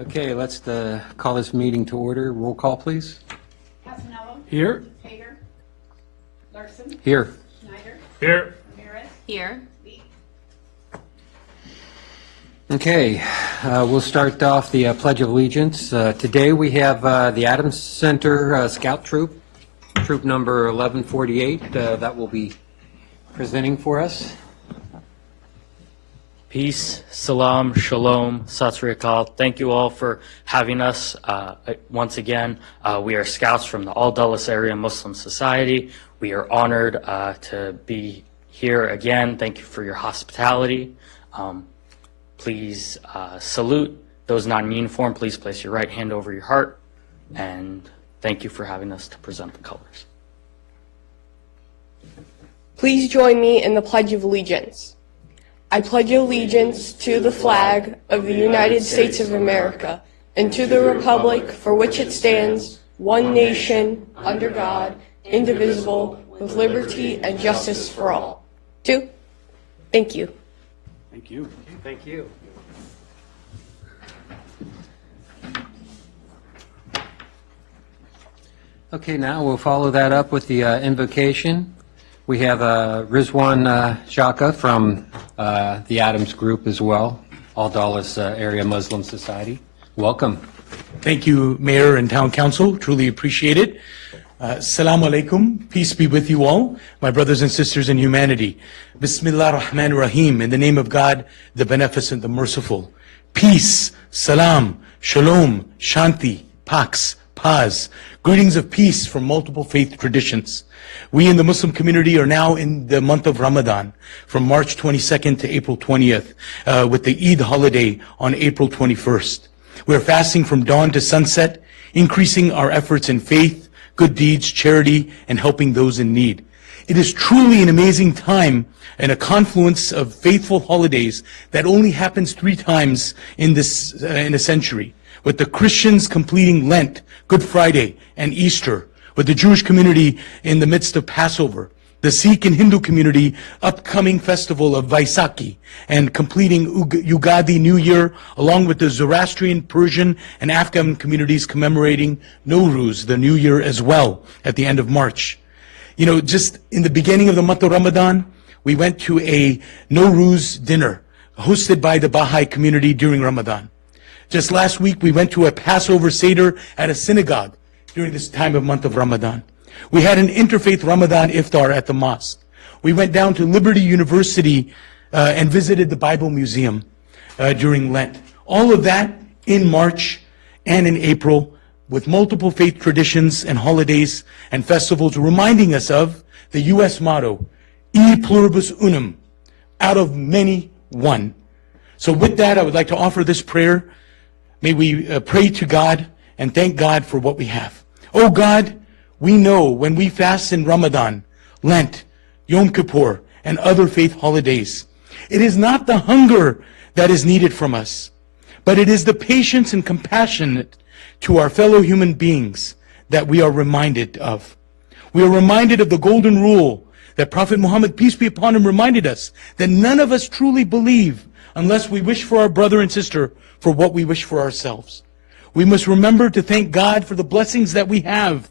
Okay, let's call this meeting to order. Roll call, please. Casanello. Here. Hager. Larson. Here. Schneider. Here. Ramirez. Here. Lee. Okay, we'll start off the Pledge of Allegiance. Today we have the Adams Center Scout Troop, troop number 1148, that will be presenting for us. Peace, salam, shalom, sat sri akal. Thank you all for having us. Once again, we are scouts from the Al Dulles Area Muslim Society. We are honored to be here again. Thank you for your hospitality. Please salute those not in uniform. Please place your right hand over your heart. And thank you for having us to present the colors. Please join me in the Pledge of Allegiance. I pledge allegiance to the flag of the United States of America and to the republic for which it stands, one nation, under God, indivisible, with liberty and justice for all. Two. Thank you. Thank you. Thank you. Okay, now we'll follow that up with the invocation. We have Rizwan Shaka from the Adams Group as well, Al Dulles Area Muslim Society. Welcome. Thank you, Mayor and Town Council. Truly appreciate it. Assalamu alaikum. Peace be with you all, my brothers and sisters in humanity. Bismillah ar-Rahman ar-Rahim. In the name of God, the Beneficent, the Merciful. Peace, salam, shalom, shanti, pax, paz. Greetings of peace from multiple faith traditions. We in the Muslim community are now in the month of Ramadan, from March 22nd to April 20th, with the Eid holiday on April 21st. We're fasting from dawn to sunset, increasing our efforts in faith, good deeds, charity, and helping those in need. It is truly an amazing time and a confluence of faithful holidays that only happens 3 times in a century, with the Christians completing Lent, Good Friday, and Easter, with the Jewish community in the midst of Passover, the Sikh and Hindu community upcoming festival of Vaisakhi, and completing Ugadi New Year, along with the Zoroastrian, Persian, and Afghan communities commemorating Nowruz, the New Year as well, at the end of March. You know, just in the beginning of the month of Ramadan, we went to a Nowruz dinner hosted by the Baha'i community during Ramadan. Just last week, we went to a Passover Seder at a synagogue during this time of month of Ramadan. We had an interfaith Ramadan iftar at the mosque. We went down to Liberty University and visited the Bible Museum during Lent. All of that in March and in April, with multiple faith traditions and holidays and festivals reminding us of the U.S. motto, E pluribus unum, out of many, one. So with that, I would like to offer this prayer. May we pray to God and thank God for what we have. Oh God, we know when we fast in Ramadan, Lent, Yom Kippur, and other faith holidays, it is not the hunger that is needed from us, but it is the patience and compassion to our fellow human beings that we are reminded of. We are reminded of the golden rule that Prophet Muhammad, peace be upon him, reminded us that none of us truly believe unless we wish for our brother and sister for what we wish for ourselves. We must remember to thank God for the blessings that we have,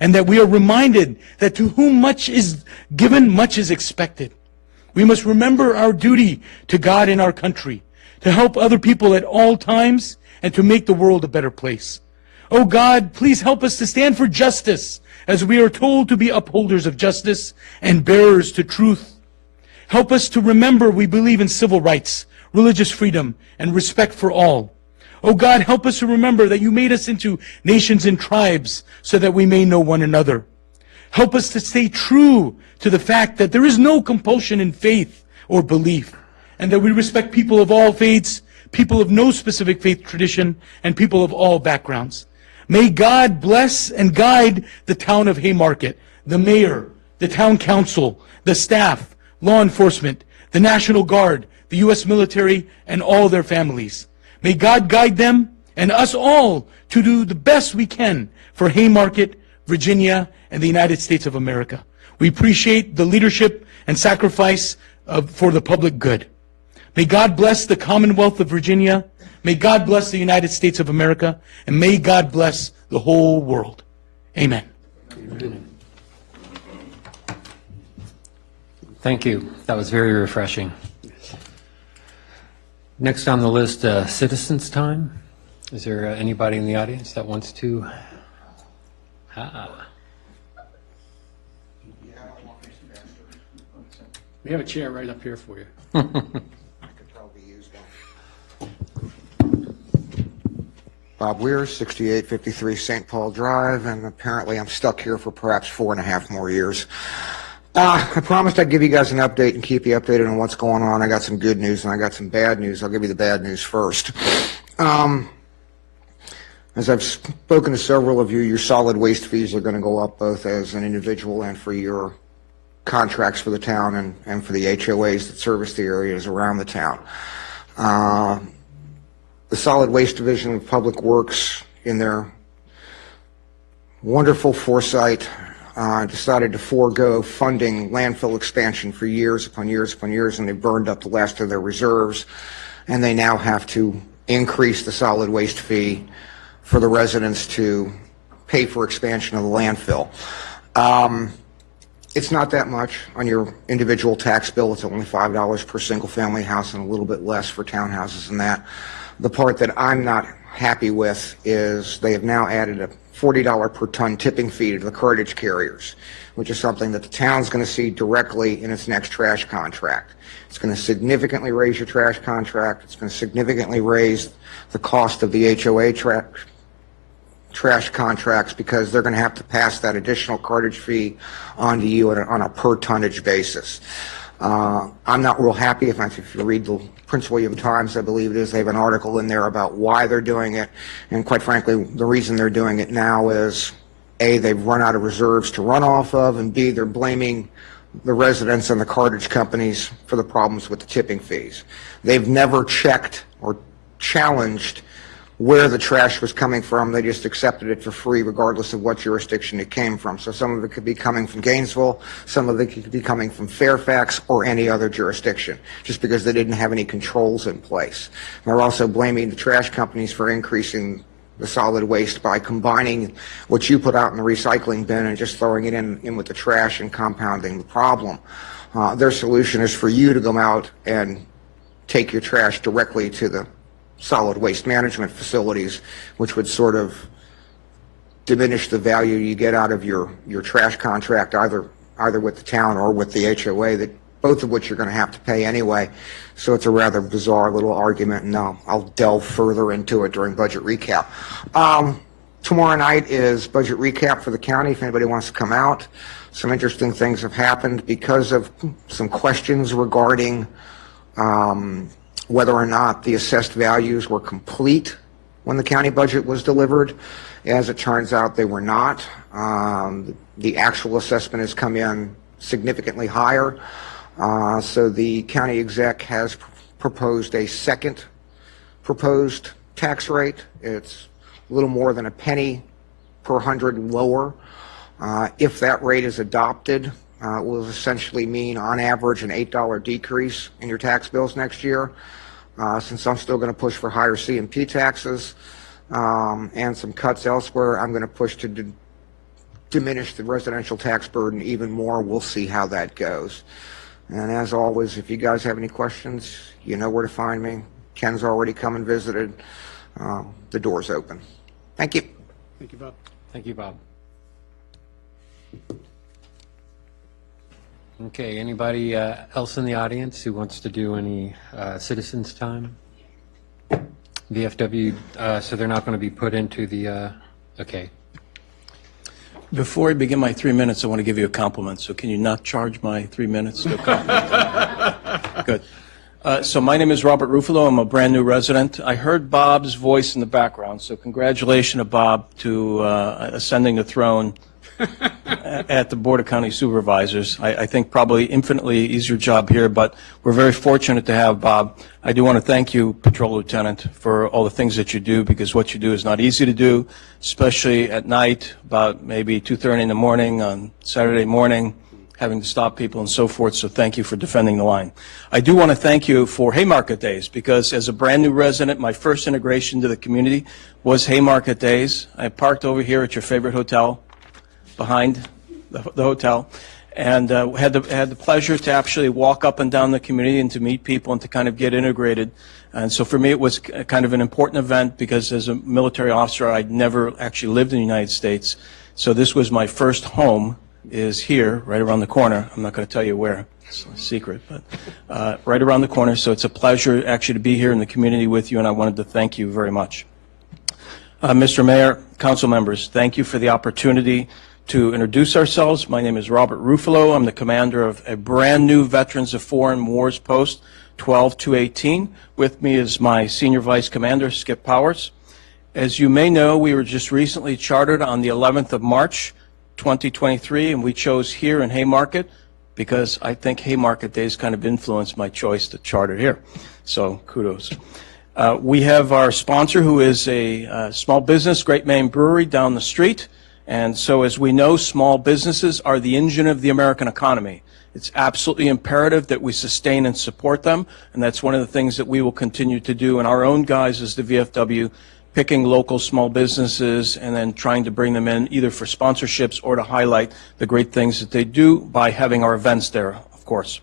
and that we are reminded that to whom much is given, much is expected. We must remember our duty to God in our country, to help other people at all times, and to make the world a better place. Oh God, please help us to stand for justice, as we are told to be upholders of justice and bearers to truth. Help us to remember we believe in civil rights, religious freedom, and respect for all. Oh God, help us to remember that you made us into nations and tribes so that we may know one another. Help us to stay true to the fact that there is no compulsion in faith or belief, and that we respect people of all faiths, people of no specific faith tradition, and people of all backgrounds. May God bless and guide the town of Haymarket, the mayor, the town council, the staff, law enforcement, the National Guard, the U.S. military, and all their families. May God guide them and us all to do the best we can for Haymarket, Virginia, and the United States of America. We appreciate the leadership and sacrifice for the public good. May God bless the Commonwealth of Virginia, May God bless the United States of America, and may God bless the whole world. Amen. Thank you. That was very refreshing. Next on the list, citizens' time. Is there anybody in the audience that wants to? We have a chair right up here for you. I could probably use one. Bob Weir, 6853 St. Paul Drive, and apparently I'm stuck here for perhaps 4.5 more years. I promised I'd give you guys an update and keep you updated on what's going on. I got some good news and I got some bad news. I'll give you the bad news first. As I've spoken to several of you, your solid waste fees are going to go up both as an individual and for your contracts for the town and for the HOAs that service the areas around the town. The Solid Waste Division of Public Works, in their wonderful foresight, decided to forego funding landfill expansion for years upon years upon years, and they burned up the last of their reserves, and they now have to increase the solid waste fee for the residents to pay for expansion of the landfill. It's not that much on your individual tax bill. It's only $5 per single family house and a little bit less for townhouses and that. The part that I'm not happy with is they have now added a $40 per ton tipping fee to the cartage carriers, which is something that the town's going to see directly in its next trash contract. It's going to significantly raise your trash contract. It's going to significantly raise the cost of the HOA trash contracts because they're going to have to pass that additional cartage fee onto you on a per tonnage basis. I'm not real happy. If you read the Prince William Times, I believe it is, they have an article in there about why they're doing it, and quite frankly, the reason they're doing it now is A, they've run out of reserves to run off of, and B, they're blaming the residents and the cartage companies for the problems with the tipping fees. They've never checked or challenged where the trash was coming from. They just accepted it for free regardless of what jurisdiction it came from. So some of it could be coming from Gainesville, some of it could be coming from Fairfax or any other jurisdiction, just because they didn't have any controls in place. And they're also blaming the trash companies for increasing the solid waste by combining what you put out in the recycling bin and just throwing it in with the trash and compounding the problem. Their solution is for you to go out and take your trash directly to the solid waste management facilities, which would sort of diminish the value you get out of your trash contract, either with the town or with the HOA, that both of which you're going to have to pay anyway. So it's a rather bizarre little argument, and I'll delve further into it during budget recap. Tomorrow night is budget recap for the county, if anybody wants to come out. Some interesting things have happened because of some questions regarding whether or not the assessed values were complete when the county budget was delivered. As it turns out, they were not. The actual assessment has come in significantly higher. So the county exec has proposed a second proposed tax rate. It's a little more than a penny per hundred lower. If that rate is adopted, it will essentially mean on average an $8 decrease in your tax bills next year. Since I'm still going to push for higher C&P taxes and some cuts elsewhere, I'm going to push to diminish the residential tax burden even more. We'll see how that goes. And as always, if you guys have any questions, you know where to find me. Ken's already come and visited. The door's open. Thank you. Thank you, Bob. Thank you, Bob. Okay, anybody else in the audience who wants to do any citizens' time? VFW, so they're not going to be put into the, okay. Before I begin my 3 minutes, I want to give you a compliment. So can you not charge my 3 minutes to compliment? Good. So my name is Robert Ruffalo. I'm a brand new resident. I heard Bob's voice in the background, so congratulations to Bob to ascending the throne at the Board of County Supervisors. I think probably infinitely easier job here, but we're very fortunate to have Bob. I do want to thank you, Patrol Lieutenant, for all the things that you do, because what you do is not easy to do, especially at night, about maybe 2:30 in the morning on Saturday morning, having to stop people and so forth, so thank you for defending the line. I do want to thank you for Haymarket Days, because as a brand new resident, my first integration to the community was Haymarket Days. I parked over here at your favorite hotel, behind the hotel, and had the pleasure to actually walk up and down the community and to meet people and to kind of get integrated. And so for me, it was kind of an important event, because as a military officer, I'd never actually lived in the United States. So this was my first home, is here, right around the corner. I'm not going to tell you where. It's a secret, but right around the corner. So it's a pleasure actually to be here in the community with you, and I wanted to thank you very much. Mr. Mayor, council members, thank you for the opportunity to introduce ourselves. My name is Robert Ruffalo. I'm the commander of a brand new Veterans of Foreign Wars post, 12218. With me is my senior vice commander, Skip Powers. As you may know, we were just recently chartered on the 11th of March, 2023, and we chose here in Haymarket because I think Haymarket Days kind of influenced my choice to charter here. So kudos. We have our sponsor, who is a small business, Great Maine Brewery, down the street. And so as we know, small businesses are the engine of the American economy. It's absolutely imperative that we sustain and support them, and that's one of the things that we will continue to do in our own guise as the VFW, picking local small businesses and then trying to bring them in either for sponsorships or to highlight the great things that they do by having our events there, of course.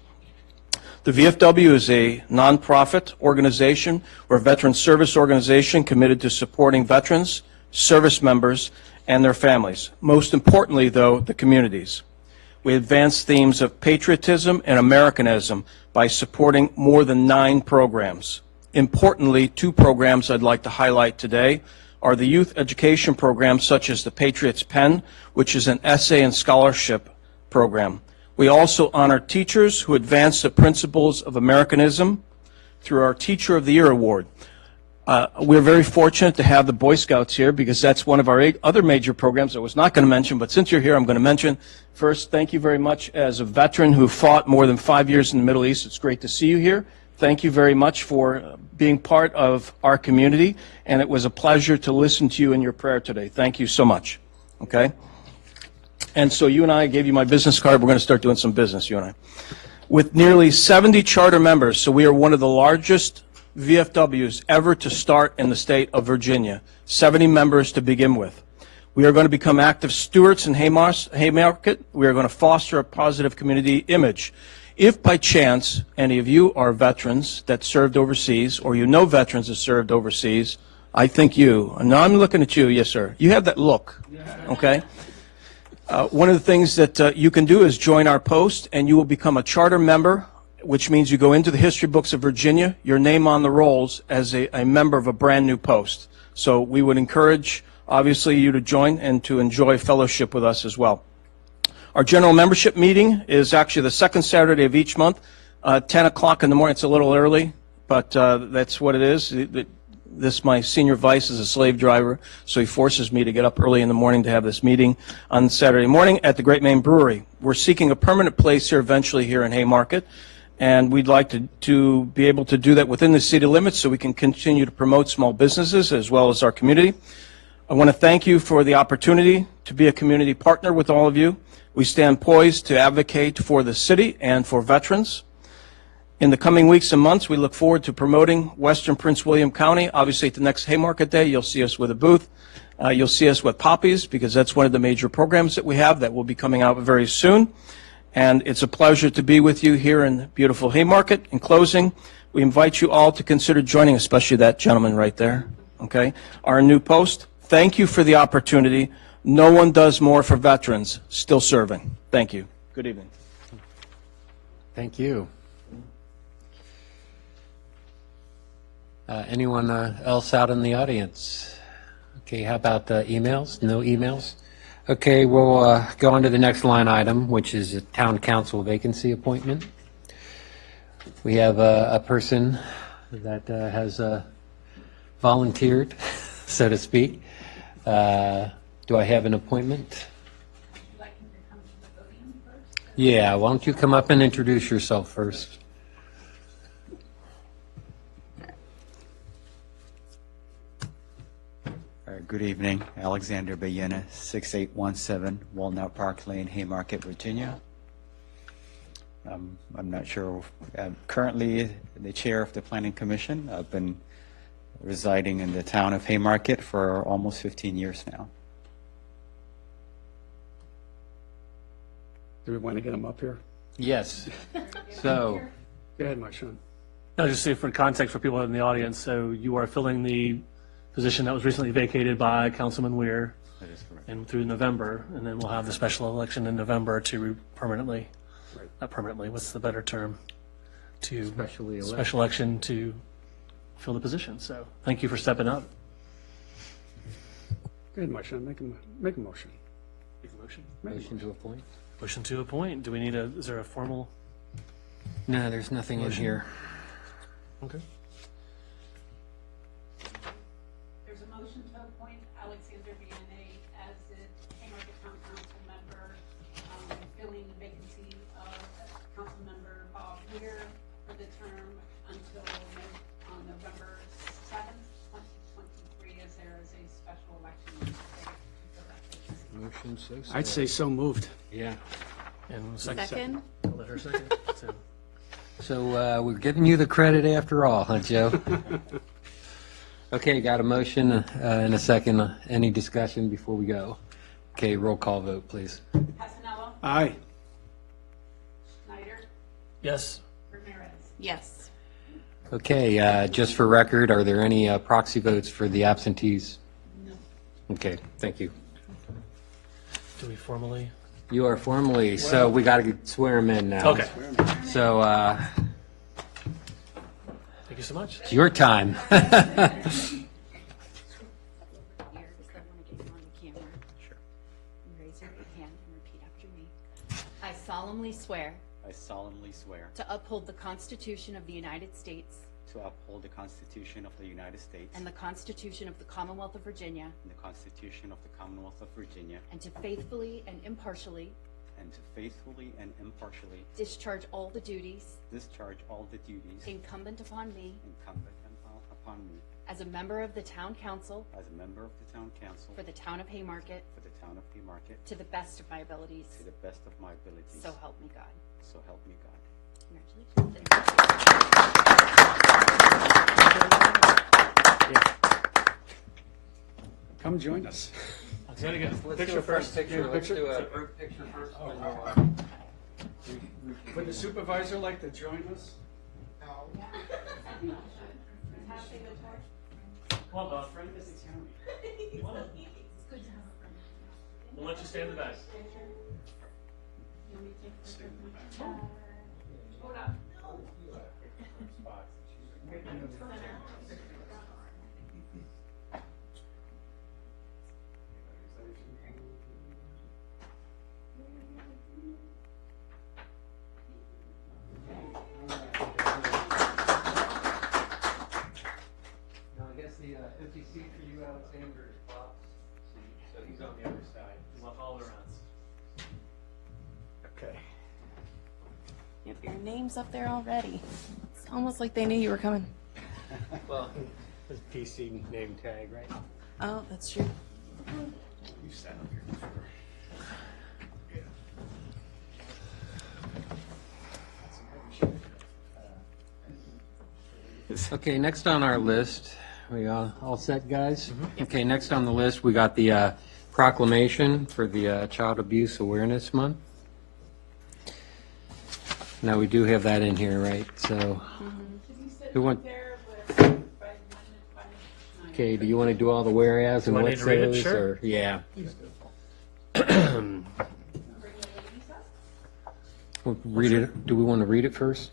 The VFW is a nonprofit organization. We're a veteran service organization committed to supporting veterans, service members, and their families. Most importantly, though, the communities. We advance themes of patriotism and Americanism by supporting more than 9 programs. Importantly, 2 programs I'd like to highlight today are the youth education programs such as the Patriots Pen, which is an essay and scholarship program. We also honor teachers who advance the principles of Americanism through our Teacher of the Year Award. We're very fortunate to have the Boy Scouts here, because that's one of our other major programs I was not going to mention, but since you're here, I'm going to mention. First, thank you very much as a veteran who fought more than 5 years in the Middle East. It's great to see you here. Thank you very much for being part of our community, and it was a pleasure to listen to you in your prayer today. Thank you so much. Okay? And so you and I gave you my business card. We're going to start doing some business, you and I. With nearly 70 charter members, so we are one of the largest VFWs ever to start in the state of Virginia, 70 members to begin with. We are going to become active stewards in Haymarket. We are going to foster a positive community image. If by chance any of you are veterans that served overseas, or you know veterans that served overseas, I think you, and now I'm looking at you, yes sir, you have that look, okay? One of the things that you can do is join our post, and you will become a charter member, which means you go into the history books of Virginia, your name on the rolls as a member of a brand new post. So we would encourage, obviously, you to join and to enjoy fellowship with us as well. Our general membership meeting is actually the second Saturday of each month, 10 o'clock in the morning. It's a little early, but that's what it is. My senior vice is a slave driver, so he forces me to get up early in the morning to have this meeting on Saturday morning at the Great Maine Brewery. We're seeking a permanent place here eventually here in Haymarket, and we'd like to be able to do that within the city limits so we can continue to promote small businesses as well as our community. I want to thank you for the opportunity to be a community partner with all of you. We stand poised to advocate for the city and for veterans. In the coming weeks and months, we look forward to promoting Western Prince William County. Obviously, at the next Haymarket Day, you'll see us with a booth. You'll see us with Poppies, because that's one of the major programs that we have that will be coming out very soon. And it's a pleasure to be with you here in beautiful Haymarket. In closing, we invite you all to consider joining, especially that gentleman right there, okay, our new post. Thank you for the opportunity. No one does more for veterans still serving. Thank you. Good evening. Thank you. Anyone else out in the audience? Okay, how about emails? No emails? Okay, we'll go on to the next line item, which is a town council vacancy appointment. We have a person that has volunteered, so to speak. Do I have an appointment? Like him to come to the podium first? Yeah, why don't you come up and introduce yourself first? Good evening, Alexander Bayena, 6817 Walnut Park Lane, Haymarket, Virginia. I'm not sure. I'm currently the chair of the Planning Commission. I've been residing in the town of Haymarket for almost 15 years now. Do we want to get him up here? Yes. So, Go ahead, Marshawn. I'll just say for context for people in the audience, so you are filling the position that was recently vacated by Councilman Weir That is correct. and through November, and then we'll have the special election in November to permanently, not permanently, what's the better term? To Specially elect. special election to fill the position. So thank you for stepping up. Go ahead, Marshawn, make a motion. Make a motion. motion to appoint? Motion to appoint. Do we need is there a formal? No, there's nothing in here. Okay. There's a motion to appoint Alexander Vianney as the Haymarket Town Council member, filling the vacancy of Councilmember Bob Weir for the term until November 7th, 2023, as there is a special election to fill that vacancy. Motion so. I'd say so moved. Yeah. And second. Second? I'll let her second. So, So we're giving you the credit after all, huh, Joe? Okay, got a motion and a second. Any discussion before we go? Okay, roll call vote, please. Casanello? Aye. Snyder? yes. Ramirez? Yes. Okay, just for record, are there any proxy votes for the absentees? No. Okay, thank you. Do we formally? You are formally, so we got to swear him in now. Okay. So Thank you so much. it's your time. Here, because I want to get you on the camera. Sure. You raise your right hand and repeat after me. I solemnly swear I solemnly swear to uphold the Constitution of the United States to uphold the Constitution of the United States and the Constitution of the Commonwealth of Virginia, and the Constitution of the Commonwealth of Virginia, and to faithfully and impartially and to faithfully and impartially discharge all the duties discharge all the duties incumbent upon me incumbent upon me as a member of the Town Council as a member of the Town Council for the Town of Haymarket for the Town of Haymarket to the best of my abilities. to the best of my abilities. So help me God. So help me God. Congratulations. Come join us. Let's get a picture first. Let's do a group picture first. Would the supervisor like to join us? Come on, Bob. We'll let you stay in the back. Now, I guess the empty seat for you, Alexander, is Bob's seat, so he's on the other side. You want all around. Okay. Yep, your name's up there already. It's almost like they knew you were coming. Well, his PC name tag, right? Oh, that's true. You sat up here before. Okay, next on our list, we all set, guys? Okay, next on the list, we got the proclamation for the Child Abuse Awareness Month. Now, we do have that in here, right? So, who want? Okay, do you want to do all the whereas and Do I what need to read it? so's, Sure. or yeah? We'll read it. Do we want to read it first,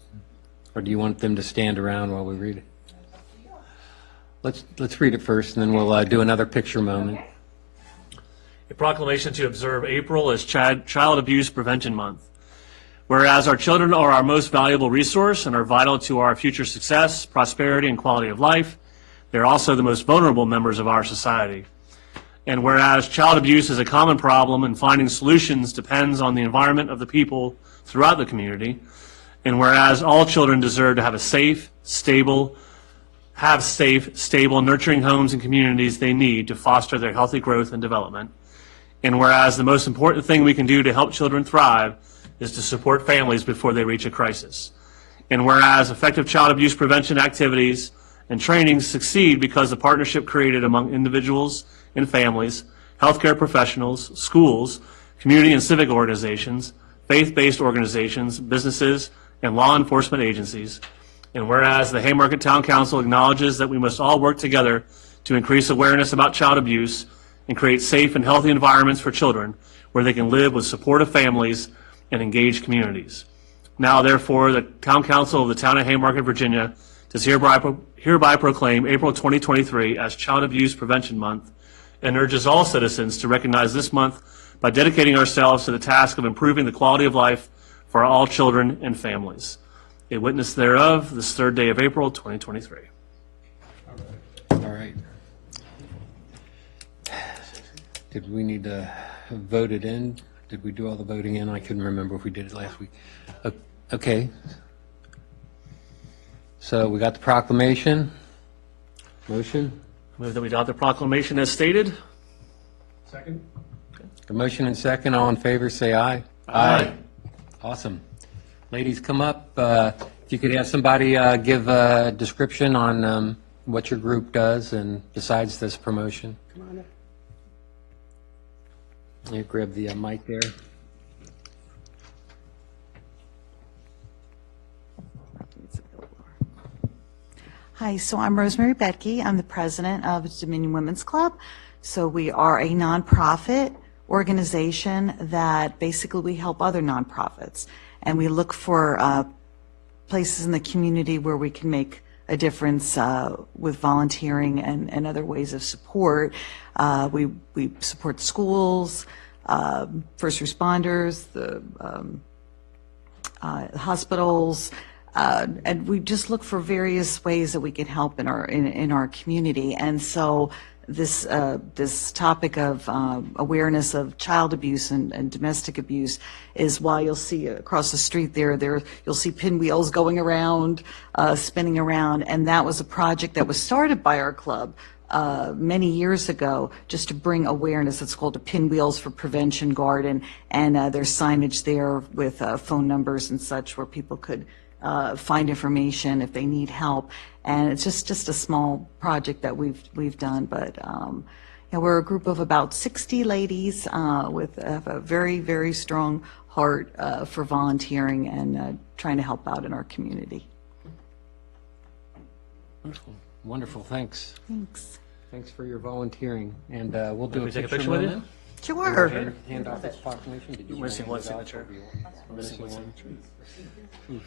or do you want them to stand around while we read it? Let's read it first, and then we'll do another picture moment. A proclamation to observe April as Child Abuse Prevention Month. Whereas our children are our most valuable resource and are vital to our future success, prosperity, and quality of life, they're also the most vulnerable members of our society. And whereas child abuse is a common problem and finding solutions depends on the environment of the people throughout the community, and whereas all children deserve to have safe, stable, nurturing homes and communities they need to foster their healthy growth and development, and whereas the most important thing we can do to help children thrive is to support families before they reach a crisis. And whereas effective child abuse prevention activities and trainings succeed because the partnership created among individuals and families, healthcare professionals, schools, community and civic organizations, faith-based organizations, businesses, and law enforcement agencies. And whereas the Haymarket Town Council acknowledges that we must all work together to increase awareness about child abuse and create safe and healthy environments for children where they can live with supportive families and engaged communities. Now, therefore, the Town Council of the Town of Haymarket, Virginia, does hereby proclaim April 2023 as Child Abuse Prevention Month and urges all citizens to recognize this month by dedicating ourselves to the task of improving the quality of life for all children and families. A witness thereof, this third day of April, 2023. All right. Did we need to vote it in? Did we do all the voting in? I couldn't remember if we did it last week. Okay. So we got the proclamation. Motion. Move that we adopt the proclamation as stated. Second? The motion and second, all in favor, say aye. Aye. Awesome. Ladies, come up. If you could have somebody give a description on what your group does and besides this promotion. Come on up. You grab the mic there. Hi, so I'm Rosemary Betke. I'm the president of Dominion Women's Club. So we are a nonprofit organization that basically we help other nonprofits. And we look for places in the community where we can make a difference with volunteering and other ways of support. We support schools, first responders, the hospitals, and we just look for various ways that we can help in our community. And so this topic of awareness of child abuse and domestic abuse is why you'll see across the street there you'll see pinwheels going around, spinning around, and that was a project that was started by our club many years ago, just to bring awareness. It's called a Pinwheels for Prevention Garden, and there's signage there with phone numbers and such where people could find information if they need help. And it's just a small project that we've done, but we're a group of about 60 ladies with a very, very strong heart for volunteering and trying to help out in our community. Wonderful. Wonderful. Thanks. Thanks. Thanks for your volunteering. And we'll do Can we a take a picture picture with you? moment. Sure. Hand off this proclamation. Did you We're missing want one to hand it off, signature. or do you want- We're missing one signature.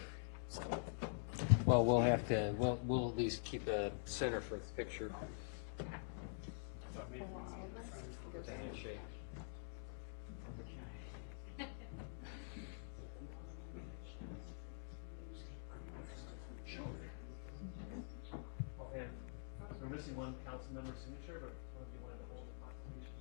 Well, we'll have to, we'll at least keep a center for the picture. Get the handshake. We're missing one council member signature, but one of you wanted to hold the proclamation.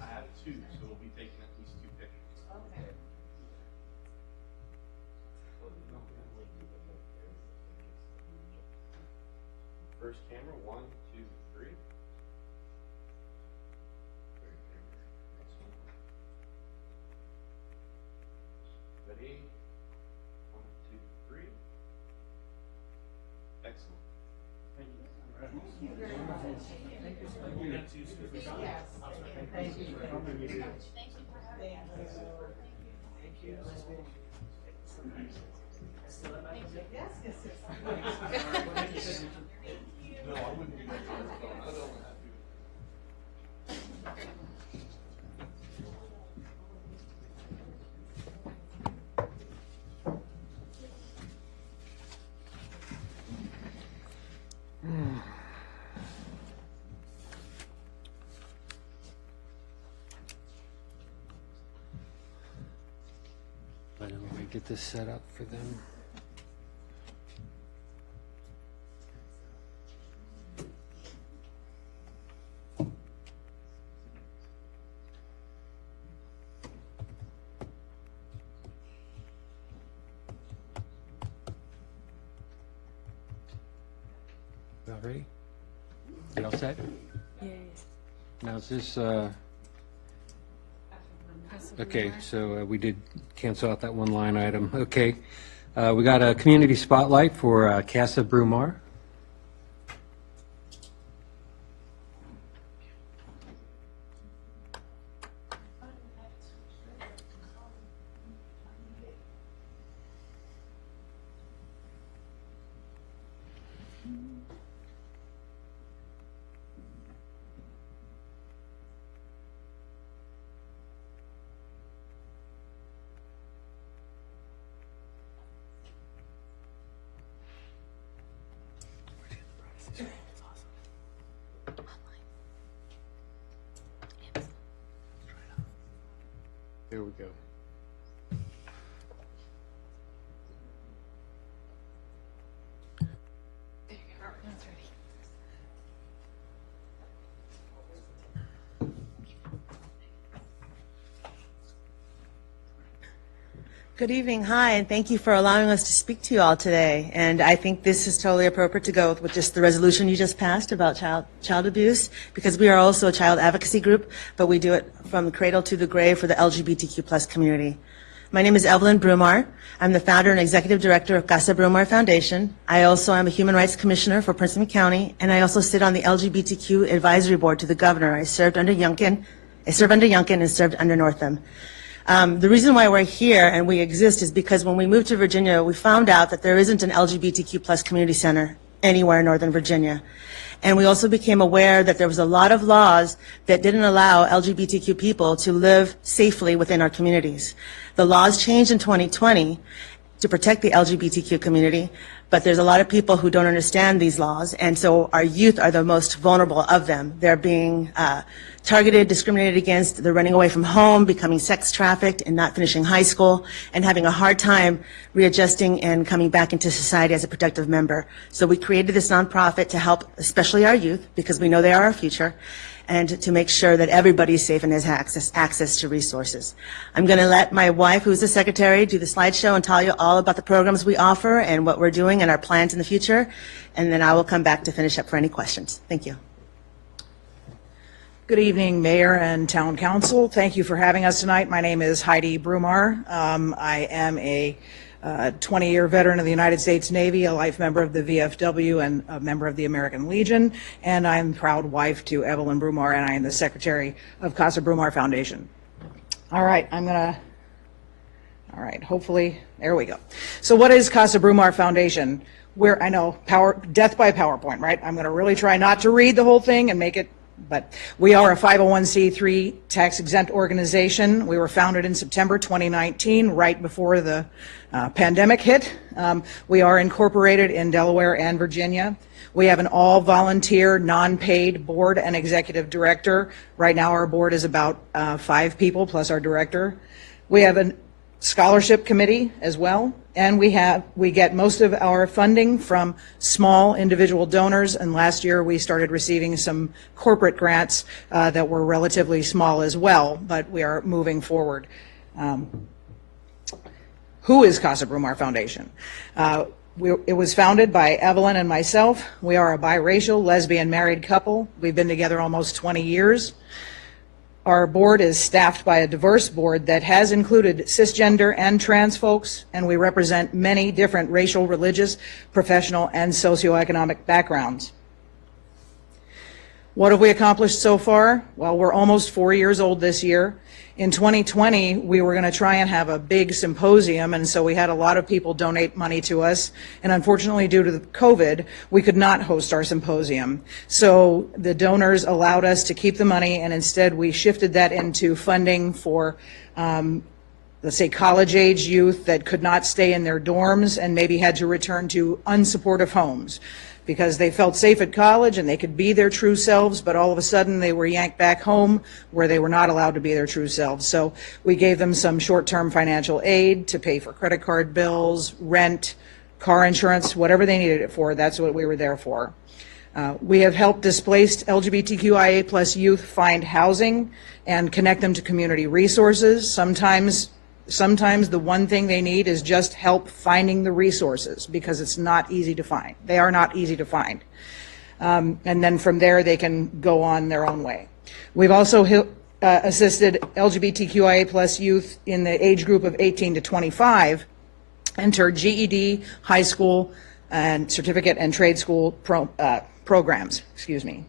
I have two, so we'll be taking at least two pictures. First camera, 1, 2, 3. Ready? 1, 2, 3. Excellent. Thank you. But let me get this set up for them. You all ready? You all set? Now is this, okay, so we did cancel out that one line item. Okay. We got a community spotlight for Casa Brumar. There we go. Good evening. Hi, and thank you for allowing us to speak to you all today. And I think this is totally appropriate to go with just the resolution you just passed about child abuse, because we are also a child advocacy group, but we do it from the cradle to the grave for the LGBTQ plus community. My name is Evelyn Brumar. I'm the founder and executive director of Casa Brumar Foundation. I also am a human rights commissioner for Prince William County, and I also sit on the LGBTQ advisory board to the governor. I served under Youngkin and served under Northam. The reason why we're here and we exist is because when we moved to Virginia, we found out that there isn't an LGBTQ plus community center anywhere in Northern Virginia. And we also became aware that there was a lot of laws that didn't allow LGBTQ people to live safely within our communities. The laws changed in 2020 to protect the LGBTQ community, but there's a lot of people who don't understand these laws, and so our youth are the most vulnerable of them. They're being targeted, discriminated against, they're running away from home, becoming sex trafficked, and not finishing high school, and having a hard time readjusting and coming back into society as a productive member. So we created this nonprofit to help especially our youth, because we know they are our future, and to make sure that everybody's safe and has access to resources. I'm going to let my wife, who's the secretary, do the slideshow and tell you all about the programs we offer and what we're doing and our plans in the future, and then I will come back to finish up for any questions. Thank you. Good evening, Mayor and Town Council. Thank you for having us tonight. My name is Heidi Brumar. I am a 20-year veteran of the United States Navy, a life member of the VFW, and a member of the American Legion, and I'm proud wife to Evelyn Brumar, and I am the secretary of Casa Brumar Foundation. All right, hopefully, there we go. So what is Casa Brumar Foundation? I know, death by PowerPoint, right? I'm gonna really try not to read the whole thing and make it, but we are a 501c3 tax-exempt organization. We were founded in September 2019, right before the pandemic hit. We are incorporated in Delaware and Virginia. We have an all-volunteer, non-paid board and executive director. Right now our board is about 5 people plus our director. We have a scholarship committee as well, and we get most of our funding from small individual donors, and last year we started receiving some corporate grants that were relatively small as well, but we are moving forward. Who is Casa Brumar Foundation? It was founded by Evelyn and myself. We are a biracial, lesbian, married couple. We've been together almost 20 years. Our board is staffed by a diverse board that has included cisgender and trans folks, and we represent many different racial, religious, professional, and socioeconomic backgrounds. What have we accomplished so far? Well, we're almost 4 years old this year. In 2020, we were going to try and have a big symposium, and so we had a lot of people donate money to us. And unfortunately, due to the COVID, we could not host our symposium. So the donors allowed us to keep the money, and instead we shifted that into funding for, let's say, college-age youth that could not stay in their dorms and maybe had to return to unsupportive homes, because they felt safe at college and they could be their true selves, but all of a sudden they were yanked back home where they were not allowed to be their true selves. So we gave them some short-term financial aid to pay for credit card bills, rent, car insurance, whatever they needed it for. That's what we were there for. We have helped displaced LGBTQIA plus youth find housing and connect them to community resources. Sometimes the one thing they need is just help finding the resources, because it's not easy to find. They are not easy to find. and then from there they can go on their own way. We've also assisted LGBTQIA plus youth in the age group of 18 to 25 enter GED, high school, and certificate and trade school programs. Excuse me.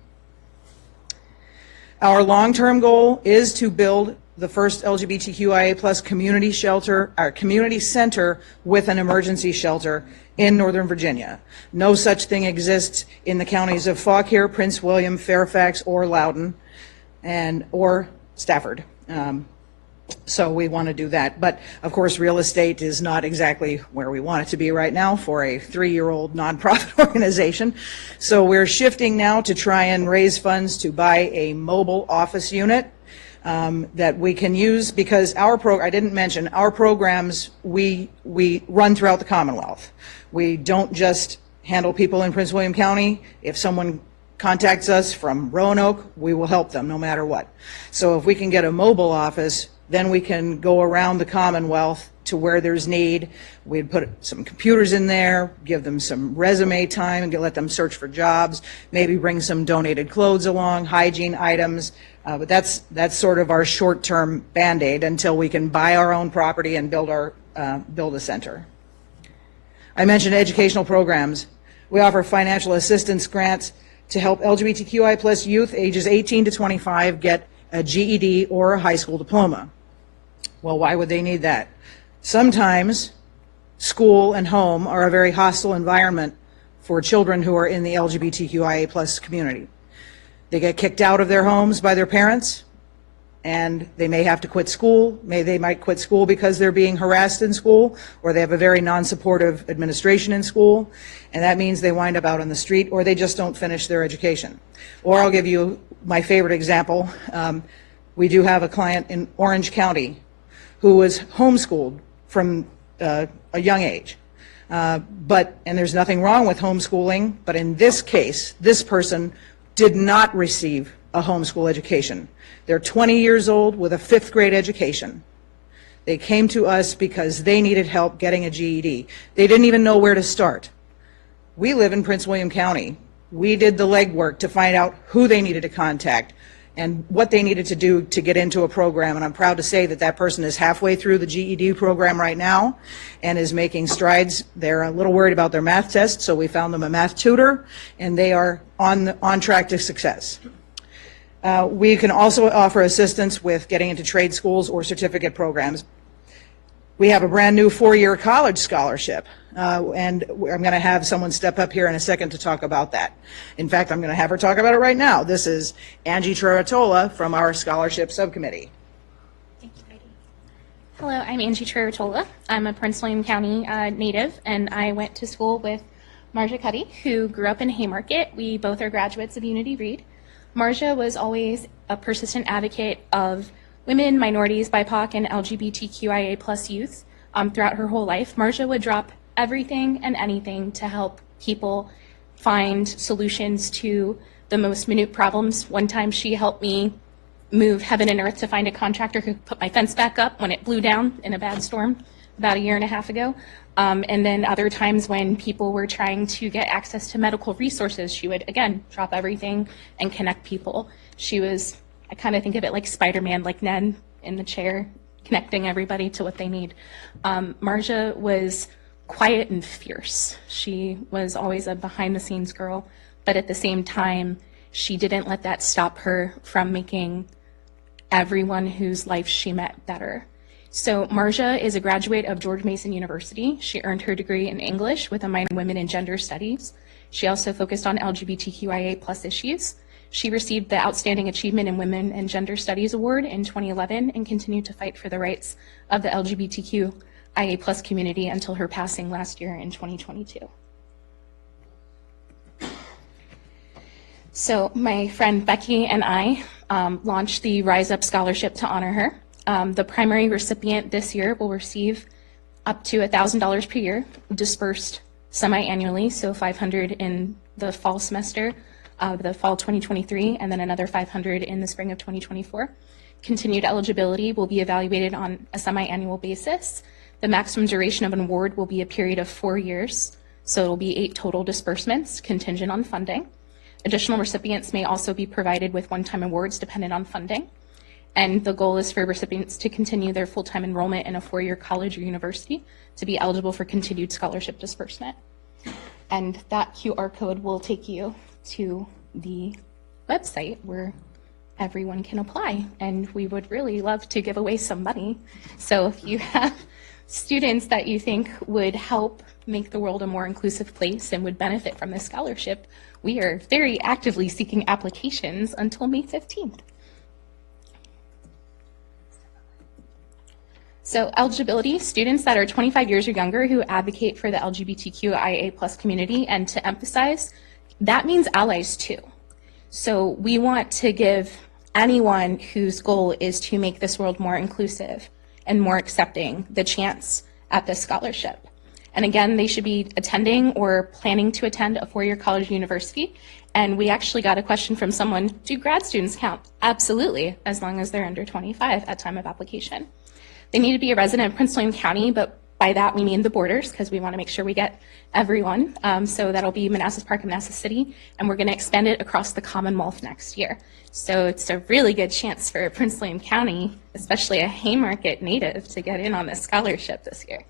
Our long-term goal is to build the first LGBTQIA plus community shelter, our community center with an emergency shelter in Northern Virginia. No such thing exists in the counties of Fauquier, Prince William, Fairfax, or Loudoun, or Stafford. So we want to do that. But of course, real estate is not exactly where we want it to be right now for a 3-year-old nonprofit organization. So we're shifting now to try and raise funds to buy a mobile office unit that we can use, because I didn't mention, our programs, we run throughout the Commonwealth. We don't just handle people in Prince William County. If someone contacts us from Roanoke, we will help them no matter what. So if we can get a mobile office, then we can go around the Commonwealth to where there's need. We'd put some computers in there, give them some resume time, and let them search for jobs, maybe bring some donated clothes along, hygiene items. But that's sort of our short-term Band-Aid until we can buy our own property and build a center. I mentioned educational programs. We offer financial assistance grants to help LGBTQI plus youth ages 18 to 25 get a GED or a high school diploma. Well, why would they need that? Sometimes school and home are a very hostile environment for children who are in the LGBTQIA plus community. They get kicked out of their homes by their parents, and they may have to quit school. They might quit school because they're being harassed in school, or they have a very non-supportive administration in school, and that means they wind up out on the street, or they just don't finish their education. Or I'll give you my favorite example. We do have a client in Orange County who was homeschooled from a young age. And there's nothing wrong with homeschooling, but in this case, this person did not receive a homeschool education. They're 20 years old with a 5th grade education. They came to us because they needed help getting a GED. They didn't even know where to start. We live in Prince William County. We did the legwork to find out who they needed to contact and what they needed to do to get into a program. And I'm proud to say that that person is halfway through the GED program right now and is making strides. They're a little worried about their math test, so we found them a math tutor, and they are on track to success. We can also offer assistance with getting into trade schools or certificate programs. We have a brand new 4-year college scholarship, and I'm going to have someone step up here in a second to talk about that. In fact, I'm going to have her talk about it right now. This is Angie Treratola from our scholarship subcommittee. Thank you, Heidi. Hello, I'm Angie Treratola. I'm a Prince William County native, and I went to school with Marja Cuddy, who grew up in Haymarket. We both are graduates of Unity Reed. Marja was always a persistent advocate of women, minorities, BIPOC, and LGBTQIA plus youth throughout her whole life. Marja would drop everything and anything to help people find solutions to the most minute problems. One time she helped me move heaven and earth to find a contractor who could put my fence back up when it blew down in a bad storm about 1.5 years ago. And then other times when people were trying to get access to medical resources, she would, again, drop everything and connect people. She was, I kind of think of it like Spider-Man, like Ned in the chair, connecting everybody to what they need. Marja was quiet and fierce. She was always a behind-the-scenes girl, but at the same time, she didn't let that stop her from making everyone whose life she met better. So Marja is a graduate of George Mason University. She earned her degree in English with a minor in Women and Gender Studies. She also focused on LGBTQIA plus issues. She received the Outstanding Achievement in Women and Gender Studies Award in 2011 and continued to fight for the rights of the LGBTQIA plus community until her passing last year in 2022. So my friend Becky and I launched the Rise Up Scholarship to honor her. The primary recipient this year will receive up to $1,000 per year, dispersed semi-annually, so $500 in the fall semester of the fall 2023, and then another $500 in the spring of 2024. Continued eligibility will be evaluated on a semi-annual basis. The maximum duration of an award will be a period of 4 years, so it'll be 8 total disbursements contingent on funding. Additional recipients may also be provided with one-time awards dependent on funding. And the goal is for recipients to continue their full-time enrollment in a four-year college or university to be eligible for continued scholarship disbursement. And that QR code will take you to the website where everyone can apply. And we would really love to give away some money. So if you have students that you think would help make the world a more inclusive place and would benefit from this scholarship, we are very actively seeking applications until May 15th. So eligibility, students that are 25 years or younger who advocate for the LGBTQIA+ community, and to emphasize, that means allies too. So we want to give anyone whose goal is to make this world more inclusive and more accepting the chance at this scholarship. And again, they should be attending or planning to attend a four-year college or university. And we actually got a question from someone, do grad students count? Absolutely, as long as they're under 25 at time of application. They need to be a resident of Prince William County, but by that we mean the borders, because we want to make sure we get everyone. So that'll be Manassas Park and Manassas City, and we're going to expand it across the Commonwealth next year. So it's a really good chance for Prince William County, especially a Haymarket native, to get in on this scholarship this year.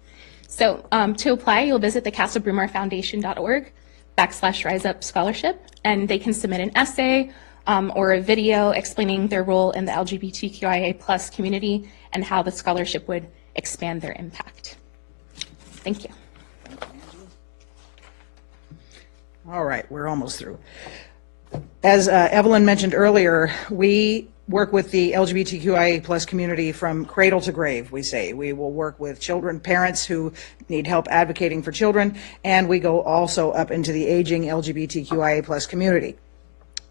So to apply, you'll visit the CasaBrumar-Foundation.org/RiseUp Scholarship, and they can submit an essay or a video explaining their role in the LGBTQIA+ community and how the scholarship would expand their impact. Thank you. All right, we're almost through. As Evelyn mentioned earlier, we work with the LGBTQIA+ community from cradle to grave, we say. We will work with children, parents who need help advocating for children, and we go also up into the aging LGBTQIA+ community.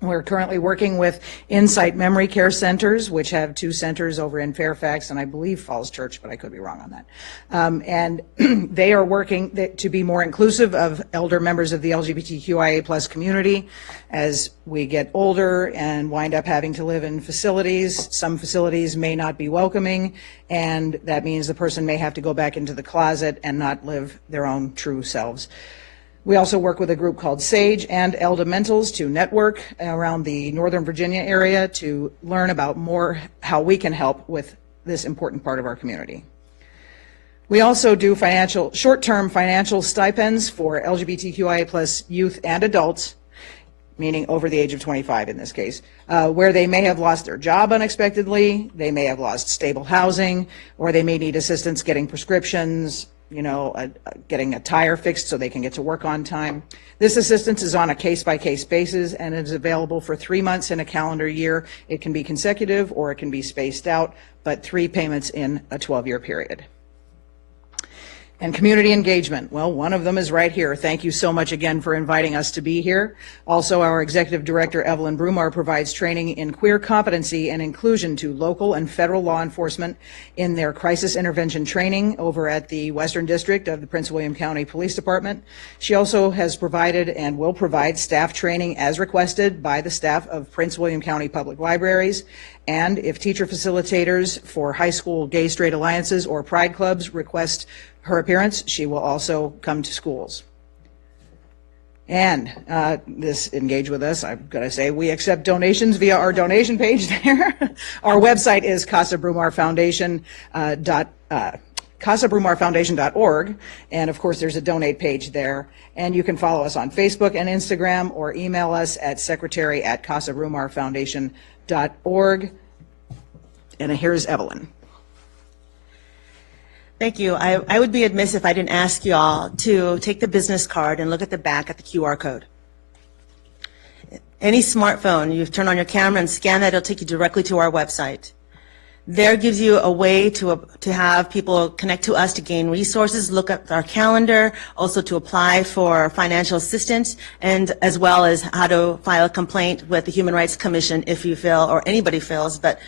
We're currently working with Insight Memory Care Centers, which have 2 centers over in Fairfax and I believe Falls Church, but I could be wrong on that. And they are working to be more inclusive of elder members of the LGBTQIA+ community as we get older and wind up having to live in facilities. Some facilities may not be welcoming, and that means the person may have to go back into the closet and not live their own true selves. We also work with a group called SAGE and Eldamentals to network around the Northern Virginia area to learn about more how we can help with this important part of our community. We also do short-term financial stipends for LGBTQIA+ youth and adults, meaning over the age of 25 in this case, where they may have lost their job unexpectedly, they may have lost stable housing, or they may need assistance getting prescriptions, getting a tire fixed so they can get to work on time. This assistance is on a case-by-case basis and is available for 3 months in a calendar year. It can be consecutive or it can be spaced out, but 3 payments in a 12-year period. And community engagement, well, one of them is right here. Thank you so much again for inviting us to be here. Also, our Executive Director, Evelyn Brumar, provides training in queer competency and inclusion to local and federal law enforcement in their crisis intervention training over at the Western District of the Prince William County Police Department. She also has provided and will provide staff training as requested by the staff of Prince William County Public Libraries. And if teacher facilitators for high school gay straight alliances or pride clubs request her appearance, she will also come to schools. And this Engage With Us, I've got to say, we accept donations via our donation page there. Our website is CasaBrumar-Foundation.org, and of course there's a donate page there. And you can follow us on Facebook and Instagram or email us at secretary@CasaBrumar-Foundation.org. And here's Evelyn. Thank you. I would be amiss if I didn't ask you all to take the business card and look at the back at the QR code. Any smartphone, you turn on your camera and scan that, it'll take you directly to our website. There gives you a way to have people connect to us to gain resources, look at our calendar, also to apply for financial assistance, and as well as how to file a complaint with the Human Rights Commission if you feel, or anybody feels, but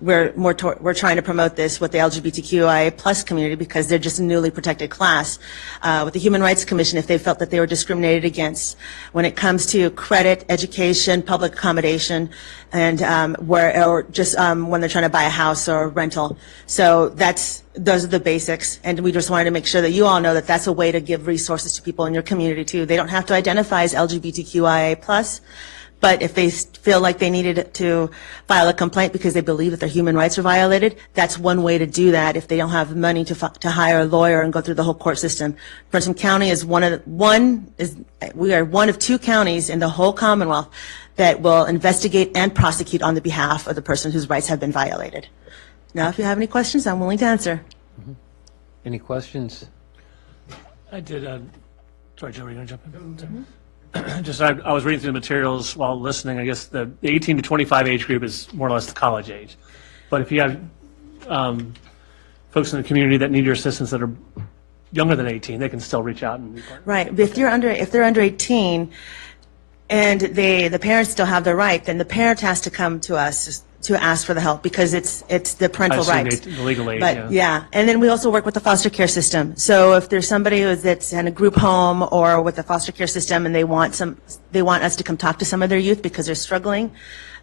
we're trying to promote this with the LGBTQIA+ community because they're just a newly protected class. With the Human Rights Commission, if they felt that they were discriminated against when it comes to credit, education, public accommodation, and when they're trying to buy a house or rental. So those are the basics, and we just wanted to make sure that you all know that that's a way to give resources to people in your community too. They don't have to identify as LGBTQIA+, But if they feel like they needed to file a complaint because they believe that their human rights are violated, that's one way to do that if they don't have money to hire a lawyer and go through the whole court system. Prince William County is we are one of 2 counties in the whole Commonwealth that will investigate and prosecute on the behalf of the person whose rights have been violated. Now, if you have any questions, I'm willing to answer. Any questions? I did, sorry, Joe, were you going to jump in? Just, I was reading through the materials while listening. I guess the 18 to 25 age group is more or less the college age. But if you have folks in the community that need your assistance that are younger than 18, they can still reach out and be part of it. Right. If they're under 18 and the parents still have the right, then the parent has to come to us to ask for the help because it's the parental rights. The legal age, But yeah, and then we also work with the foster care system. So if there's somebody that's in a group home or with the foster care system and they want us to come talk to some of their youth because they're struggling,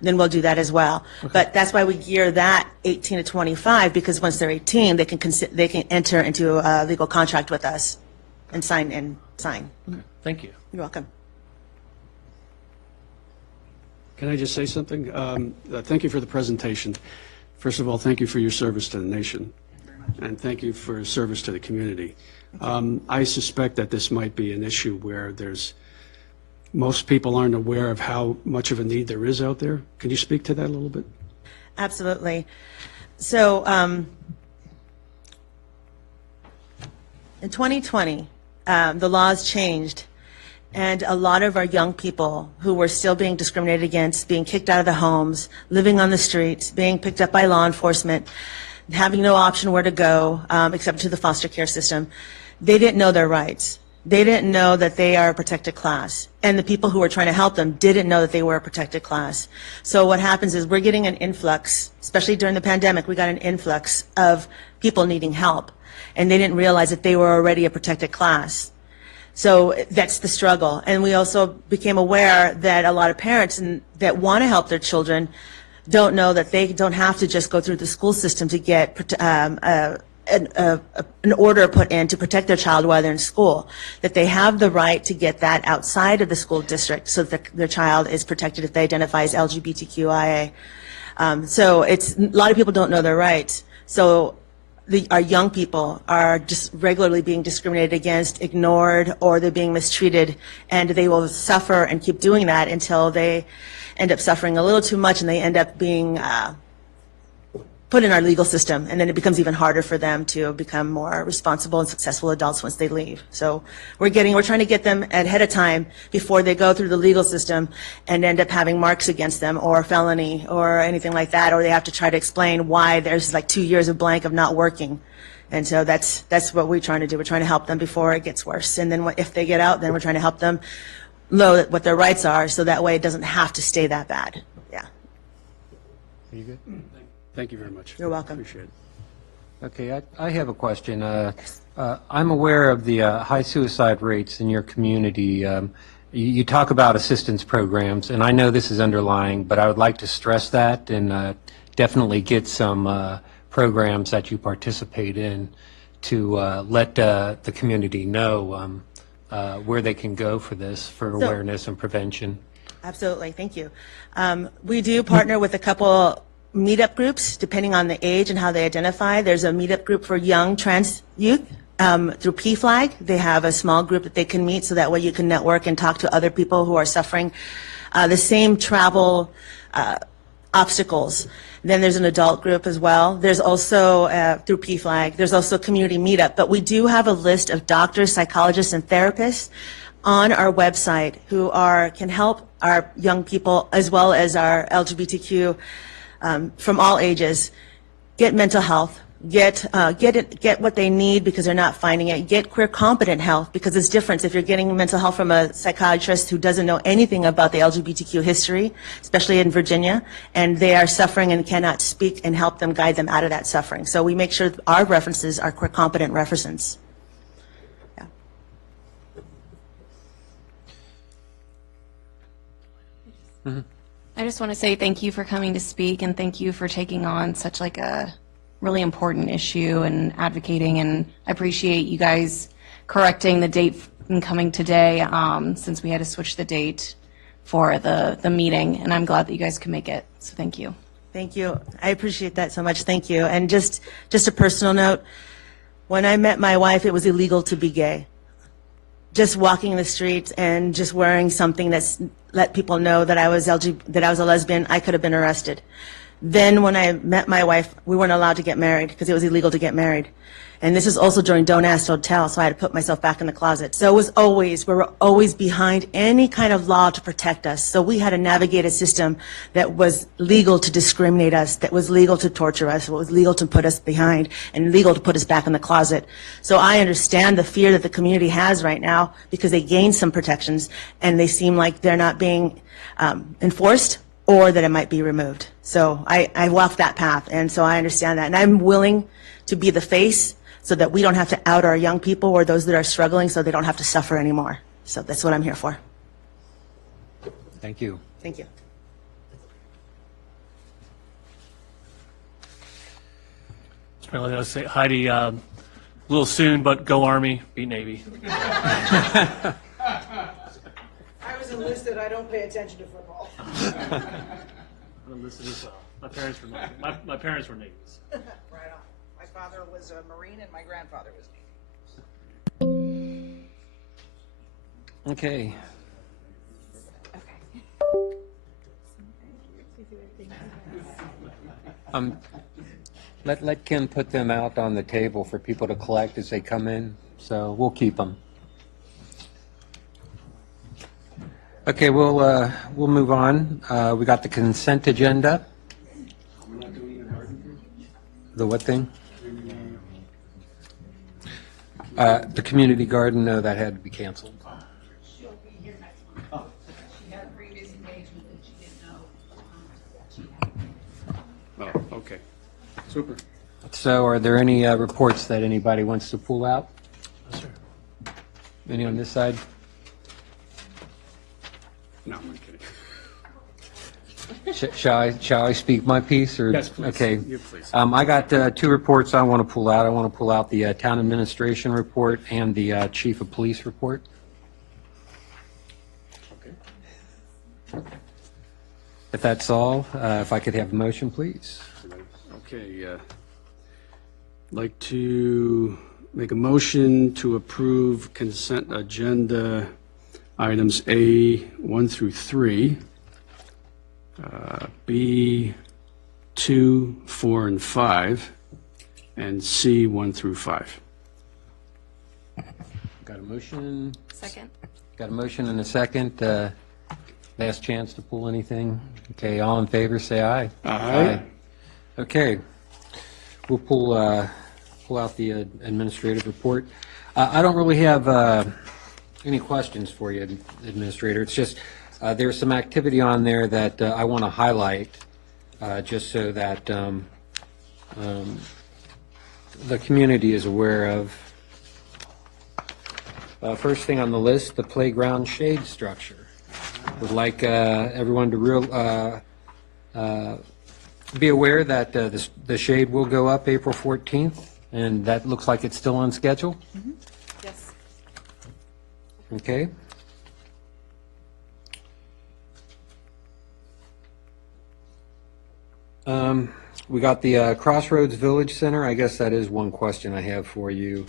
then we'll do that as well. Okay. But that's why we gear that 18 to 25 because once they're 18, they can enter into a legal contract with us and sign. Okay. Thank you. You're welcome. Can I just say something? Thank you for the presentation. First of all, thank you for your service to the nation, and thank you for your service to the community. I suspect that this might be an issue where most people aren't aware of how much of a need there is out there. Can you speak to that a little bit? Absolutely. So in 2020, the laws changed. And a lot of our young people who were still being discriminated against, being kicked out of their homes, living on the streets, being picked up by law enforcement, having no option where to go except to the foster care system, they didn't know their rights. They didn't know that they are a protected class. And the people who were trying to help them didn't know that they were a protected class. So what happens is we're getting an influx, especially during the pandemic, we got an influx of people needing help. And they didn't realize that they were already a protected class. So that's the struggle. And we also became aware that a lot of parents that want to help their children don't know that they don't have to just go through the school system to get an order put in to protect their child while they're in school, that they have the right to get that outside of the school district so that their child is protected if they identify as LGBTQIA. So a lot of people don't know their rights. So our young people are just regularly being discriminated against, ignored, or they're being mistreated, and they will suffer and keep doing that until they end up suffering a little too much and they end up being put in our legal system, and then it becomes even harder for them to become more responsible and successful adults once they leave. So we're trying to get them ahead of time before they go through the legal system and end up having marks against them or felony or anything like that, or they have to try to explain why there's like 2 years of blank of not working. And so that's what we're trying to do. We're trying to help them before it gets worse. And then if they get out, then we're trying to help them know what their rights are so that way it doesn't have to stay that bad. Yeah. Are you good? Thank you very much. You're welcome. Appreciate it. Okay, I have a question. I'm aware of the high suicide rates in your community. You talk about assistance programs, and I know this is underlying, but I would like to stress that and definitely get some programs that you participate in to let the community know where they can go for this, for awareness and prevention. Absolutely, thank you. We do partner with a couple meetup groups, depending on the age and how they identify. There's a meetup group for young trans youth through PFLAG. They have a small group that they can meet, so that way you can network and talk to other people who are suffering the same travel obstacles. Then there's an adult group as well. There's also, through PFLAG, there's also community meetup. But we do have a list of doctors, psychologists, and therapists on our website who can help our young people as well as our LGBTQ from all ages get mental health, get what they need because they're not finding it, get queer competent health because it's different if you're getting mental health from a psychiatrist who doesn't know anything about the LGBTQ history, especially in Virginia, and they are suffering and cannot speak and help them, guide them out of that suffering. So we make sure our references are queer competent references. Yeah. Mm-hmm. I just want to say thank you for coming to speak, and thank you for taking on such like a really important issue and advocating, and I appreciate you guys correcting the date and coming today since we had to switch the date for the meeting, and I'm glad that you guys could make it. So thank you. Thank you. I appreciate that so much. Thank you. And just a personal note, when I met my wife, it was illegal to be gay. Just walking the streets and just wearing something that's let people know that I was that I was a lesbian, I could have been arrested. Then when I met my wife, we weren't allowed to get married because it was illegal to get married. And this is also during Don't Ask, Don't Tell, so I had to put myself back in the closet. So we were always behind any kind of law to protect us. So we had to navigate a system that was legal to discriminate us, that was legal to torture us, that was legal to put us behind, and legal to put us back in the closet. So I understand the fear that the community has right now because they gained some protections and they seem like they're not being enforced, or that it might be removed. So I walked that path, and so I understand that. And I'm willing to be the face so that we don't have to out our young people or those that are struggling so they don't have to suffer anymore. So that's what I'm here for. Thank you. Thank you. Apparently, I was say, Heidi, a little soon, but go Army, beat Navy. I was enlisted. I don't pay attention to football. I'm enlisted as well. My parents were Navies. Right on. My father was a Marine and my grandfather was Navy. Okay. Let Ken put them out on the table for people to collect as they come in, so we'll keep them. Okay, we'll move on. We got the consent agenda. The what thing? The community garden, no, that had to be canceled. She'll be here next month. She had a previous engagement that she didn't know. Oh, okay. Super. So are there any reports that anybody wants to pull out? Yes, sir. Any on this side? No, I'm kidding. Shall I speak my piece? Or? Yes, please. Okay. You please. I got two reports I want to pull out. I want to pull out the town administration report and the chief of police report. Okay. If that's all, if I could have a motion, please. Okay, I'd like to make a motion to approve consent agenda items A 1 through 3, B 2, 4, and 5, and C 1 through 5. Got a motion? Second. Got a motion and a second. Last chance to pull anything. Okay, all in favor, say aye. Aye. Okay, we'll pull out the administrative report. I don't really have any questions for you, Administrator. It's just there's some activity on there that I want to highlight, just so that the community is aware of. First thing on the list, the playground shade structure. Would like everyone to be aware that the shade will go up April 14th, and that looks like it's still on schedule. Yes. Okay. We got the Crossroads Village Center. I guess that is one question I have for you.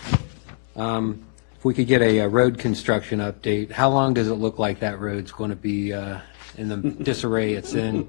If we could get a road construction update, how long does it look like that road's going to be in the disarray it's in?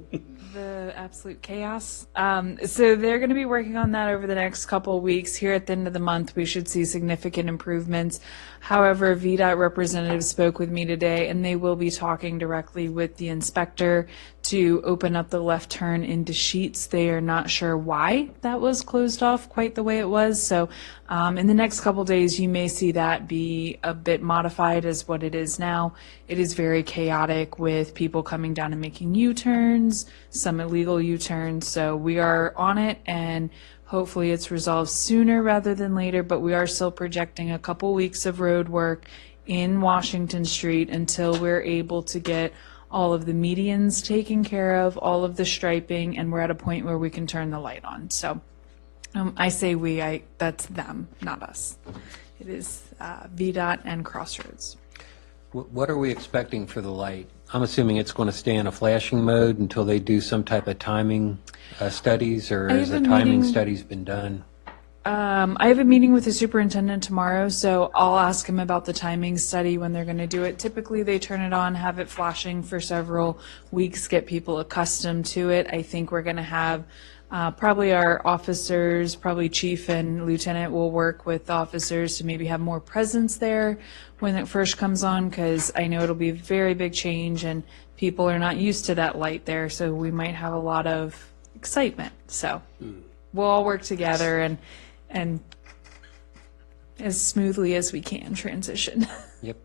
The absolute chaos. So they're going to be working on that over the next couple of weeks. Here at the end of the month, we should see significant improvements. However, VDOT representatives spoke with me today, and they will be talking directly with the inspector to open up the left turn into Sheets. They are not sure why that was closed off quite the way it was. So in the next couple of days, you may see that be a bit modified as what it is now. It is very chaotic with people coming down and making U-turns, some illegal U-turns. So we are on it, and hopefully it's resolved sooner rather than later, but we are still projecting a couple weeks of road work in Washington Street until we're able to get all of the medians taken care of, all of the striping, and we're at a point where we can turn the light on. So I say we, that's them, not us. It is VDOT and Crossroads. What are we expecting for the light? I'm assuming it's going to stay in a flashing mode until they do some type of timing studies, or I has have the a timing meeting- studies been done? I have a meeting with the superintendent tomorrow, so I'll ask him about the timing study when they're going to do it. Typically, they turn it on, have it flashing for several weeks, get people accustomed to it. I think we're going to have probably our officers, probably chief and lieutenant will work with officers to maybe have more presence there when it first comes on, because I know it'll be a very big change and people are not used to that light there, so we might have a lot of excitement. So we'll all work together and as smoothly as we can transition. Yep.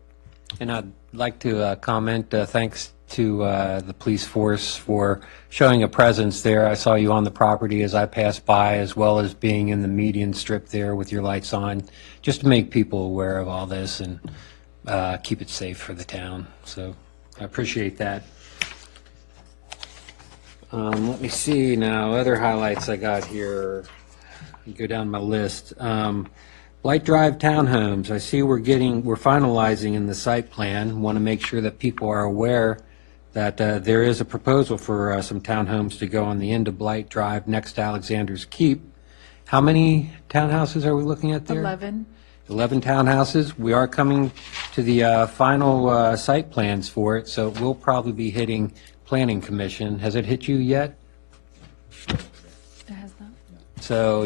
And I'd like to comment, thanks to the police force for showing a presence there. I saw you on the property as I passed by, as well as being in the median strip there with your lights on, just to make people aware of all this and keep it safe for the town. So I appreciate that. Let me see now, other highlights I got here. Go down my list. Blight Drive Townhomes, I see we're finalizing in the site plan. Want to make sure that people are aware that there is a proposal for some townhomes to go on the end of Blight Drive next to Alexander's Keep. How many townhouses are we looking at there? 11. 11 townhouses. We are coming to the final site plans for it, so it will probably be hitting Planning Commission. Has it hit you yet? It has not. So,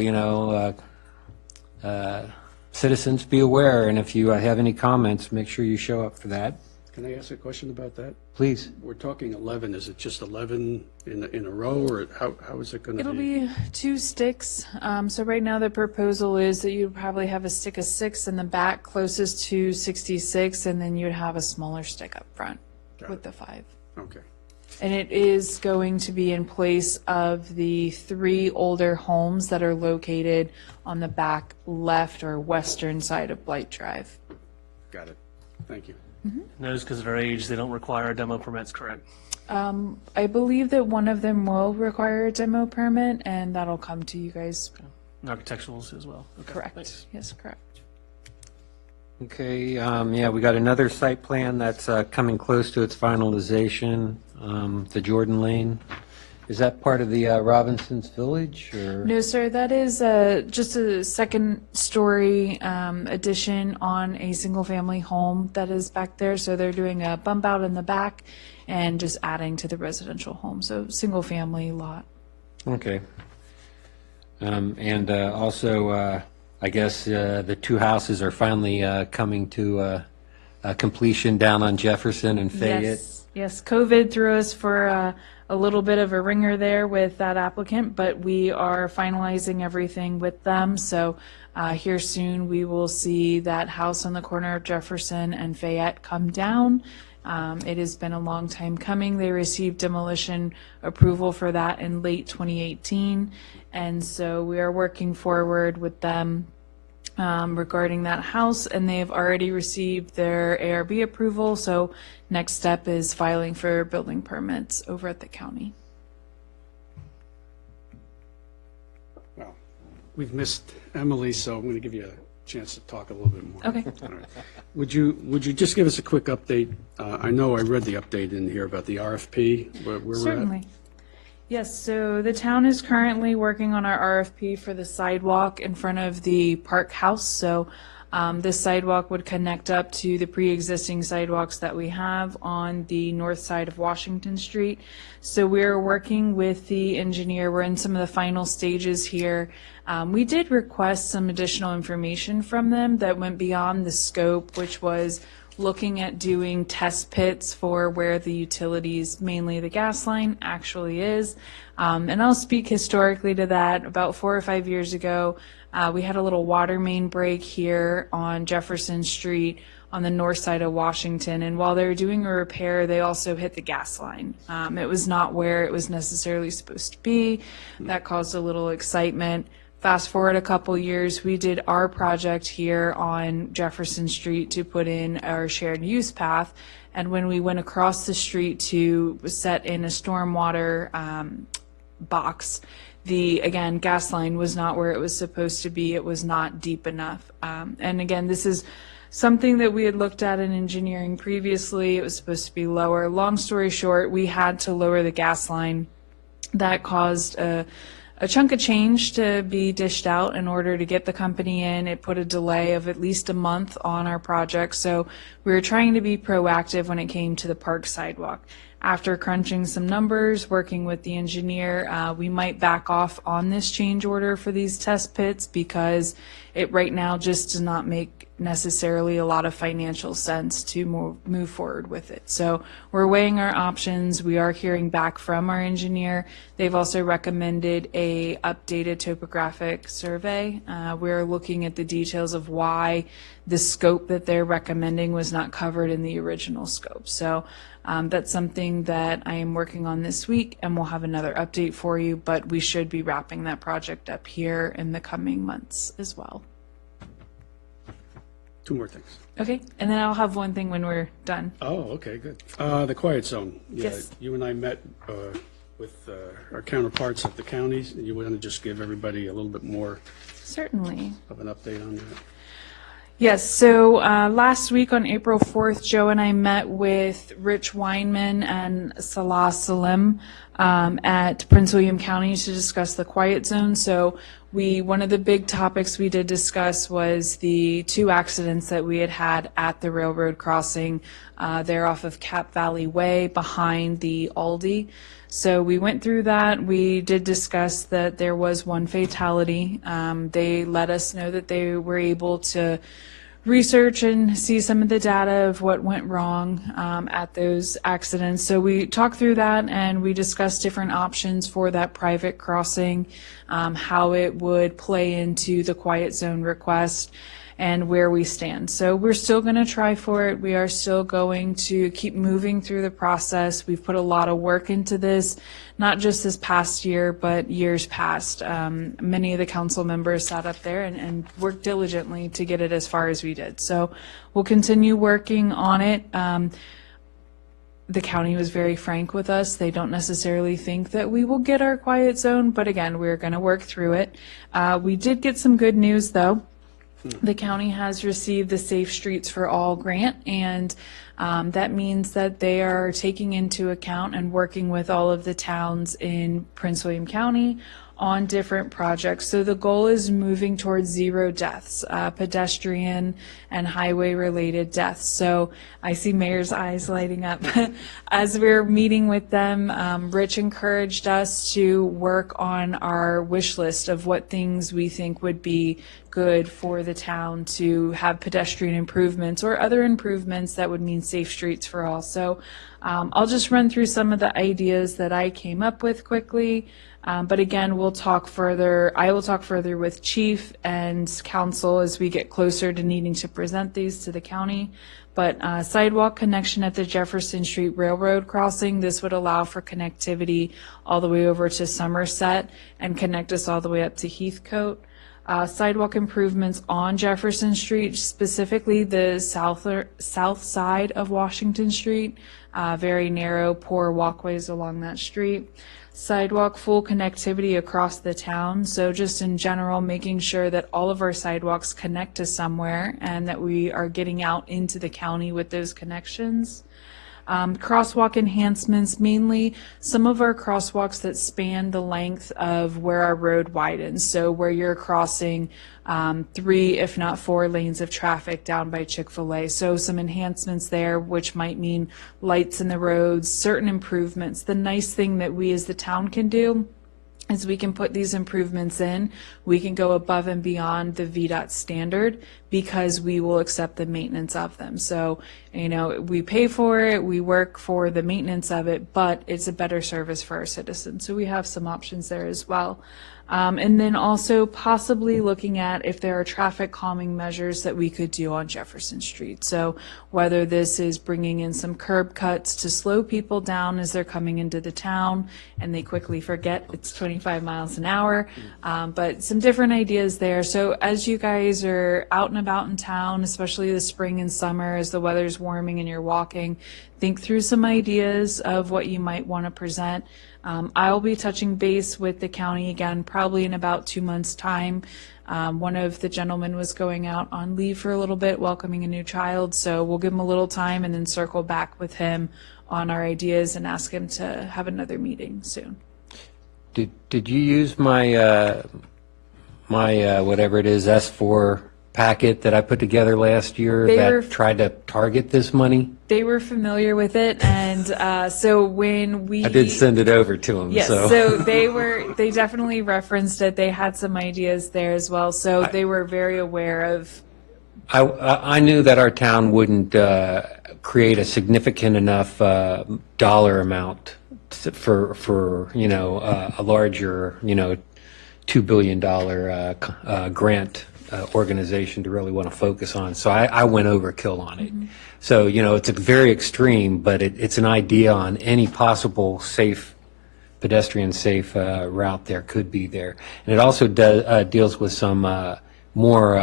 citizens, be aware, and if you have any comments, make sure you show up for that. Can I ask a question about that? Please. We're talking 11. Is it just 11 in a row, or how is it going to It'll be? be 2 sticks. So right now the proposal is that you'd probably have a stick of 6 in the back closest to 66, and then you'd have a smaller stick up front with the 5. Okay. And it is going to be in place of the 3 older homes that are located on the back left or western side of Blight Drive. Got it. Thank you. Those, because of their age, they don't require demo permits, correct? I believe that one of them will require a demo permit, and that'll come to you guys. And architecturals as well. Okay, Correct. thanks. Yes, correct. Okay, yeah, we got another site plan that's coming close to its finalization, the Jordan Lane. Is that part of the Robinson's Village, or? No, sir, that is just a second-story addition on a single-family home that is back there. So they're doing a bump out in the back and just adding to the residential home. So single-family lot. Okay. And also, I guess the 2 houses are finally coming to completion down on Jefferson and Fayette. Yes. COVID threw us for a little bit of a ringer there with that applicant, but we are finalizing everything with them. So here soon we will see that house on the corner of Jefferson and Fayette come down. It has been a long time coming. They received demolition approval for that in late 2018. And so we are working forward with them regarding that house, and they have already received their ARB approval. So next step is filing for building permits over at the county. Well, we've missed Emily, so I'm going to give you a chance to talk a little bit more. Okay. All right. Would you just give us a quick update? I know I read the update in here about the RFP, where we're at. Certainly. Yes, so the town is currently working on our RFP for the sidewalk in front of the Park House. So this sidewalk would connect up to the pre-existing sidewalks that we have on the north side of Washington Street. So we're working with the engineer. We're in some of the final stages here. We did request some additional information from them that went beyond the scope, which was looking at doing test pits for where the utilities, mainly the gas line, actually is. And I'll speak historically to that. About 4 or 5 years ago, we had a little water main break here on Jefferson Street on the north side of Washington. And while they were doing a repair, they also hit the gas line. It was not where it was necessarily supposed to be. That caused a little excitement. Fast forward a couple years, we did our project here on Jefferson Street to put in our shared use path. And when we went across the street to set in a stormwater box, the, again, gas line was not where it was supposed to be. It was not deep enough. And again, this is something that we had looked at in engineering previously. It was supposed to be lower. Long story short, we had to lower the gas line. That caused a chunk of change to be dished out in order to get the company in. It put a delay of at least a month on our project. So we were trying to be proactive when it came to the park sidewalk. After crunching some numbers, working with the engineer, we might back off on this change order for these test pits because it right now just does not make necessarily a lot of financial sense to move forward with it. So we're weighing our options. We are hearing back from our engineer. They've also recommended a updated topographic survey. We're looking at the details of why the scope that they're recommending was not covered in the original scope. So that's something that I am working on this week, and we'll have another update for you, but we should be wrapping that project up here in the coming months as well. Two more things. Okay, and then I'll have one thing when we're done. Oh, okay, good. The quiet zone. Yeah, Yes. You and I met with our counterparts at the counties. You want to just give everybody a little bit more Certainly. of an update on that? Yes, so last week on April 4th, Joe and I met with Rich Weinman and Salah Salim at Prince William County to discuss the quiet zone. So one of the big topics we did discuss was the 2 accidents that we had at the railroad crossing there off of Cap Valley Way behind the Aldi. So we went through that. We did discuss that there was 1 fatality. They let us know that they were able to research and see some of the data of what went wrong at those accidents. So we talked through that and we discussed different options for that private crossing, how it would play into the quiet zone request, and where we stand. So we're still going to try for it. We are still going to keep moving through the process. We've put a lot of work into this, not just this past year, but years past. Many of the council members sat up there and worked diligently to get it as far as we did. So we'll continue working on it. The county was very frank with us. They don't necessarily think that we will get our quiet zone, but again, we're going to work through it. We did get some good news, though. The county has received the Safe Streets for All grant, and that means that they are taking into account and working with all of the towns in Prince William County on different projects. So the goal is moving towards 0 deaths, pedestrian and highway related deaths. So I see Mayor's eyes lighting up. As we're meeting with them, Rich encouraged us to work on our wish list of what things we think would be good for the town to have pedestrian improvements or other improvements that would mean safe streets for all. So I'll just run through some of the ideas that I came up with quickly. But again, we'll talk further. I will talk further with Chief and Council as we get closer to needing to present these to the county. But sidewalk connection at the Jefferson Street Railroad crossing, this would allow for connectivity all the way over to Somerset and connect us all the way up to Heathcote. Sidewalk improvements on Jefferson Street, specifically the south side of Washington Street, very narrow, poor walkways along that street. Sidewalk full connectivity across the town. So just in general, making sure that all of our sidewalks connect to somewhere and that we are getting out into the county with those connections. Crosswalk enhancements, mainly some of our crosswalks that span the length of where our road widens. So where you're crossing 3, if not 4 lanes of traffic down by Chick-fil-A. So some enhancements there, which might mean lights in the roads, certain improvements. The nice thing that we as the town can do is we can put these improvements in. We can go above and beyond the VDOT standard because we will accept the maintenance of them. So, we pay for it, we work for the maintenance of it, but it's a better service for our citizens. So we have some options there as well. And then also possibly looking at if there are traffic calming measures that we could do on Jefferson Street. So whether this is bringing in some curb cuts to slow people down as they're coming into the town and they quickly forget it's 25 miles an hour, but some different ideas there. So as you guys are out and about in town, especially the spring and summer as the weather's warming and you're walking, think through some ideas of what you might want to present. I'll be touching base with the county again, probably in about 2 months' time, One of the gentlemen was going out on leave for a little bit, welcoming a new child, so we'll give him a little time and then circle back with him on our ideas and ask him to have another meeting soon. Did you use my whatever it is, S4 packet that I put together last year that tried to target this money? They were familiar with it, and so when we... I did send it over to them. Yes, so they definitely referenced it. They had some ideas there as well, so they were very aware of... I knew that our town wouldn't create a significant enough dollar amount for a larger $2 billion grant organization to really want to focus on. So I went overkill on it. So it's a very extreme, but it's an idea on any possible safe pedestrian safe route there could be there, and it also deals with some more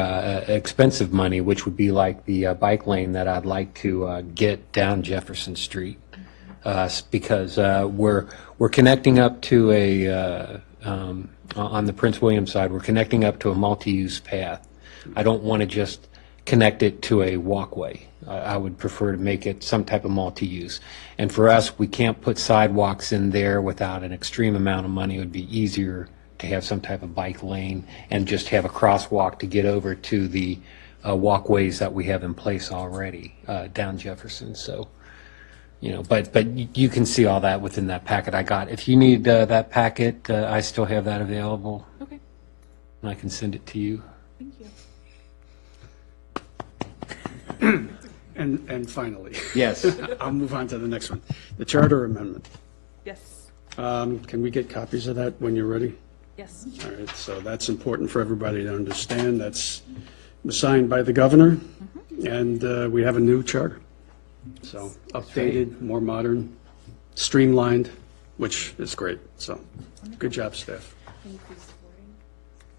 expensive money, which would be like the bike lane that I'd like to get down Jefferson Street, because we're connecting up to a on the Prince William side, we're connecting up to a multi-use path. I don't want to just connect it to a walkway. I would prefer to make it some type of multi-use. And for us, we can't put sidewalks in there without an extreme amount of money. It would be easier to have some type of bike lane and just have a crosswalk to get over to the walkways that we have in place already down Jefferson. So, but you can see all that within that packet I got. If you need that packet, I still have that available. Okay. And I can send it to you. Thank you. And finally. Yes. I'll move on to the next one. The charter amendment. Yes. Can we get copies of that when you're ready? Yes. All right, so that's important for everybody to understand. That's signed by the governor, and we have a new charter. So updated, more modern, streamlined, which is great. So good job, staff.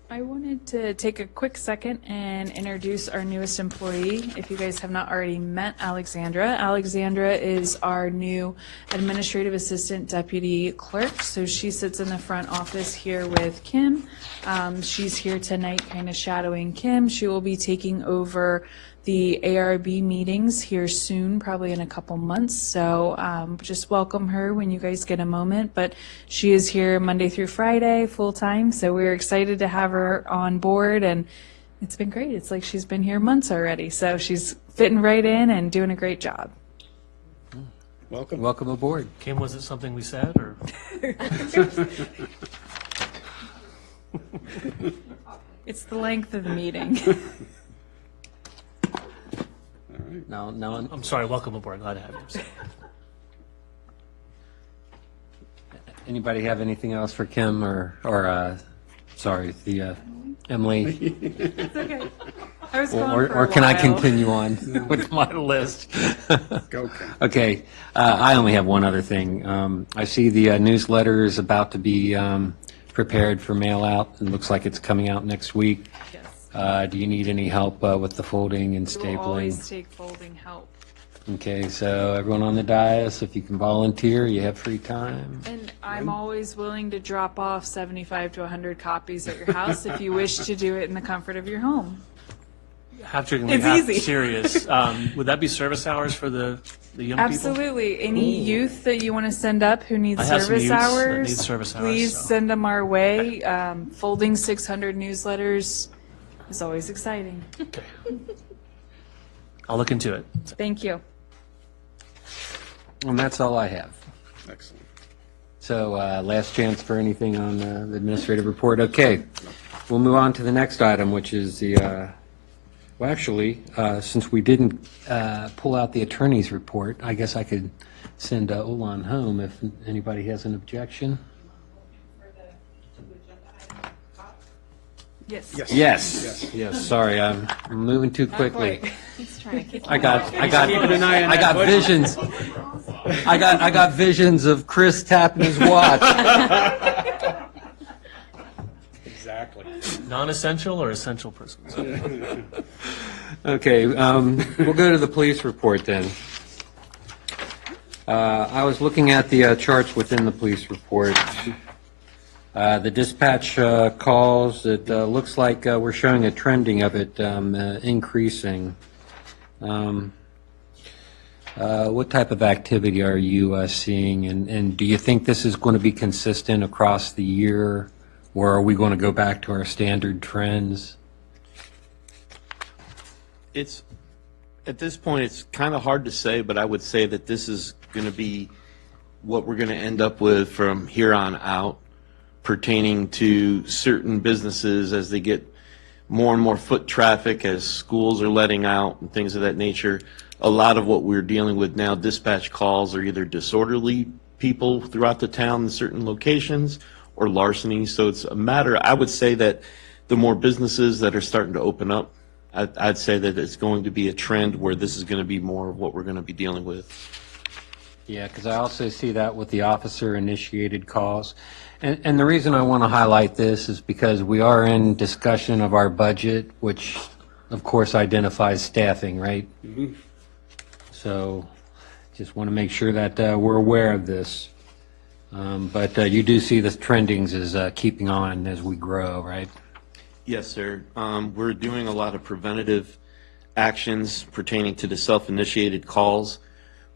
I wanted to take a quick second and introduce our newest employee. If you guys have not already met Alexandra, Alexandra is our new administrative assistant deputy clerk. So she sits in the front office here with Kim. She's here tonight kind of shadowing Kim. She will be taking over the ARB meetings here soon, probably in a couple months. So just welcome her when you guys get a moment. But she is here Monday through Friday, full time. So we're excited to have her on board, and it's been great. It's like she's been here months already. So she's fitting right in and doing a great job. Welcome. Welcome aboard. Kim, was it something we said, or? It's the length of the meeting. No, I'm sorry, welcome aboard, glad to have you. Anybody have anything else for Kim or sorry, the Emily? It's okay. I was gone for a Or can I while. continue on with my list? Go, Kim. Okay, I only have one other thing. I see the newsletter is about to be prepared for mail out. It looks like it's coming out next week. Yes. Do you need any help with the folding and We will always stapling? take folding help. Okay, so everyone on the dais, if you can volunteer, you have free time. And I'm always willing to drop off 75 to 100 copies at your house if you wish to do it in the comfort of your home. Half joking, It's half easy. serious. Would that be service hours for the young people? Absolutely. Any youth that you want to send up who needs I have some service youths that hours, need service hours, please so. send them our way. Folding 600 newsletters is always exciting. Okay. I'll look into it. Thank you. And that's all I have. Excellent. So last chance for anything on the administrative report. Okay, we'll move on to the next item, which is the, well, actually, since we didn't pull out the attorney's report, I guess I could send Olan home if anybody has an objection. Yes. Yes, sorry, I'm moving too quickly. He's trying to kick I got Keeping an eye on that budget. visions. I got visions of Chris tapping his watch. Exactly. Non-essential or essential persons? Okay, we'll go to the police report then. I was looking at the charts within the police report. The dispatch calls, it looks like we're showing a trending of it increasing. What type of activity are you seeing, and do you think this is going to be consistent across the year, or are we going to go back to our standard trends? It's, at this point, it's kind of hard to say, but I would say that this is going to be what we're going to end up with from here on out, pertaining to certain businesses as they get more and more foot traffic, as schools are letting out and things of that nature. A lot of what we're dealing with now, dispatch calls, are either disorderly people throughout the town in certain locations or larceny. So it's a matter, I would say that the more businesses that are starting to open up, I'd say that it's going to be a trend where this is going to be more of what we're going to be dealing with. Yeah, because I also see that with the officer-initiated calls. And the reason I want to highlight this is because we are in discussion of our budget, which, of course, identifies staffing, right? Mhm. So just want to make sure that we're aware of this. But you do see the trendings is keeping on as we grow, right? Yes, sir. We're doing a lot of preventative actions pertaining to the self-initiated calls.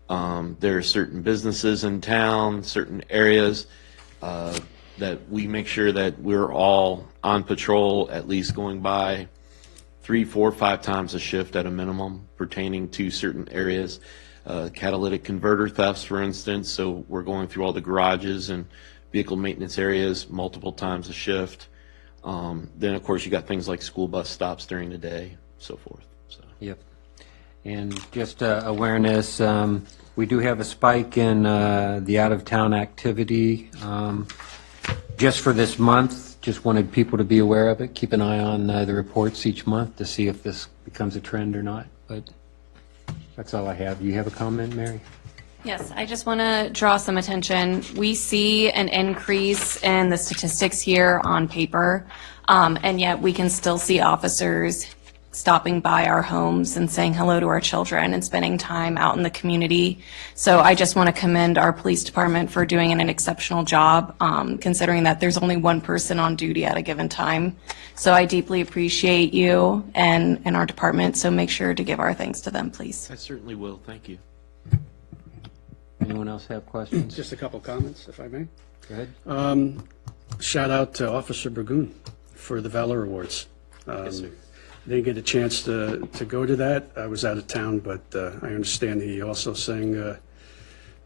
There are certain businesses in town, certain areas that we make sure that we're all on patrol, at least going by 3, 4, 5 times a shift at a minimum pertaining to certain areas. Catalytic converter thefts, for instance, so we're going through all the garages and vehicle maintenance areas multiple times a shift. Then, of course, you got things like school bus stops during the day, so forth. So. Yep. And just awareness, we do have a spike in the out-of-town activity just for this month. Just wanted people to be aware of it. Keep an eye on the reports each month to see if this becomes a trend or not. But that's all I have. You have a comment, Mary? Yes, I just want to draw some attention. We see an increase in the statistics here on paper, and yet we can still see officers stopping by our homes and saying hello to our children and spending time out in the community. So I just want to commend our police department for doing an exceptional job, considering that there's only one person on duty at a given time. So I deeply appreciate you and our department, so make sure to give our thanks to them, please. I certainly will. Thank you. Anyone else have questions? Just a couple comments, if I may. Go ahead. Shout out to Officer Burgoon for the Valor Awards. Yes, sir. Didn't get a chance to go to that. I was out of town, but I understand he also sang the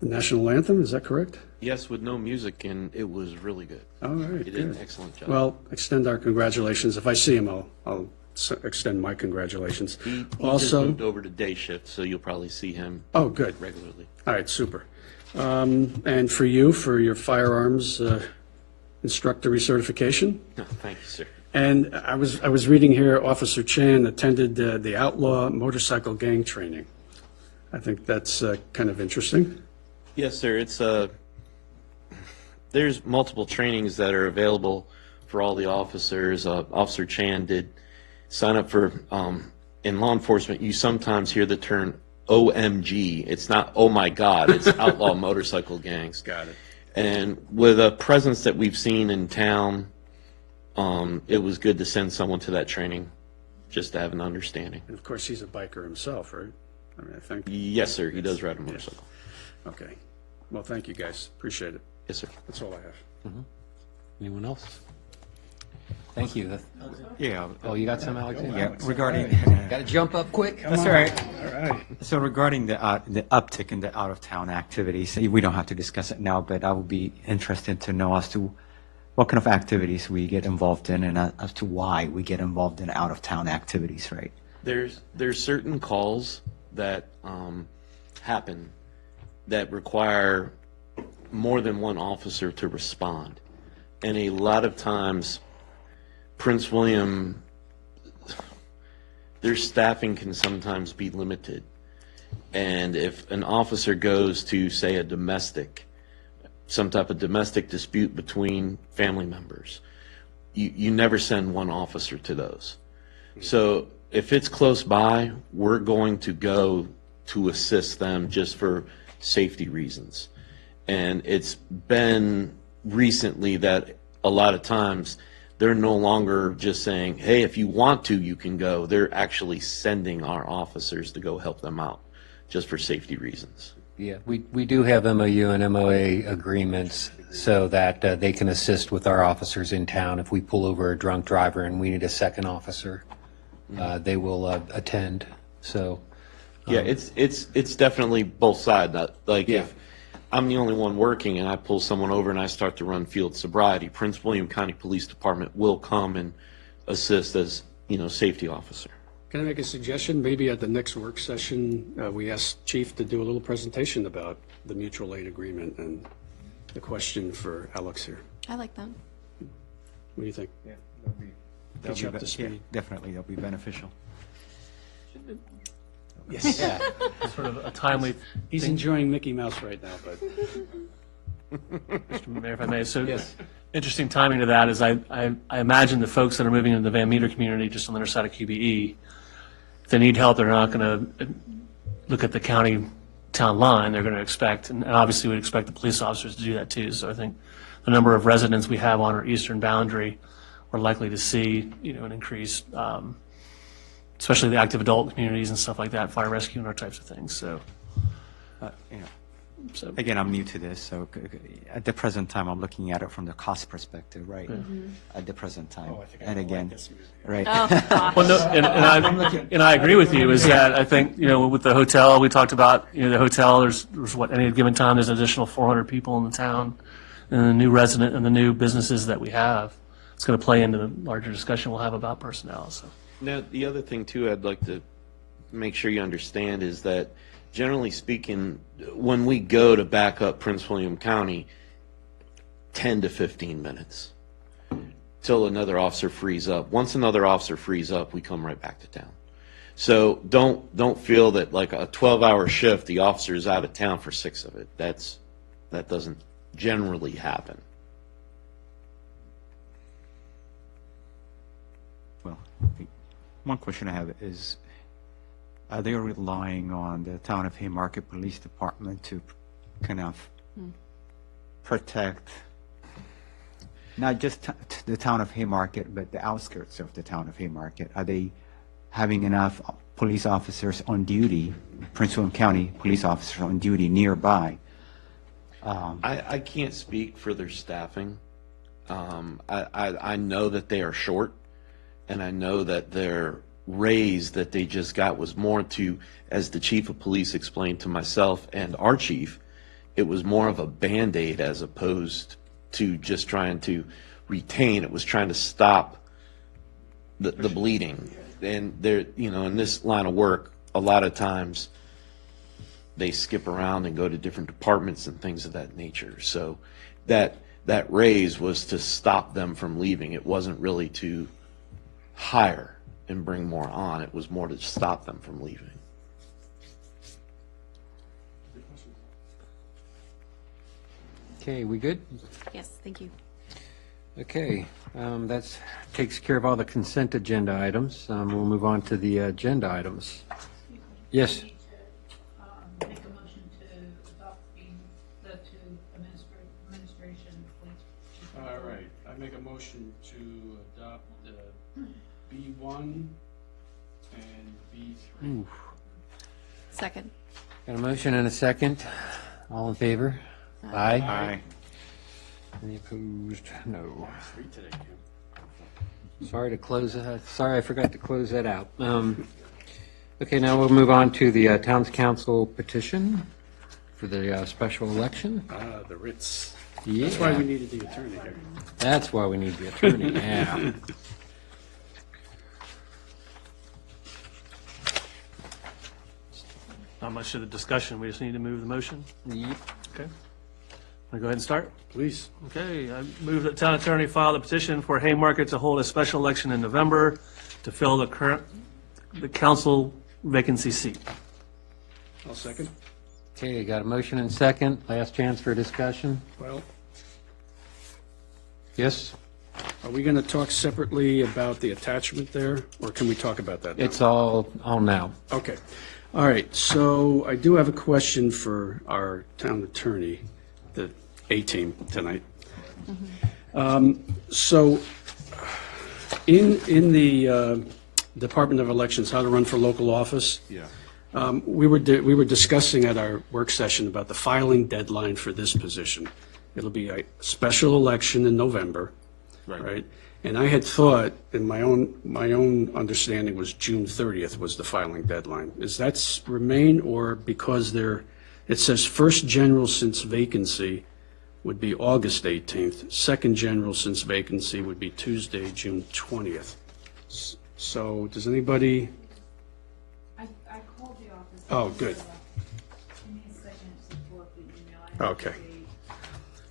national anthem. Is that correct? Yes, with no music, and it was really good. All right, He did an good. excellent job. Well, extend our congratulations. If I see him, I'll extend my congratulations. He just Also, moved over to day shift, so you'll probably see him oh, good. regularly. All right, super. And for you, for your firearms instructor recertification. No, thank you, sir. And I was reading here, Officer Chan attended the outlaw motorcycle gang training. I think that's kind of interesting. Yes, sir. It's there's multiple trainings that are available for all the officers. Officer Chan did sign up for, in law enforcement, you sometimes hear the term OMG. It's not, oh my God, it's outlaw motorcycle gangs. Got it. And with a presence that we've seen in town, it was good to send someone to that training just to have an understanding. And of course, he's a biker himself, right? I mean, I think. Yes, sir. He does ride a motorcycle. Okay. Well, thank you, guys. Appreciate it. Yes, sir. That's all I have. Anyone else? Thank you. Yeah. Oh, you got some, Alexander? Yeah, regarding. Got to jump up quick. That's all right. All right. So regarding the uptick in the out-of-town activities, we don't have to discuss it now, but I would be interested to know as to what kind of activities we get involved in and as to why we get involved in out-of-town activities, right? There's certain calls that happen that require more than one officer to respond. And a lot of times, Prince William, their staffing can sometimes be limited. And if an officer goes to, say, a domestic, some type of domestic dispute between family members, you never send one officer to those. So if it's close by, we're going to go to assist them just for safety reasons. And it's been recently that a lot of times, they're no longer just saying, hey, if you want to, you can go. They're actually sending our officers to go help them out, just for safety reasons. Yeah, we do have MOU and MOA agreements so that they can assist with our officers in town. If we pull over a drunk driver and we need a second officer, they will attend. So, Yeah, it's definitely both sides. Like if I'm the only one working and I pull someone over and I start to run field sobriety, Prince William County Police Department will come and assist as, safety officer. Can I make a suggestion? Maybe at the next work session, we ask Chief to do a little presentation about the mutual aid agreement and the question for Alex here. I like that. What do you think? Yeah, Get you up to speed. definitely, that'll be beneficial. Yes. Yeah. Sort of a timely. He's thing. enjoying Mickey Mouse right now, but. Mr. Mayor, if I may. So, interesting timing to that is I imagine the folks that are moving into the Van Meter community just on the other side of QBE, if they need help, they're not going to look at the county town line. They're going to expect, and obviously we'd expect the police officers to do that too. So I think the number of residents we have on our eastern boundary, we're likely to see, an increase, especially the active adult communities and stuff like that, fire rescue and our types of things. So. Again, I'm new to this, so at the present time, I'm looking at it from the cost perspective, right? At the present time. And again, right. Well, no, and I agree with you, is that I think, with the hotel, we talked about, the hotel, there's what, any given time, there's an additional 400 people in the town, and the new resident and the new businesses that we have. It's going to play into the larger discussion we'll have about personnel, so. Now, the other thing too, I'd like to make sure you understand is that generally speaking, when we go to back up Prince William County, 10 to 15 minutes till another officer frees up. Once another officer frees up, we come right back to town. So don't feel that like a 12-hour shift, the officer is out of town for 6 of it. That doesn't generally happen. Well, one question I have is, are they relying on the Town of Haymarket Police Department to kind of protect not just the town of Haymarket, but the outskirts of the town of Haymarket? Are they having enough police officers on duty, Prince William County police officers on duty nearby? I can't speak for their staffing. I know that they are short, and I know that their raise that they just got was more to, as the chief of police explained to myself and our chief, it was more of a Band-Aid as opposed to just trying to retain. It was trying to stop the bleeding. And there, in this line of work, a lot of times they skip around and go to different departments and things of that nature. So that raise was to stop them from leaving. It wasn't really to hire and bring more on. It was more to stop them from leaving. Okay, we good? Yes, thank you. Okay, that takes care of all the consent agenda items. We'll move on to the agenda items. Yes? Make a motion to adopt the two administration police. All right, I make a motion to adopt B1 and B3. Ooh. Second. Got a motion and a second. All in favor? Aye. Aye. Any opposed? No. 3 today, Kim. Sorry to close, sorry I forgot to close that out. Okay, now we'll move on to the Town's Council petition for the special election. The writs. Yeah. That's why we needed the attorney here. That's why we need the attorney, yeah. Not much of the discussion, we just need to move the motion. Yep. Okay. Want to go ahead and start? Please. Okay, I move that town attorney file the petition for Haymarket to hold a special election in November to fill the council vacancy seat. I'll second. Okay, got a motion and second. Last chance for discussion. Well, Yes? are we going to talk separately about the attachment there, or can we talk about that now? It's all now. Okay. All right, so I do have a question for our town attorney, the A-team tonight. So in the Department of Elections, how to run for local office, we were discussing at our work session about the filing deadline for this position. It'll be a special election in November, right? And I had thought, in my own understanding was June 30th was the filing deadline. Is that remain, or because it says first general since vacancy would be August 18th, second general since vacancy would be Tuesday, June 20th. So does anybody? I called the office. Oh, good. Give me a second to pull up the email. Okay.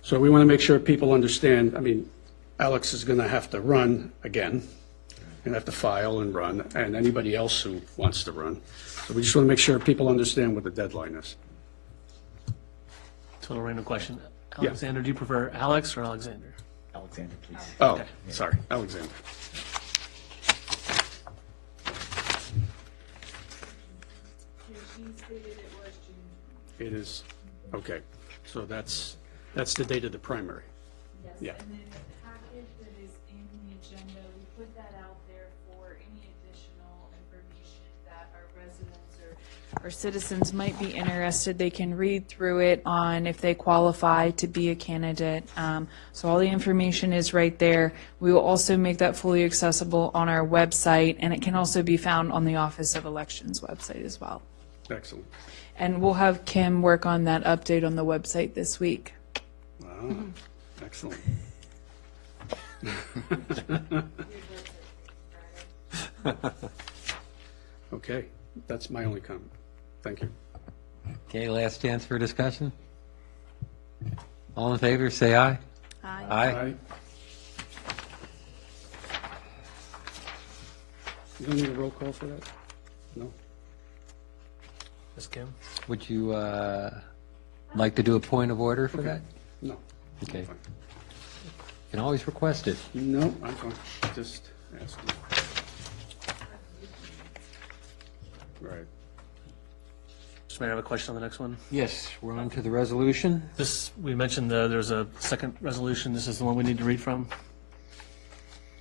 So we want to make sure people understand, I mean, Alex is going to have to run again, and have to file and run, and anybody else who wants to run. So we just want to make sure people understand what the deadline is. Total random question. Yeah. Alexander, do you prefer Alex or Alexander? Alexander, please. Oh, sorry, Alexander. It is, okay. So that's the date of the primary. Yes, Yeah. and then the packet that is in the agenda, we put that out there for any additional information that our residents or citizens might be interested. They can read through it on if they qualify to be a candidate. So all the information is right there. We will also make that fully accessible on our website, and it can also be found on the Office of Elections website as well. Excellent. And we'll have Kim work on that update on the website this week. Wow, excellent. Okay, that's my only comment. Thank you. Okay, last chance for discussion. All in favor, say aye. Aye. You don't need a roll call for that? No? Ms. Kim? Would you like to do a point of order for that? No. Okay. I'm fine. You can always request it. No, I'm fine. Just asking. Right. Mr. Mayor, I have a question on the next one. Yes, we're on to the resolution. This, we mentioned there's a second resolution. This is the one we need to read from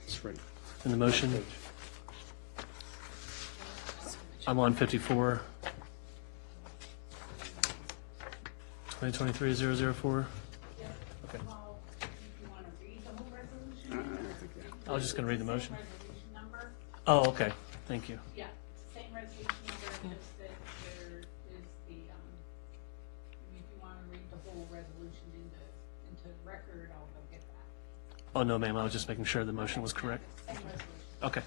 That's right. in the motion. I'm on 54. 2023-004. Okay. I was just going to read the motion. Oh, okay. Thank you. Yeah, same resolution number, just that there is the, if you want to read the whole resolution into record, I'll go get that. Oh, no, ma'am. I was just making sure the motion was correct. Same resolution. Okay.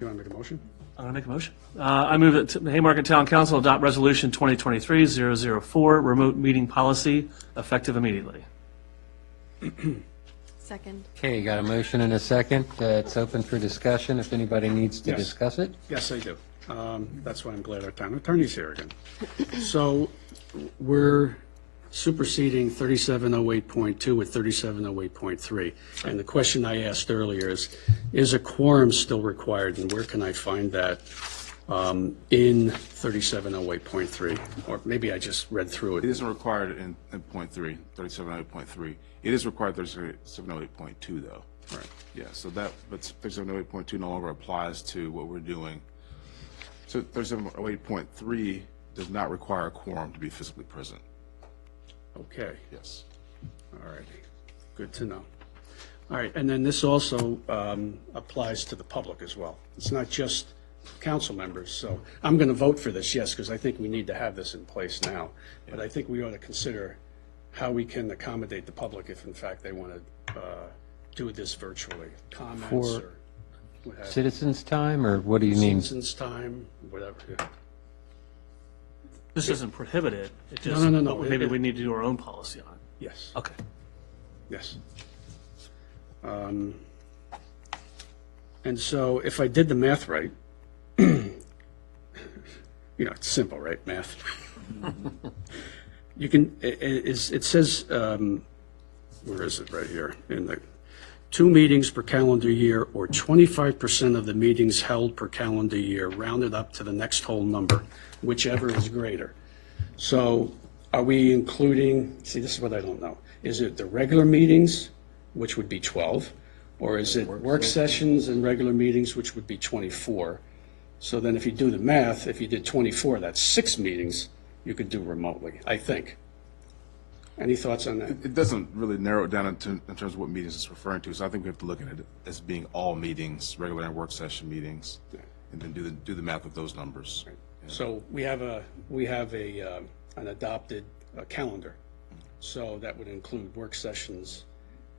You want to make a motion? I'm going to make a motion. I move that the Haymarket Town Council adopt Resolution 2023-004, remote meeting policy, effective immediately. Second. Okay, you got a motion and a second. It's open for discussion if anybody needs to Yes. discuss it. Yes, I do. That's why I'm glad our town attorney's here again. So we're superseding 3708.2 with 3708.3. And the question I asked earlier is a quorum still required, and where can I find that in 3708.3? Or maybe I just read through It it. isn't required in point 3, 3708.3. It is required 3708.2 though. Right. Yeah, so that, but 3708.2 no longer applies to what we're doing. So 3708.3 does not require a quorum to be physically present. Okay. Yes. All righty. Good to know. All right, and then this also applies to the public as well. It's not just council members, so I'm going to vote for this, yes, because I think we need to have this in place now. But I think we ought to consider how we can accommodate the public if in fact they want to do this virtually. Comments For or what have you. Citizens' time, or what do you mean? Citizens' time, whatever, yeah. This doesn't prohibit it. It No, just, no, no, no. Maybe we need to do our own policy on it. Yes. Okay. Yes. And so if I did the math right, you know, it's simple, right, math? You can, it says, where is it, right here, in the 2 meetings per calendar year, or 25% of the meetings held per calendar year, rounded up to the next whole number, whichever is greater. So are we including, see, this is what I don't know. Is it the regular meetings, which would be 12, or is it work sessions and regular meetings, which would be 24? So then if you do the math, if you did 24, that's 6 meetings you could do remotely, I think. Any thoughts on that? It doesn't really narrow it down in terms of what meetings it's referring to, so I think we have to look at it as being all meetings, regular and work session meetings, and then do the math with those numbers. So we have an adopted calendar. So that would include work sessions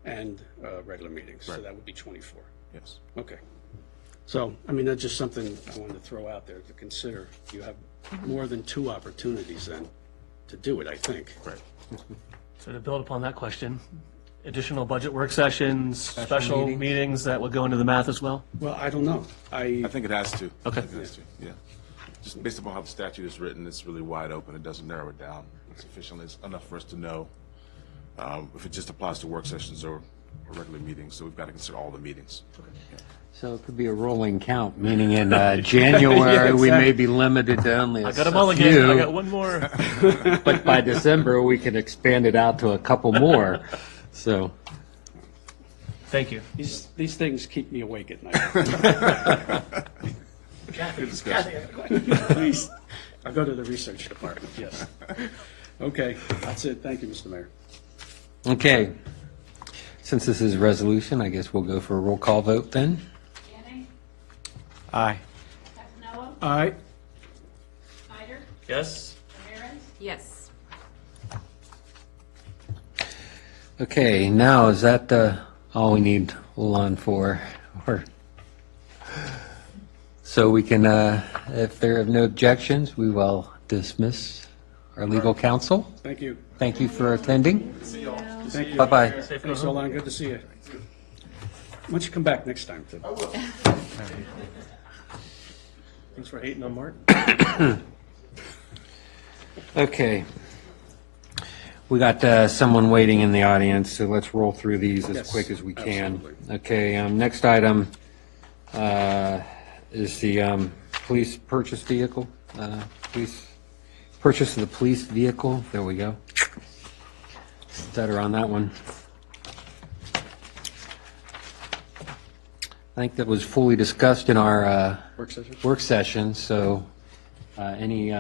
and regular meetings. So that would be 24. Yes. Okay. So, I mean, that's just something I wanted to throw out there to consider. You have more than 2 opportunities then to do it, I think. Right. So to build upon that question, additional budget work sessions, special meetings that would go into the math as well? Well, I don't know. I think it has to. Okay. I think it has to, yeah. Just based upon how the statute is written, it's really wide open. It doesn't narrow it down sufficiently. It's enough for us to know if it just applies to work sessions or regular meetings. So we've got to consider all the meetings. Yeah. So it could be a rolling count, meaning in January, we may be limited to only I got them all again. I got one more. But by December, we can expand it out to a couple more. So, Thank you. These things keep me awake at night. Good discussion. Please, I'll go to the research department, yes. Okay, that's it. Thank you, Mr. Mayor. okay. Since this is a resolution, I guess we'll go for a roll call vote then. Manning, Aye. Casanova, Aye. Snyder, Yes? Ramirez, Yes. Okay, now is that all we need on for? Or, so we can, if there are no objections, we will dismiss our legal counsel. Thank you. Thank you for attending. Thank you. Bye-bye. Thanks, Olan. Good to see you. Why don't you come back next time, too? Thanks for hating on Mark. Okay. We got someone waiting in the audience, so let's roll through these as Yes, quick as we can. absolutely. Okay, next item is the police purchase vehicle. Police purchase of the police vehicle. There we go. Better on that one. I think that was fully discussed in our work session, so any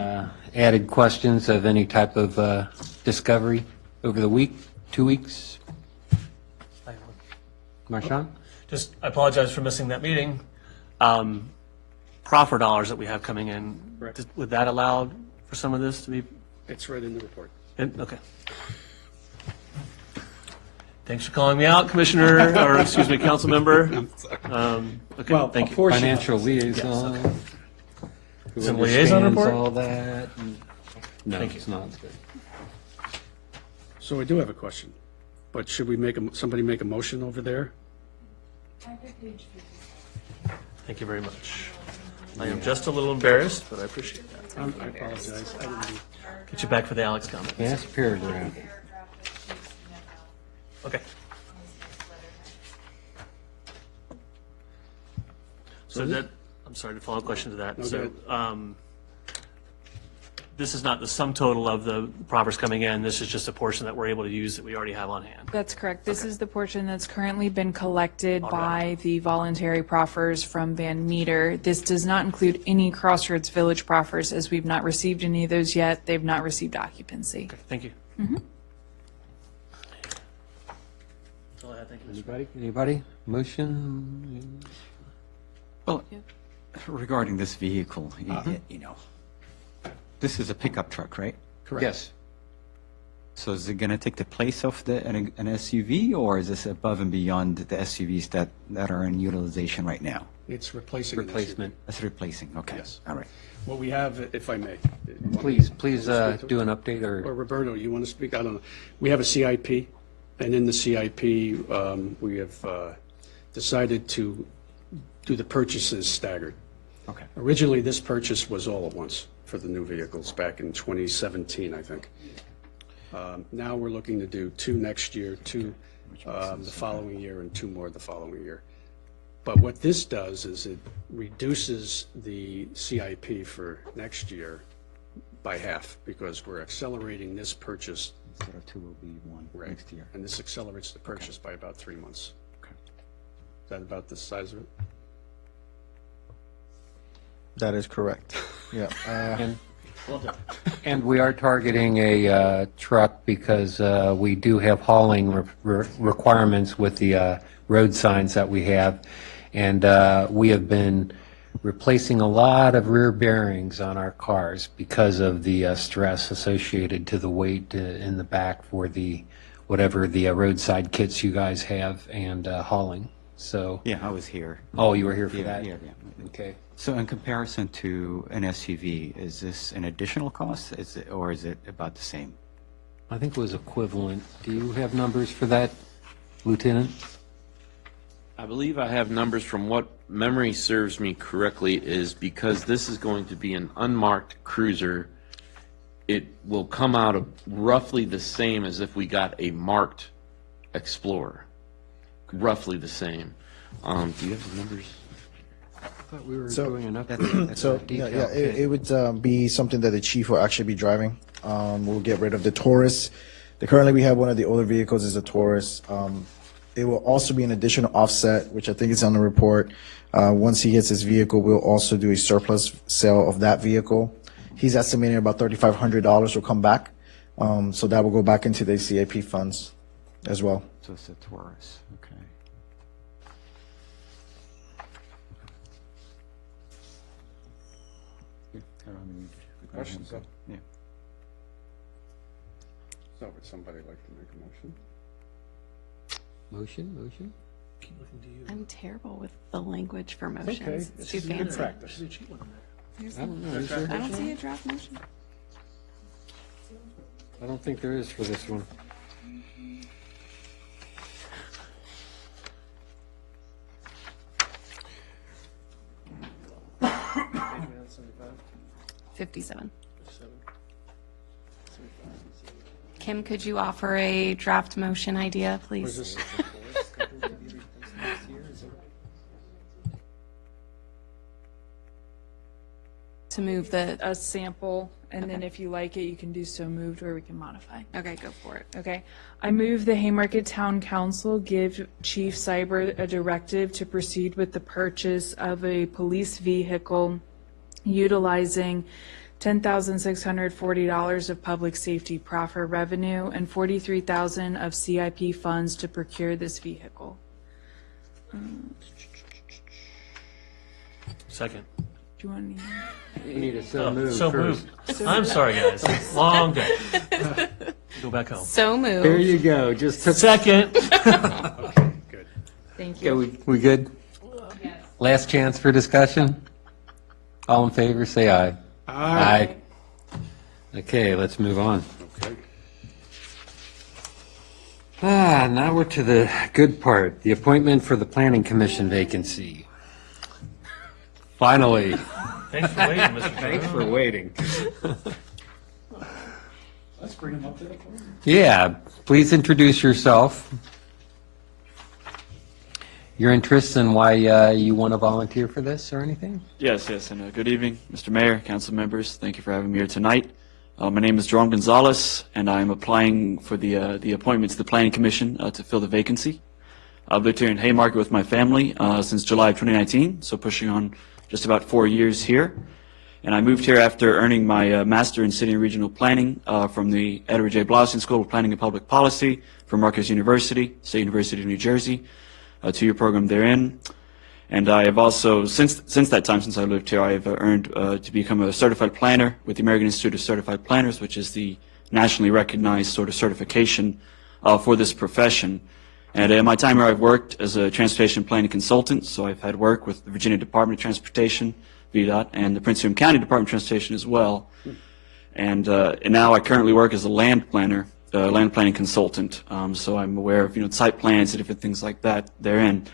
added questions of any type of discovery over the week, 2 weeks? Marchand? Just, I apologize for missing that meeting. Proffer dollars that we have coming in, Correct. would that allow for some of this to be? It's right in the report. Okay. Thanks for calling me out, Commissioner, or excuse me, council member. Okay, Well, thank a you. portion of it. Financial liaison. Who Some liaison understands report? all that? No, Thank you. it's not. It's good. So I do have a question, but should we somebody make a motion over there? Thank you very much. I am just a little embarrassed, but I appreciate that. I apologize. I didn't. Get you back for the Alex comment. Last paragraph. Okay. So that, I'm sorry, to follow up question to that. No, So, go this is not the sum total of the proffers coming in. This is just a portion that we're able to use that we already have on hand. That's correct. This is the portion that's currently been collected All by right. the voluntary proffers from Van Meter. This does not include any Crossroads Village proffers, as we've not received any of those yet. They've not received occupancy. Okay, thank you. Mhm. That's all I had. Thank you, Mr. Anybody? Motion? Well, regarding this vehicle, you know, this is a pickup truck, right? Correct. Yes. So is it going to take the place of an SUV, or is this above and beyond the SUVs that are in utilization right now? It's replacing an SUV. Replacement. That's replacing, okay. Yes. All right. What we have, if I may. Please Want do to speak to an it? update Or or, Roberto, you want to speak? I don't know. We have a CIP, and in the CIP, we have decided to do the purchases staggered. Okay. Originally, this purchase was all at once for the new vehicles back in 2017, I think. Now we're looking to do 2 next year, 2 the following year, and 2 more the following year. But what this does is it reduces the CIP for next year by half, because we're accelerating this purchase instead of two, will be one next year. And this accelerates the purchase by about 3 months. Okay. Is that about the size of it? That is correct. Yeah. And we are targeting a truck because we do have hauling requirements with the road signs that we have. And we have been replacing a lot of rear bearings on our cars because of the stress associated to the weight in the back for the whatever the roadside kits you guys have and hauling. So Yeah, I was here. Oh, you were here for Yeah, that? yeah. Okay. So in comparison to an SUV, is this an additional cost, or is it about the same? I think it was equivalent. Do you have numbers for that, Lieutenant? I believe I have numbers from what memory serves me correctly is because this is going to be an unmarked cruiser, it will come out of roughly the same as if we got a marked Explorer. Roughly the same. Do you have the numbers? I thought we were So- doing an upgrade. So, yeah, it would be something that the chief will actually be driving. We'll get rid of the Taurus. Currently, we have one of the older vehicles is a Taurus. It will also be an additional offset, which I think is on the report. Once he gets his vehicle, we'll also do a surplus sale of that vehicle. He's estimating about $3,500 will come back. So that will go back into the CIP funds as well. So it's a Taurus, okay. Questions? Yeah. So would somebody like to make a motion? Motion? I'm terrible with the language for Okay, motions. this It's too is good fancy. practice. There's I don't no- know, is there? I don't see a draft motion. I don't think there is for this one. $57. Kim, could you offer a draft motion idea, please? To move the, A sample, and then if you like it, you can do so moved, or we can modify. okay, go for it. Okay. I move the Haymarket Town Council give Chief Cyber a directive to proceed with the purchase of a police vehicle utilizing $10,640 of public safety profit revenue and $43,000 of CIP funds to procure this vehicle. Second. Do you want to? We need a so Oh, moved so first. moved. I'm sorry, guys. Long day. Go back home. So moved. There you go, just took. Second. Thank Okay, you. we good? Last chance for discussion? All in favor, say aye. Aye. Okay, let's move on. Okay. Now we're to the good part, the appointment for the Planning Commission vacancy. Finally. Thanks for waiting, Mr. Thanks for Chairman. waiting. Let's bring him up to the podium. Yeah, please introduce yourself, your interests, and why you want to volunteer for this or anything? Yes, and good evening, Mr. Mayor, council members. Thank you for having me here tonight. My name is Jerome Gonzalez, and I'm applying for the appointment to the Planning Commission to fill the vacancy. I've lived here in Haymarket with my family since July of 2019, so pushing on just about 4 years here. And I moved here after earning my Master in City and Regional Planning from the Edward J. Blaustein School of Planning and Public Policy from Rutgers University, State University of New Jersey, a 2-year program therein. And I have also, since that time, since I lived here, I have earned to become a certified planner with the American Institute of Certified Planners, which is the nationally recognized sort of certification for this profession. And in my time here, I've worked as a transportation planning consultant, so I've had work with the Virginia Department of Transportation, VDOT, and the Prince William County Department of Transportation as well. And now I currently work as a land planner, land planning consultant, so I'm aware of site plans and different things like that therein.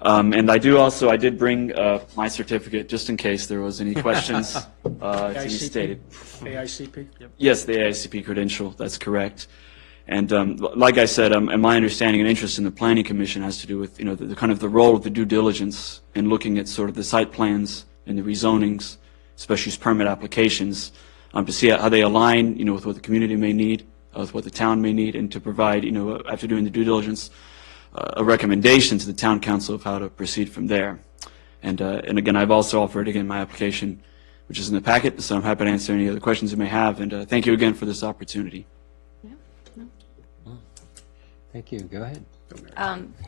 And I did bring my certificate just in case there was any questions to be stated. AICP? Yes, the AICP credential, that's correct. And like I said, my understanding and interest in the Planning Commission has to do with the kind of the role of the due diligence in looking at sort of the site plans and the rezonings, special use permit applications, to see how they align with what the community may need with what the town may need and to provide, after doing the due diligence, a recommendation to the town council of how to proceed from there. And again, I've also offered, again, my application, which is in the packet, so I'm happy to answer any other questions you may have. And thank you again for this opportunity. Thank you. Go ahead.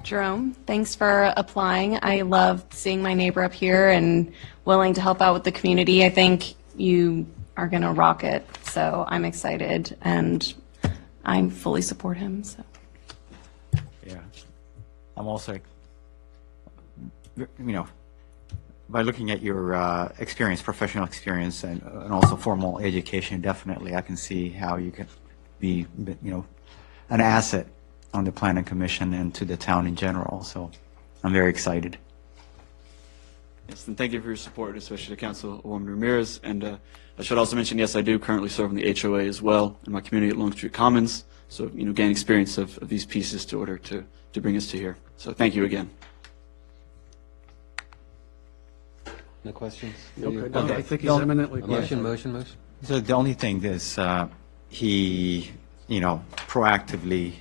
Jerome, thanks for applying. I love seeing my neighbor up here and willing to help out with the community. I think you are going to rock it, so I'm excited, and I fully support him. So. Yeah. I'm also, by looking at your experience, professional experience, and also formal education, definitely I can see how you can be, an asset on the Planning Commission and to the town in general. So I'm very excited. Yes, and thank you for your support, especially to Councilwoman Ramirez. And I should also mention, yes, I do currently serve on the HOA as well in my community at Long Street Commons. So, gain experience of these pieces to order to bring us to here. So thank you again. No questions? I think he's eminently Motion. So the only thing is he, proactively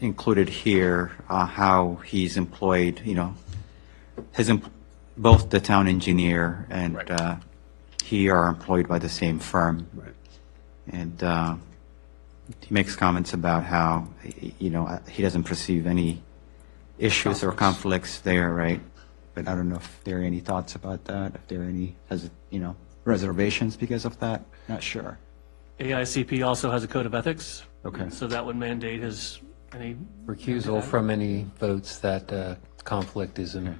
included here how he's employed, both the town engineer and he are employed by the same firm. Right. And he makes comments about how, he doesn't perceive any issues or conflicts there, right? But I don't know if there are any thoughts about that, if there are any, reservations because of that. Not sure. AICP also has a code of ethics. Okay. So that would mandate any Recusal from any votes that conflict is in.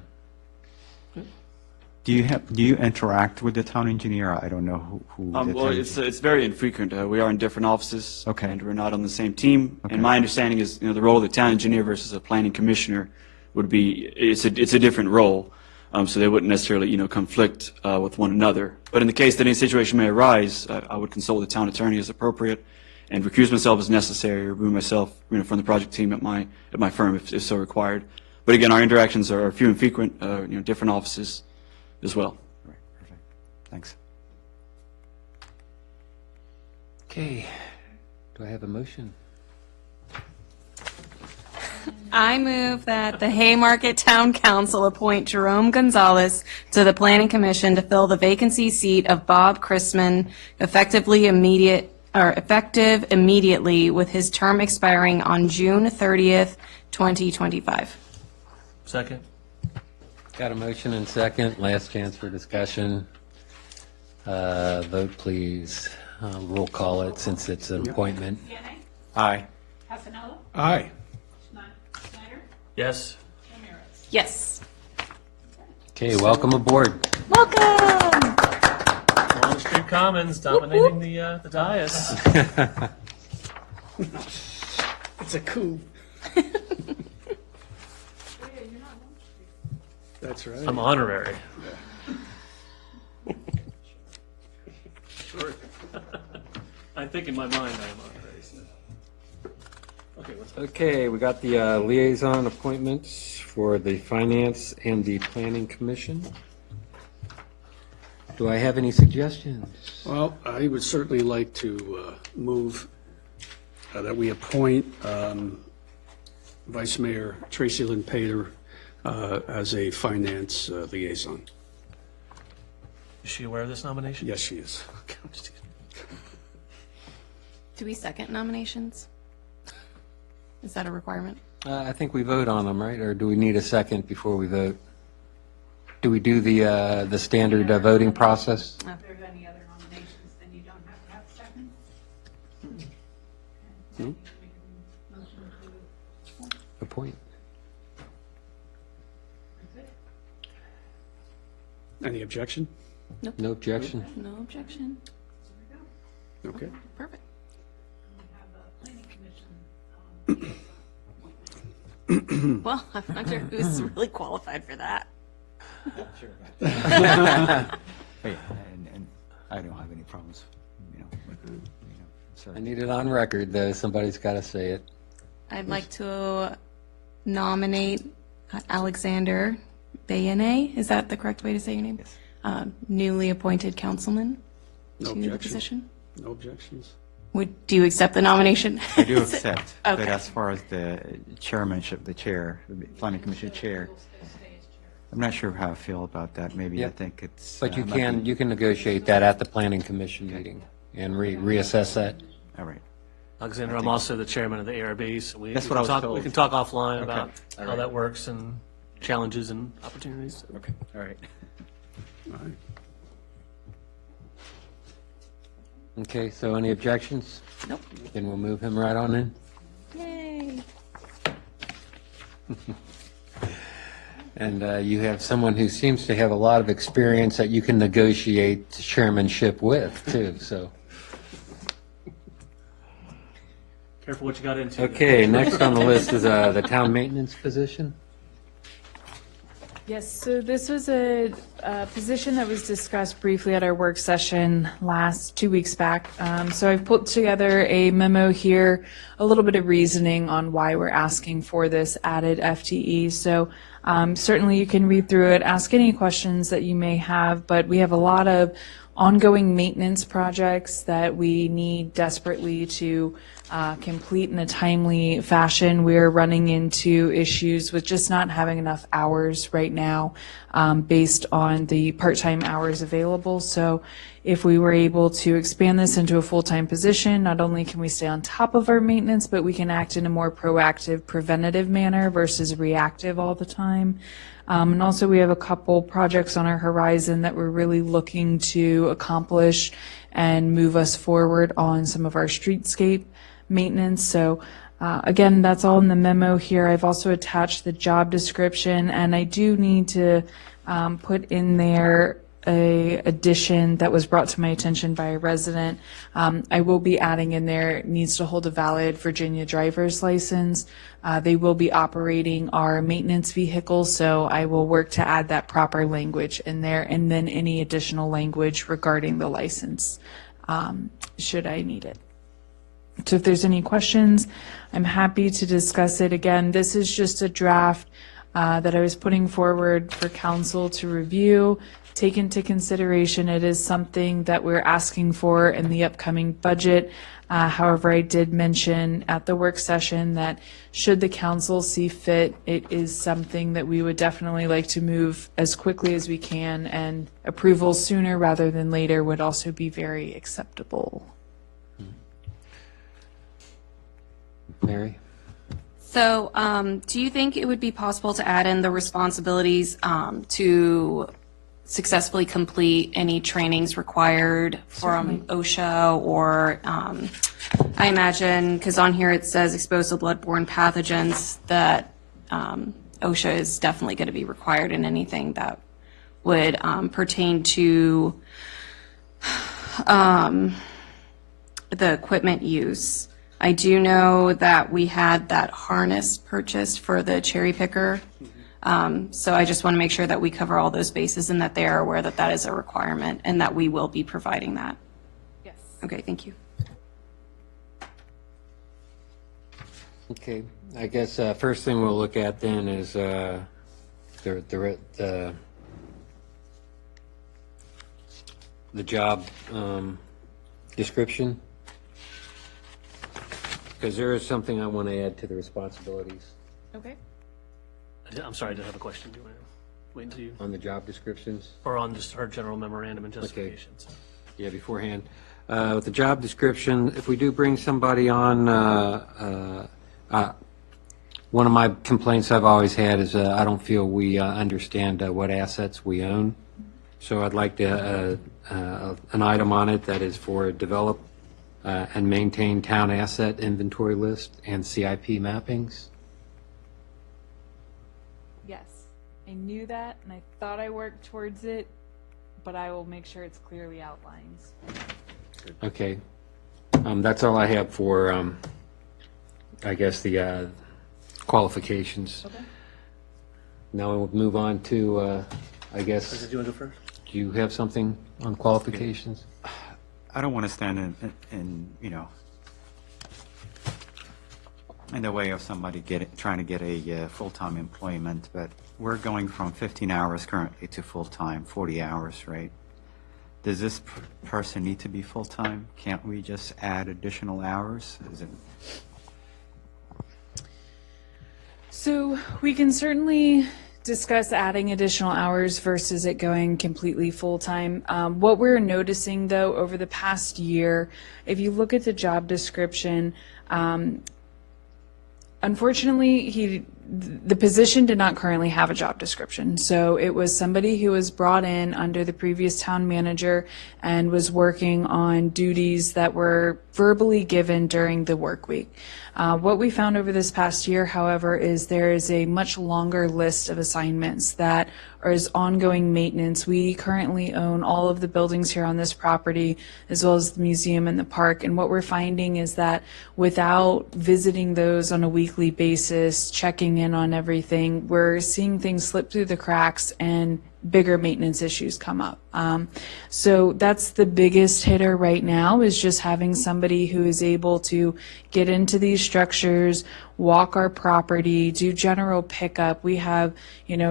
Do you interact with the town engineer? I don't know who the Well, town it's very infrequent. We are in different offices, Okay. and we're not on the same team. Okay. And my understanding is, the role of the town engineer versus a planning commissioner would be it's a different role, so they wouldn't necessarily conflict with one another. But in the case that any situation may arise, I would consult the town attorney as appropriate, and recuse myself as necessary, or remove myself from the project team at my firm if so required. But again, our interactions are few and frequent. Different offices as well. Right, perfect. Thanks. Okay. Do I have a motion? I move that the Haymarket Town Council appoint Jerome Gonzalez to the Planning Commission to fill the vacancy seat of Bob Chrisman effective immediately with his term expiring on June 30th, 2025. Second. Got a motion and second. Last chance for discussion. Vote, please. Roll call it since it's an appointment. Aye. Casanello? Aye. Schneider? Yes. Ramirez? Yes. Okay, welcome aboard. Welcome. Long Street Commons dominating the dais. It's a coup. That's right. I'm honorary. I think in my mind I am honorary. So. Okay, what's Okay, we got the liaison appointments for the Finance and the Planning Commission. Do I have any suggestions? Well, I would certainly like to move that we appoint Vice Mayor Tracy Lynn Pater as a finance liaison. Is she aware of this nomination? Yes, she is. Do we second nominations? Is that a requirement? I think we vote on them, right? Or do we need a second before we vote? Do we do the standard voting process? If there's any other nominations, then you don't have to have a second. Motion to Appoint. Any objection? No objection? No objection. Okay. Perfect. Well, I wonder who's really qualified for that. Hey, and I don't have any problems, I need it on record, though. Somebody's got to say it. I'd like to nominate Alexander Bayene. Is that the correct way to say your name? Yes. Newly appointed councilman No to the objection. position. No objections. Do you accept the nomination? I do accept, but Okay. as far as the chairmanship, the chair, the planning commission chair, I'm not sure how I feel about that. Maybe I Yep. think it's. But you might be- you can negotiate that at the planning commission meeting and reassess that. All right. Alexander, I'm also the chairman of the ARB, so That's what I was we told. can talk offline Okay. about All how right. that works and challenges and opportunities. Okay, all right. Okay, so any objections? Nope. Then we'll move him right on in. Yay. And you have someone who seems to have a lot of experience that you can negotiate chairmanship with, too, so. Careful what you got into. Okay, next on the list is the town maintenance position. Yes, so this was a position that was discussed briefly at our work session 2 weeks back. So I've put together a memo here, a little bit of reasoning on why we're asking for this added FTE. So certainly you can read through it, ask any questions that you may have, but we have a lot of ongoing maintenance projects that we need desperately to complete in a timely fashion. We're running into issues with just not having enough hours right now based on the part-time hours available. So if we were able to expand this into a full-time position, not only can we stay on top of our maintenance, but we can act in a more proactive, preventative manner versus reactive all the time. And also we have a couple projects on our horizon that we're really looking to accomplish and move us forward on some of our streetscape maintenance. So again, that's all in the memo here. I've also attached the job description, and I do need to put in there a addition that was brought to my attention by a resident. I will be adding in there, needs to hold a valid Virginia driver's license. They will be operating our maintenance vehicles, so I will work to add that proper language in there, and then any additional language regarding the license, should I need it. So if there's any questions, I'm happy to discuss it. Again, this is just a draft that I was putting forward for council to review, take into consideration. It is something that we're asking for in the upcoming budget. However, I did mention at the work session that should the council see fit, it is something that we would definitely like to move as quickly as we can, and approval sooner rather than later would also be very acceptable. Mary? So, do you think it would be possible to add in the responsibilities to successfully complete any trainings required from OSHA, or I imagine, because on here it says exposed to bloodborne pathogens, that OSHA is definitely going to be required in anything that would pertain to the equipment use. I do know that we had that harness purchased for the cherry picker. So I just want to make sure that we cover all those bases and that they are aware that that is a requirement and that we will be providing that. Yes. Okay, thank you. Okay, I guess first thing we'll look at then is the job description, because there is something I want to add to the responsibilities Okay. I'm sorry, I did have a question. Do you want to wait until you, on the job descriptions. or on just her general memorandum and justifications? Yeah, beforehand. With the job description, if we do bring somebody on, one of my complaints I've always had is I don't feel we understand what assets we own. So I'd like to, an item on it that is for develop and maintain town asset inventory list and CIP mappings. Yes, I knew that, and I thought I worked towards it, but I will make sure it's clearly outlined. Okay. That's all I have for, I guess, the qualifications. Okay. Now we'll move on to, I guess, Do you want to go first? do you have something on qualifications? I don't want to stand in in the way of somebody trying to get a full-time employment, but we're going from 15 hours currently to full-time, 40 hours, right? Does this person need to be full-time? Can't we just add additional hours? Is it? So we can certainly discuss adding additional hours versus it going completely full-time. What we're noticing, though, over the past year, if you look at the job description, unfortunately, the position did not currently have a job description. So it was somebody who was brought in under the previous town manager and was working on duties that were verbally given during the work week. What we found over this past year, however, is there is a much longer list of assignments that is ongoing maintenance. We currently own all of the buildings here on this property, as well as the museum and the park. And what we're finding is that without visiting those on a weekly basis, checking in on everything, we're seeing things slip through the cracks and bigger maintenance issues come up. So that's the biggest hitter right now, is just having somebody who is able to get into these structures, walk our property, do general pickup. We have,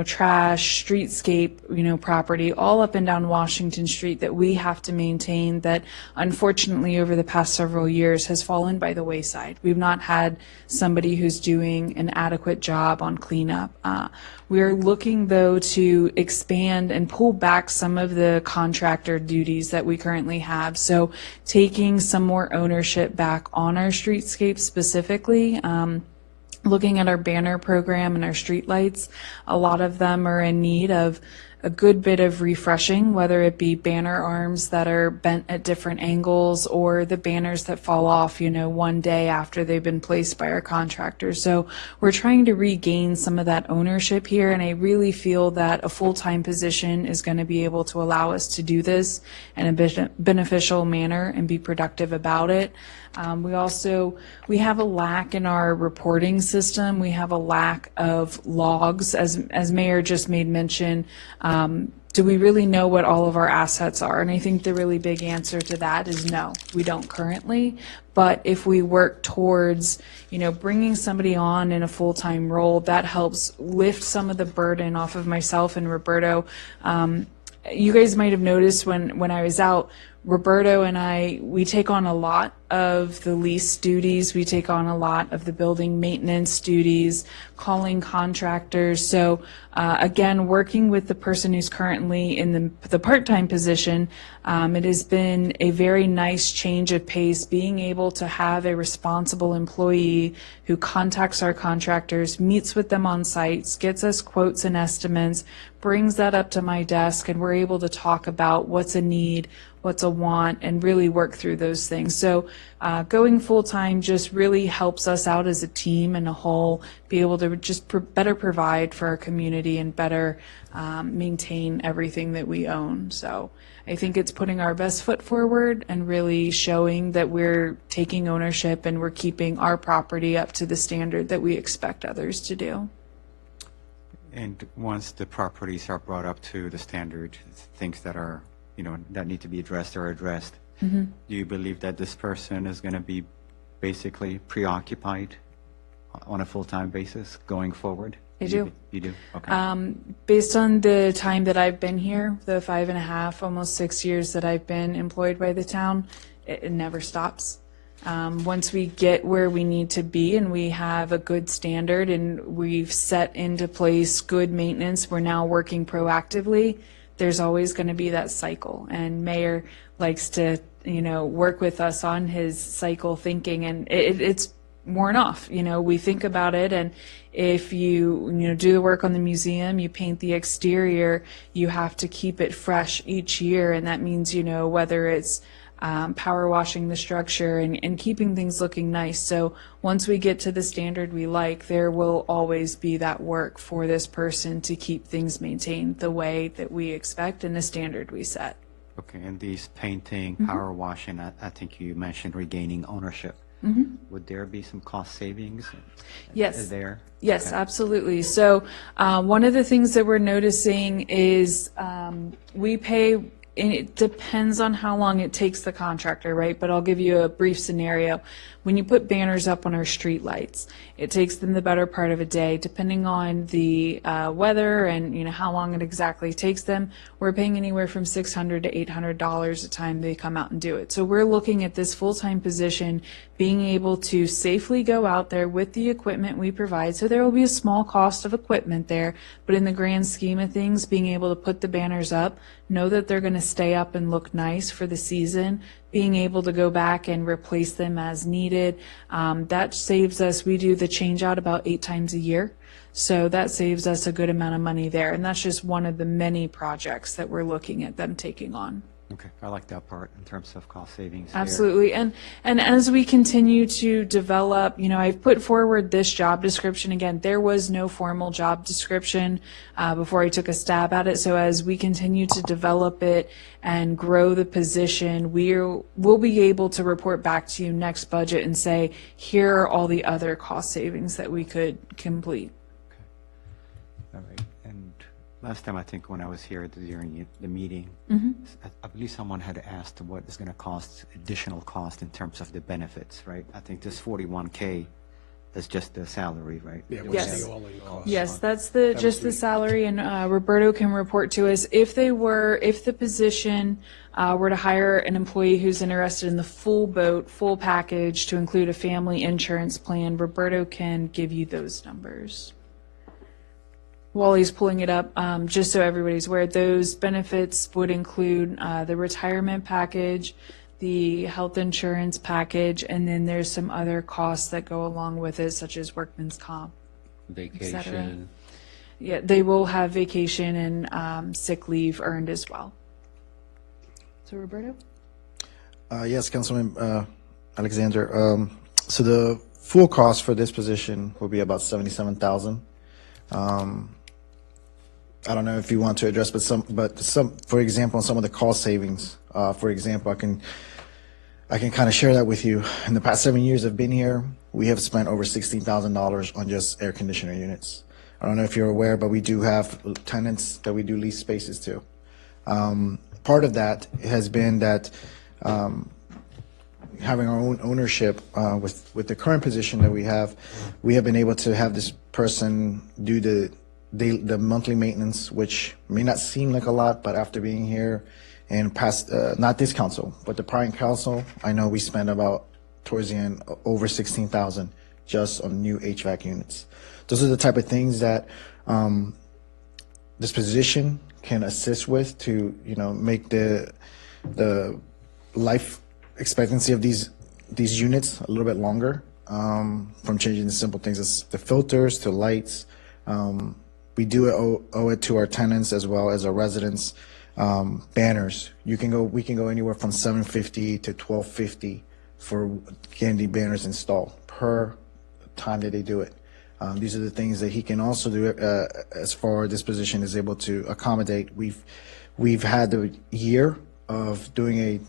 trash, streetscape, property all up and down Washington Street that we have to maintain, that unfortunately over the past several years has fallen by the wayside. We've not had somebody who's doing an adequate job on cleanup. We are looking, though, to expand and pull back some of the contractor duties that we currently have. So taking some more ownership back on our streetscape specifically. Looking at our banner program and our street lights, a lot of them are in need of a good bit of refreshing, whether it be banner arms that are bent at different angles or the banners that fall off, one day after they've been placed by our contractors. So we're trying to regain some of that ownership here, and I really feel that a full-time position is going to be able to allow us to do this in a beneficial manner and be productive about it. We have a lack in our reporting system. We have a lack of logs, as Mayor just made mention. Do we really know what all of our assets are? And I think the really big answer to that is no, we don't currently. But if we work towards, bringing somebody on in a full-time role, that helps lift some of the burden off of myself and Roberto. You guys might have noticed when I was out, Roberto and we take on a lot of the lease duties. We take on a lot of the building maintenance duties, calling contractors. So again, working with the person who's currently in the part-time position, it has been a very nice change of pace, being able to have a responsible employee who contacts our contractors, meets with them on sites, gets us quotes and estimates, brings that up to my desk, and we're able to talk about what's a need, what's a want, and really work through those things. So going full-time just really helps us out as a team and a whole, be able to just better provide for our community and better maintain everything that we own. So I think it's putting our best foot forward and really showing that we're taking ownership and we're keeping our property up to the standard that we expect others to do. And once the properties are brought up to the standard, things that are, that need to be addressed are addressed, Mm-hmm. do you believe that this person is going to be basically preoccupied on a full-time basis going forward? I do. You do? Okay. Based on the time that I've been here, the 5.5, almost 6 years that I've been employed by the town, it never stops. Once we get where we need to be and we have a good standard and we've set into place good maintenance, we're now working proactively, there's always going to be that cycle. And Mayor likes to, work with us on his cycle thinking, and it's worn off. We think about it, and if you do the work on the museum, you paint the exterior, you have to keep it fresh each year, and that means, whether it's power washing the structure and keeping things looking nice. So once we get to the standard we like, there will always be that work for this person to keep things maintained the way that we expect and the standard we set. Okay, and these painting, Mm-hmm. power washing, I think you mentioned regaining ownership. Mm-hmm. Would there be some cost savings Yes. there? Yes, Okay. absolutely. So one of the things that we're noticing is we pay, and it depends on how long it takes the contractor, right? But I'll give you a brief scenario. when you put banners up on our street lights, it takes them the better part of a day, depending on the weather and how long it exactly takes them. We're paying anywhere from $600 to $800 a time they come out and do it. So we're looking at this full-time position being able to safely go out there with the equipment we provide. So there will be a small cost of equipment there, but in the grand scheme of things, being able to put the banners up, know that they're going to stay up and look nice for the season, being able to go back and replace them as needed, that saves us. We do the change out about 8 times a year. So that saves us a good amount of money there. And that's just one of the many projects that we're looking at them taking on. Okay, I like that part in terms of cost savings. there. Absolutely. And as we continue to develop, I've put forward this job description. Again, there was no formal job description before I took a stab at it. So as we continue to develop it and grow the position, we'll be able to report back to you next budget and say, here are all the other cost savings that we could complete. All right. And last time, I think when I was here during the meeting, I believe someone had asked what is going to cost, additional cost in terms of the benefits, right? I think this 41K is just the salary, right? Yes. Yes, that's just the salary, and Roberto can report to us if the position were to hire an employee who's interested in the full boat, full package to include a family insurance plan. Roberto can give you those numbers. While he's pulling it up, just so everybody's aware, those benefits would include the retirement package, the health insurance package, and then there's some other costs that go along with it, such as workman's comp, et cetera. Vacation. Yeah, they will have vacation and sick leave earned as well. So, Roberto? Yes, Councilman Alexander. So the full cost for this position will be about $77,000. I don't know if you want to address, but some, for example, on some of the cost savings. For example, I can kind of share that with you. In the past 7 years I've been here, we have spent over $16,000 on just air conditioner units. I don't know if you're aware, but we do have tenants that we do lease spaces to. Part of that has been that having our own ownership with the current position that we have been able to have this person do the monthly maintenance, which may not seem like a lot, but after being here and past, not this council, but the prior council, I know we spent about, towards the end, over $16,000 just on new HVAC units. Those are the type of things that this position can assist with to, make the life expectancy of these units a little bit longer, from changing the simple things as the filters to lights. We do owe it to our tenants as well as our residents. Banners, we can go anywhere from $750 to $1,250 for getting the banners installed per time that they do it. These are the things that he can also do as far as this position is able to accommodate. We've had the year of doing a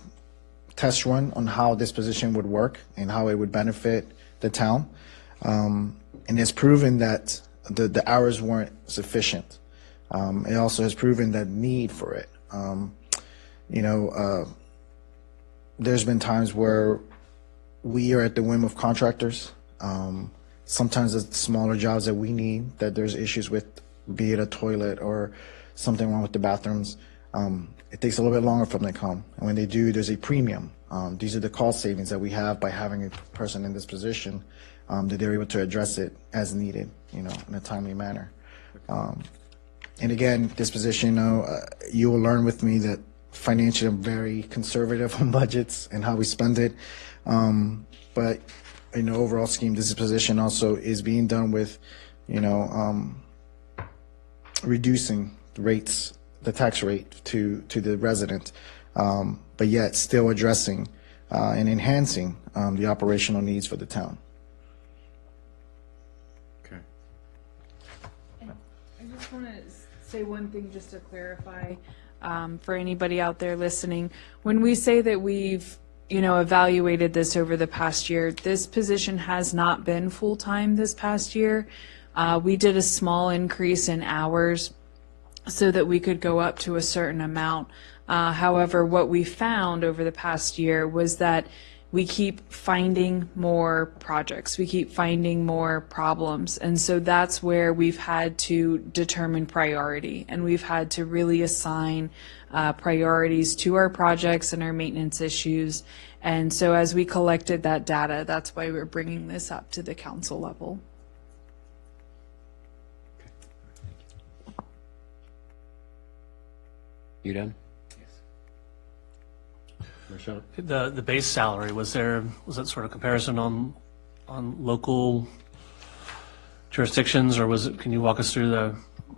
test run on how this position would work and how it would benefit the town, and it's proven that the hours weren't sufficient. It also has proven that need for it. There's been times where we are at the whim of contractors. Sometimes it's smaller jobs that we need that there's issues with, be it a toilet or something wrong with the bathrooms. It takes a little bit longer for them to come. And when they do, there's a premium. These are the cost savings that we have by having a person in this position, that they're able to address it as needed, in a timely manner. And again, this position, you will learn with me that financially I'm very conservative on budgets and how we spend it. But in the overall scheme, this position also is being done with, reducing rates, the tax rate to the resident, but yet still addressing and enhancing the operational needs for the town. I just want to say one thing just to clarify for anybody out there listening. When we say that we've evaluated this over the past year, this position has not been full-time this past year. We did a small increase in hours so that we could go up to a certain amount. However, what we found over the past year was that we keep finding more projects, we keep finding more problems. And so that's where we've had to determine priority, and we've had to really assign priorities to our projects and our maintenance issues. And so as we collected that data, that's why we're bringing this up to the council level. You done? The base salary, was that sort of comparison on local jurisdictions, or can you walk us through the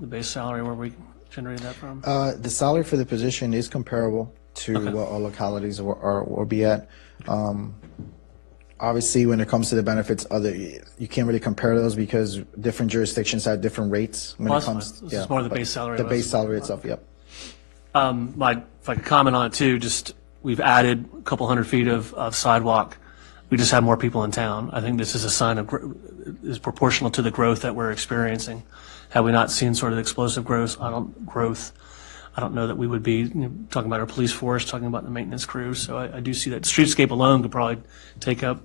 base salary, where we generated that from? The salary for the position is comparable to what all localities will be at. Obviously, when it comes to the benefits, you can't really compare those because different jurisdictions have different rates when it comes. This is more the base salary. The base salary itself, yep. If I could comment on it too, we've added a couple hundred feet of sidewalk. We just have more people in town. I think this is a sign of, is proportional to the growth that we're experiencing. Had we not seen sort of explosive growth, I don't know that we would be talking about our police force, talking about the maintenance crew. So I do see that streetscape alone could probably take up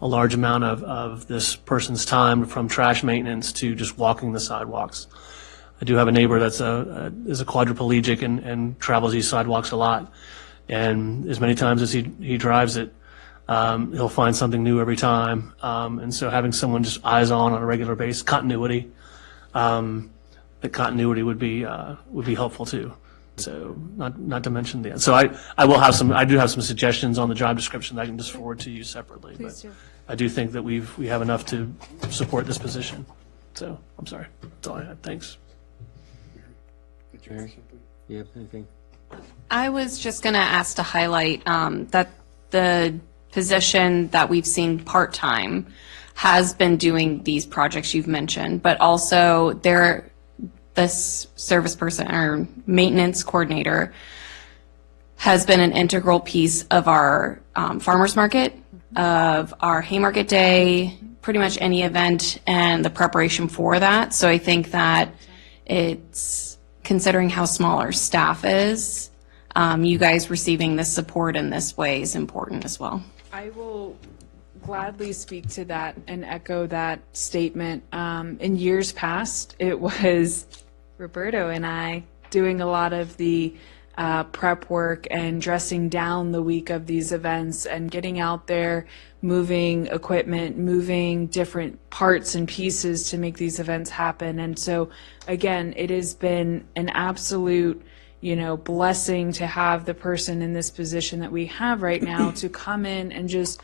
a large amount of this person's time, from trash maintenance to just walking the sidewalks. I do have a neighbor that's is a quadriplegic and travels these sidewalks a lot. And as many times as he drives it, he'll find something new every time. And so having someone just eyes on a regular basis, continuity, the continuity would be helpful too. So not to mention the, so I do have some suggestions on the job description that I can just forward to you separately. Please But do. I do think that we have enough to support this position. So I'm sorry. That's all I had. Thanks. You have anything? I was just going to ask to highlight that the position that we've seen part-time has been doing these projects you've mentioned, but also this service person or maintenance coordinator has been an integral piece of our farmers market, of our Haymarket Day, pretty much any event, and the preparation for that. So I think that it's, considering how small our staff is, you guys receiving this support in this way is important as well. I will gladly speak to that and echo that statement. In years past, it was Roberto and I doing a lot of the prep work and dressing down the week of these events and getting out there, moving equipment, moving different parts and pieces to make these events happen. And so, again, it has been an absolute, blessing to have the person in this position that we have right now to come in and just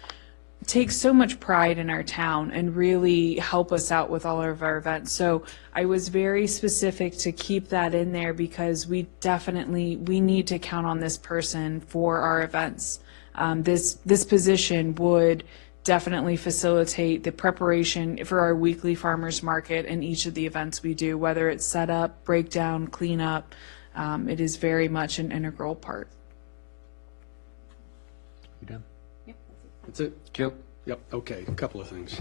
take so much pride in our town and really help us out with all of our events. So I was very specific to keep that in there because we need to count on this person for our events. This position would definitely facilitate the preparation for our weekly farmers market and each of the events we do, whether it's setup, breakdown, cleanup. It is very much an integral part. You done? That's it? Joe? Yep, okay, a couple of things.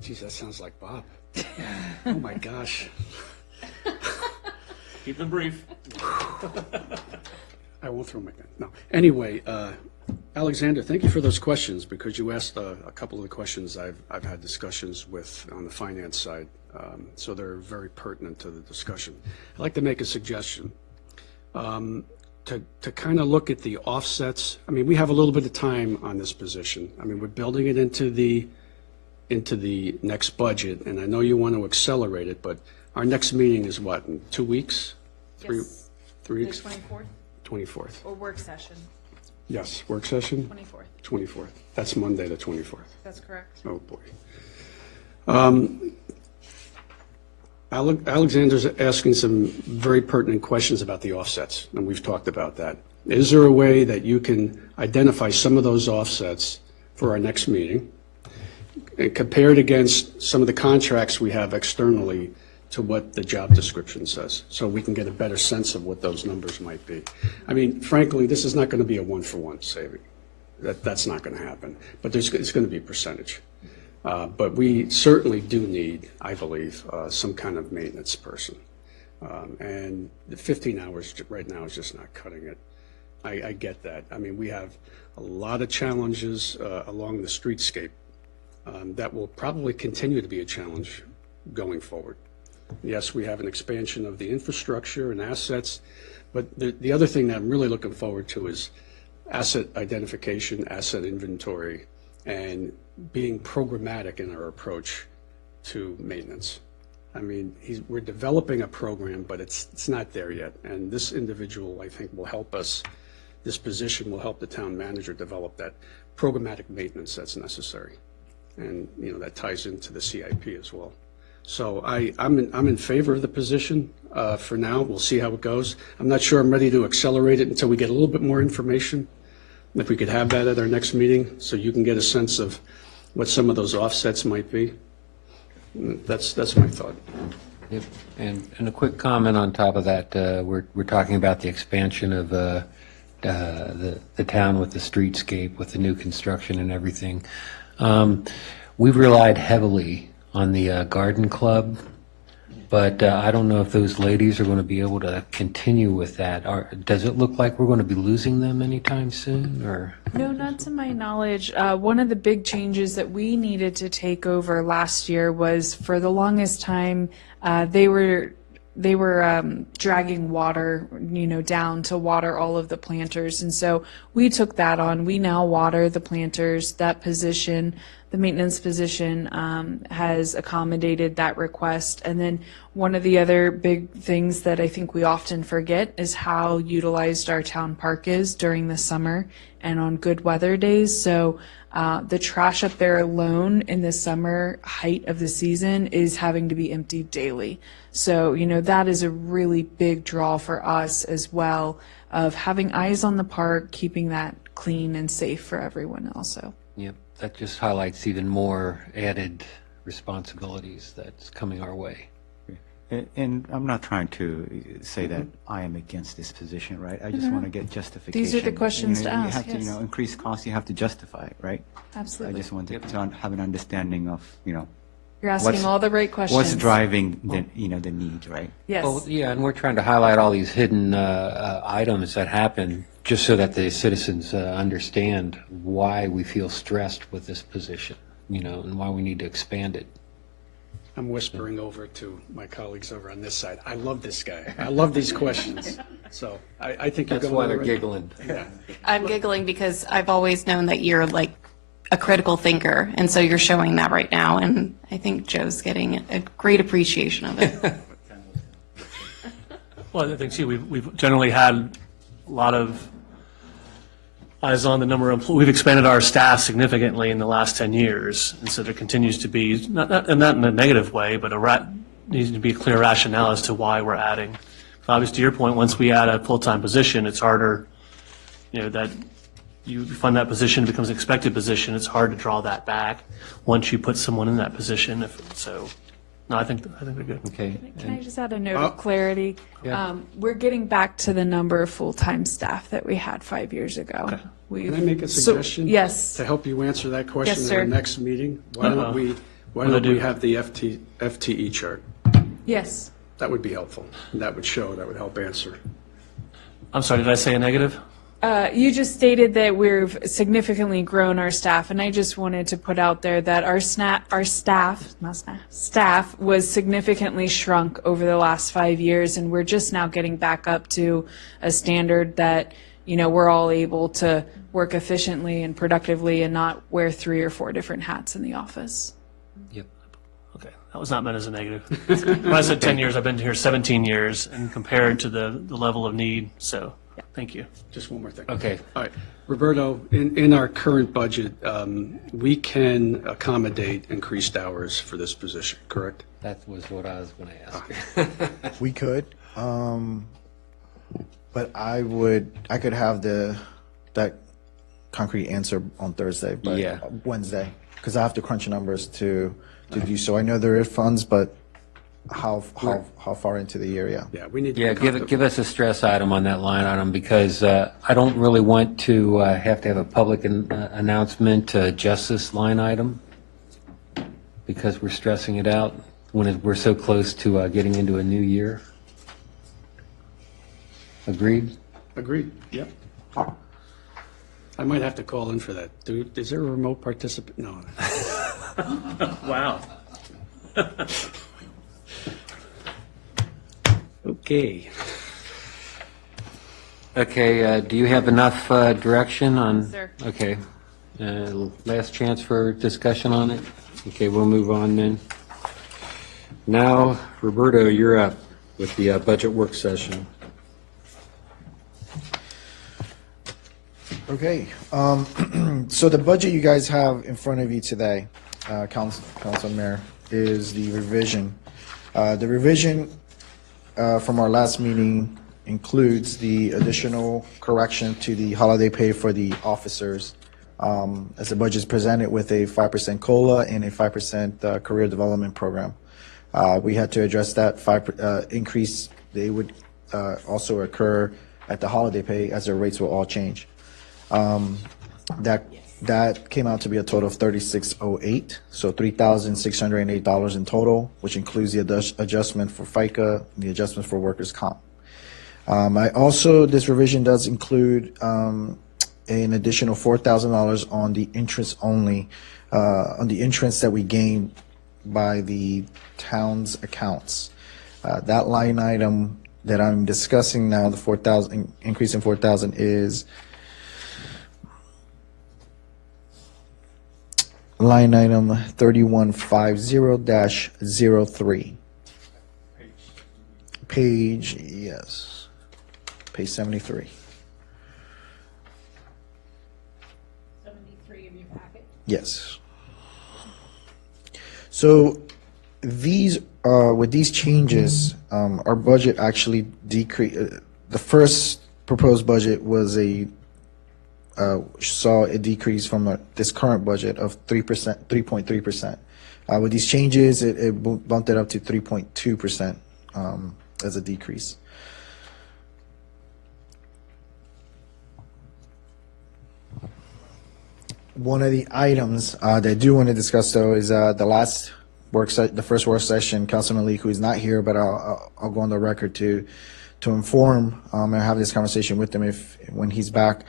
Geez, that sounds like Bob. Oh, my gosh. Keep them brief. I won't throw my gun. No. Anyway, Alexander, thank you for those questions, because you asked a couple of the questions I've had discussions with on the finance side. So they're very pertinent to the discussion. I'd like to make a suggestion. To kind of look at the offsets. I mean, we have a little bit of time on this position. I mean, we're building it into the next budget, and I know you want to accelerate it, but our next meeting is what, in 2 weeks? Yes. 3 weeks? The 24th? 24th. Or work session. Yes, work session? 24th. 24th. That's Monday, the 24th. That's correct. Oh, boy. Alexander's asking some very pertinent questions about the offsets, and we've talked about that. Is there a way that you can identify some of those offsets for our next meeting and compare it against some of the contracts we have externally to what the job description says, so we can get a better sense of what those numbers might be? I mean, frankly, this is not going to be a one-for-one saving. That's not going to happen, but it's going to be a percentage. But we certainly do need, I believe, some kind of maintenance person. And the 15 hours right now is just not cutting it. I get that. I mean, we have a lot of challenges along the streetscape that will probably continue to be a challenge going forward. Yes, we have an expansion of the infrastructure and assets, but the other thing that I'm really looking forward to is asset identification, asset inventory, and being programmatic in our approach to maintenance. I mean, we're developing a program, but it's not there yet. And this individual, I think, will help us. This position will help the town manager develop that programmatic maintenance that's necessary. And, you know, that ties into the CIP as well. So I'm in favor of the position for now. We'll see how it goes. I'm not sure I'm ready to accelerate it until we get a little bit more information. If we could have that at our next meeting, so you can get a sense of what some of those offsets might be. That's my thought. Yep. And a quick comment on top of that, we're talking about the expansion of the town with the streetscape, with the new construction and everything. We've relied heavily on the garden club, but I don't know if those ladies are going to be able to continue with that. Does it look like we're going to be losing them anytime soon, or? No, not to my knowledge. One of the big changes that we needed to take over last year was, for the longest time, they were dragging water, down to water all of the planters. And so we took that on. We now water the planters. That position, the maintenance position, has accommodated that request. And then one of the other big things that I think we often forget is how utilized our town park is during the summer and on good weather days. So the trash up there alone in the summer height of the season is having to be emptied daily. So, that is a really big draw for us as well, of having eyes on the park, keeping that clean and safe for everyone also. Yep, that just highlights even more added responsibilities that's coming our way. And I'm not trying to say that I am against this position, right? I just No. want to get justification. These are the questions to You ask, have to, yes. increase costs, you have to justify it, right? Absolutely. I just wanted to have an understanding of, You're asking all the right questions. what's driving the, the need, right? Yes. Well, yeah, and we're trying to highlight all these hidden items that happen, just so that the citizens understand why we feel stressed with this position, and why we need to expand it. I'm whispering over to my colleagues over on this side. I love this guy. I love these questions. So I think you're That's going why in the they're right- giggling. Yeah. I'm giggling because I've always known that you're like a critical thinker, and so you're showing that right now, and I think Joe's getting a great appreciation of it. Well, I think too, we've generally had a lot of eyes on the number of, we've expanded our staff significantly in the last 10 years. And so there continues to be, not in a negative way, but needs to be a clear rationale as to why we're adding. Obviously, to your point, once we add a full-time position, it's harder, that you fund that position, it becomes an expected position, it's hard to draw that back once you put someone in that position. No, I think they're good. Okay. Can I just add a note of clarity? We're getting back to the number of full-time staff that we had 5 years ago. Can I make a suggestion? Yes. To help you answer that question Yes, at our sir. next meeting? Why don't we have the FTE chart? Yes. That would be helpful. That would help answer. I'm sorry, did I say a negative? You just stated that we've significantly grown our staff, and I just wanted to put out there that our staff was significantly shrunk over the last 5 years, and we're just now getting back up to a standard that, we're all able to work efficiently and productively and not wear 3 or 4 different hats in the office. Yep. Okay, that was not meant as a negative. When I said 10 years, I've been here 17 years, and compared to the level of need, so. Thank you. Just one more thing. Okay. All right. Roberto, in our current budget, we can accommodate increased hours for this position, correct? That was what I was going to ask. We could, but I could have that concrete answer on Thursday, but Yeah. Wednesday, because I have to crunch numbers to do so. I know there are funds, but how far into the year? Yeah, we need to. Yeah, give us a stress item on that line item, because I don't really want to have a public announcement to adjust this line item, because we're stressing it out when we're so close to getting into a new year. Agreed? Agreed, yep. I might have to call in for that. Is there a remote participant? No. Wow. Okay. Okay, do you have enough direction on? Sir. Okay. Last chance for discussion on it? Okay, we'll move on then. Now, Roberto, you're up with the budget work session. Okay, so the budget you guys have in front of you today, Council Mayor, is the revision. The revision from our last meeting includes the additional correction to the holiday pay for the officers, as the budget is presented with a 5% COLA and a 5% career development program. We had to address that increase. They would also occur at the holiday pay as their rates will all change. That came out to be a total of 3608, so $3,608 in total, which includes the adjustment for FICA, the adjustment for workers' comp. This revision does include an additional $4,000 on the interest only, on the interest that we gain by the town's accounts. That line item that I'm discussing now, the 4,000 increase in 4,000 is line item 3150-03. Page 73. 73 of your packet. Yes. So these, with these changes, our budget actually decreased. The first proposed budget was saw a decrease from this current budget of 3.3%. With these changes, it bumped it up to 3.2% as a decrease. One of the items that I do want to discuss, though, is the first work session. Councilman Lee, who is not here, but I'll go on the record to inform and have this conversation with him when he's back.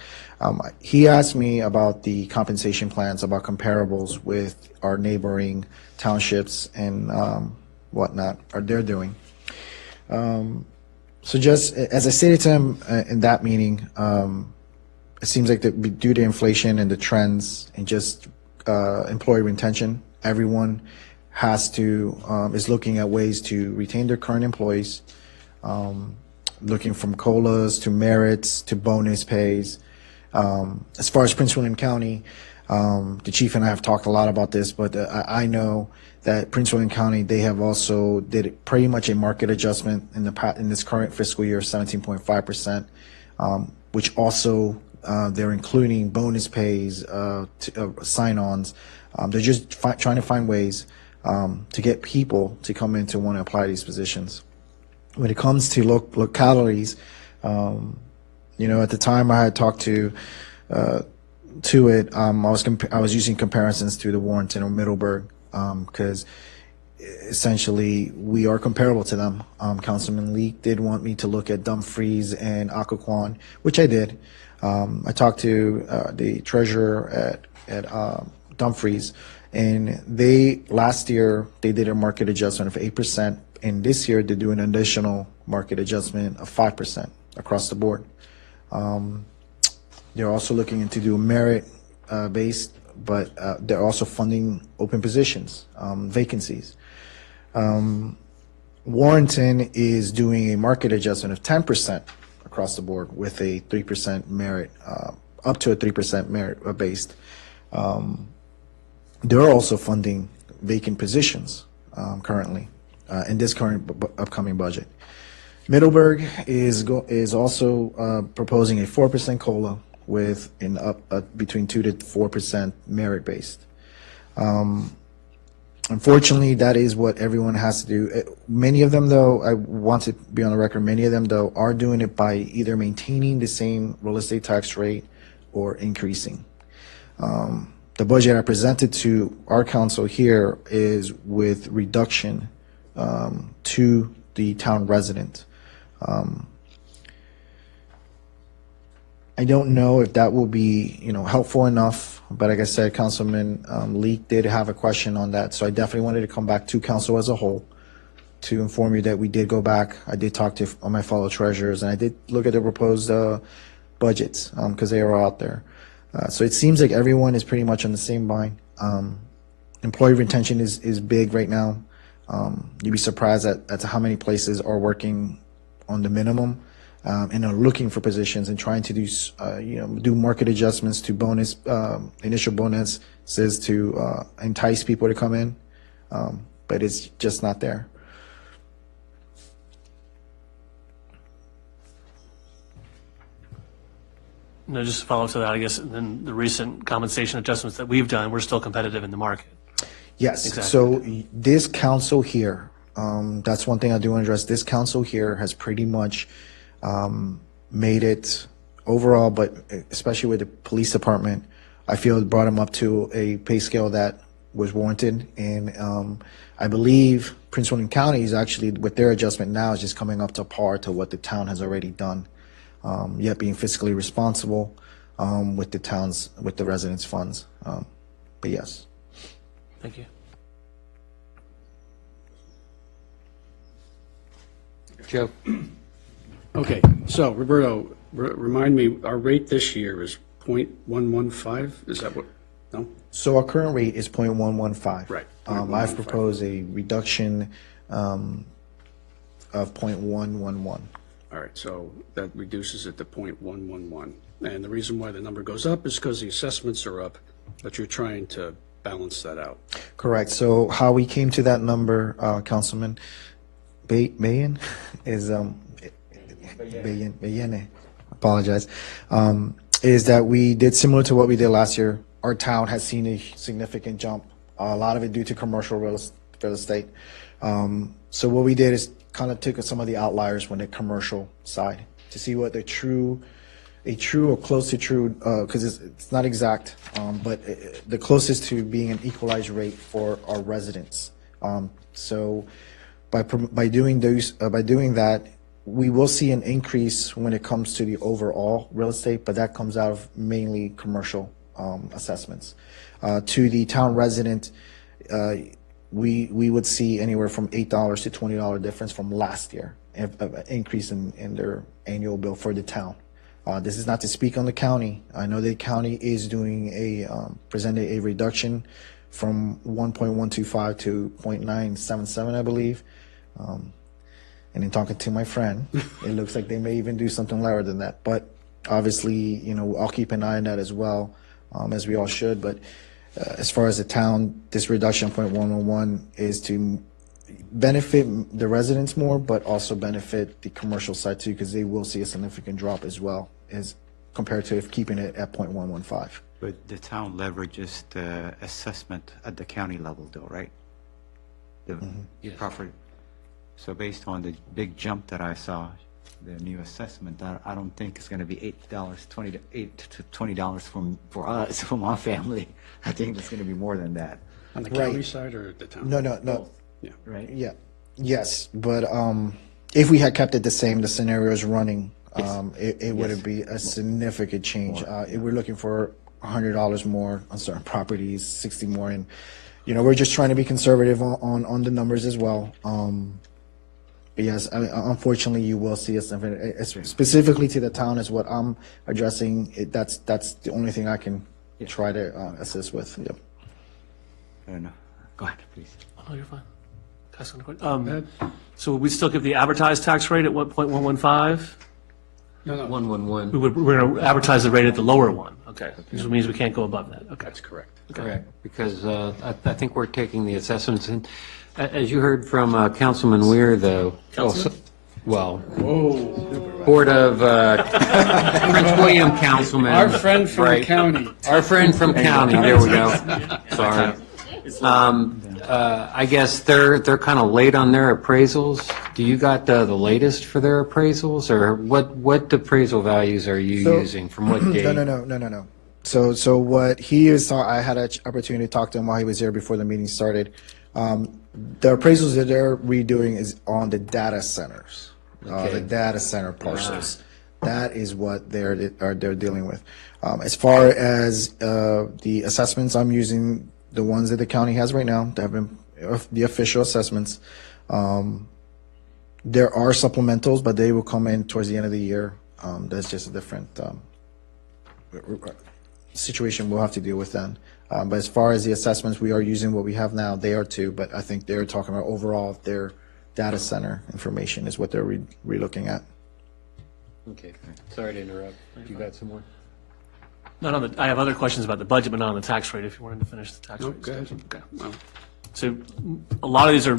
He asked me about the compensation plans, about comparables with our neighboring townships and whatnot, or they're doing. So just as I stated to him in that meeting, it seems like that due to inflation and the trends and just employee retention, everyone is looking at ways to retain their current employees, looking from COLAs to merits to bonus pays. As far as Prince William County, the chief and I have talked a lot about this, but I know that Prince William County, they have also did pretty much a market adjustment in this current fiscal year, 17.5%, which also they're including bonus pays, sign-ons. They're just trying to find ways to get people to come in to want to apply these positions. When it comes to localities, at the time I had talked to it, I was using comparisons to the Warrenton or Middleburg, because essentially we are comparable to them. Councilman Lee did want me to look at Dumfries and Occoquan, which I did. I talked to the treasurer at Dumfries, and last year they did a market adjustment of 8%, and this year they do an additional market adjustment of 5% across the board. They're also looking into do merit based, but they're also funding open positions, vacancies. Warrenton is doing a market adjustment of 10% across the board with a 3% merit, up to a 3% merit based. They're also funding vacant positions currently in this current upcoming budget. Middleburg is also proposing a 4% COLA with between 2 to 4% merit based. Unfortunately, that is what everyone has to do. Many of them, though, I want to be on the record, many of them, though, are doing it by either maintaining the same real estate tax rate or increasing. The budget I presented to our council here is with reduction to the town resident. I don't know if that will be, helpful enough, but like I said, Councilman Leek did have a question on that, so I definitely wanted to come back to council as a whole to inform you that we did go back. I did talk to my fellow treasurers, and I did look at the proposed budgets, because they are out there. So it seems like everyone is pretty much on the same line. Employee retention is big right now. You'd be surprised at how many places are working on the minimum. And are looking for positions and trying to do market adjustments to bonus, initial bonuses to entice people to come in, but it's just not there. No, just to follow up to that, I guess, then the recent compensation adjustments that we've done, we're still competitive in the market. Yes. Exactly. So this council here, that's one thing I do want to address. This council here has pretty much made it overall, but especially with the police department, I feel it brought them up to a pay scale that was warranted. And I believe Prince William County is actually, with their adjustment now, is just coming up to par to what the town has already done, yet being fiscally responsible with the residents' funds. But yes. Thank you. Joe? Okay, so Roberto, remind me, our rate this year is 0.115, is that what, no? So our current rate is 0.115. Right. I've proposed a reduction of 0.111. All right, so that reduces it to 0.111. And the reason why the number goes up is because the assessments are up, but you're trying to balance that out. Correct. So how we came to that number, Councilman Bayan, is Bayene, apologize, is that we did similar to what we did last year. Our town has seen a significant jump, a lot of it due to commercial real estate. So what we did is kind of took some of the outliers when the commercial side to see what a true or close to true, because it's not exact, but the closest to being an equalized rate for our residents. So by doing that, we will see an increase when it comes to the overall real estate, but that comes out of mainly commercial assessments. To the town resident, we would see anywhere from $8 to $20 difference from last year, an increase in their annual bill for the town. This is not to speak on the county. I know the county is doing presented a reduction from 1.125 to 0.977, I believe. And in talking to my friend, it looks like they may even do something lower than that. But obviously, I'll keep an eye on that as well, as we all should. But as far as the town, this reduction 0.111 is to benefit the residents more, but also benefit the commercial side too, because they will see a significant drop as well, as compared to if keeping it at 0.115. But the town leverages the assessment at the county level though, right? The property. So based on the big jump that I saw, the new assessment, I don't think it's going to be $8 to $20 for us, for my family. I think it's going to be more than that. On the county side or the town? No. Yeah. Right? Yeah. Yes, but if we had kept it the same, the scenario is running, it would be a significant change. We're looking for $100 more on certain properties, 60 more, and we're just trying to be conservative on the numbers as well. But yes, unfortunately, you will see us specifically to the town is what I'm addressing. That's the only thing I can try to assist with. Yep. Fair enough. Go ahead, please. Oh, you're fine. Can I ask one question? So we still give the advertised tax rate at 1.115? No. 111. We're going to advertise the rate at the lower one. Okay. This means we can't go above that. Okay. That's correct. Okay. Correct, because I think we're taking the assessments, and as you heard from Councilman Weir, though, Board of Prince William Councilman. Our friend from right. county. Our friend from county, there we go. Sorry. I guess they're kind of late on their appraisals. Do you got the latest for their appraisals, or what appraisal values are you using, from what date? No. So what he is, I had an opportunity to talk to him while he was here before the meeting started. The appraisals that they're redoing is on the data centers, the data center parcels. That is what they're dealing with. As far as the assessments, I'm using the ones that the county has right now. They have been the official assessments. There are supplementals, but they will come in towards the end of the year. That's just a different situation we'll have to deal with then. But as far as the assessments, we are using what we have now. They are too, but I think they're talking about overall their data center information is what they're re-looking at. Okay, sorry to interrupt. You got some more? Not on the, I have other questions about the budget, but not on the tax rate, if you wanted to finish the tax rate. Okay. discussion. Okay. Well, so a lot of these are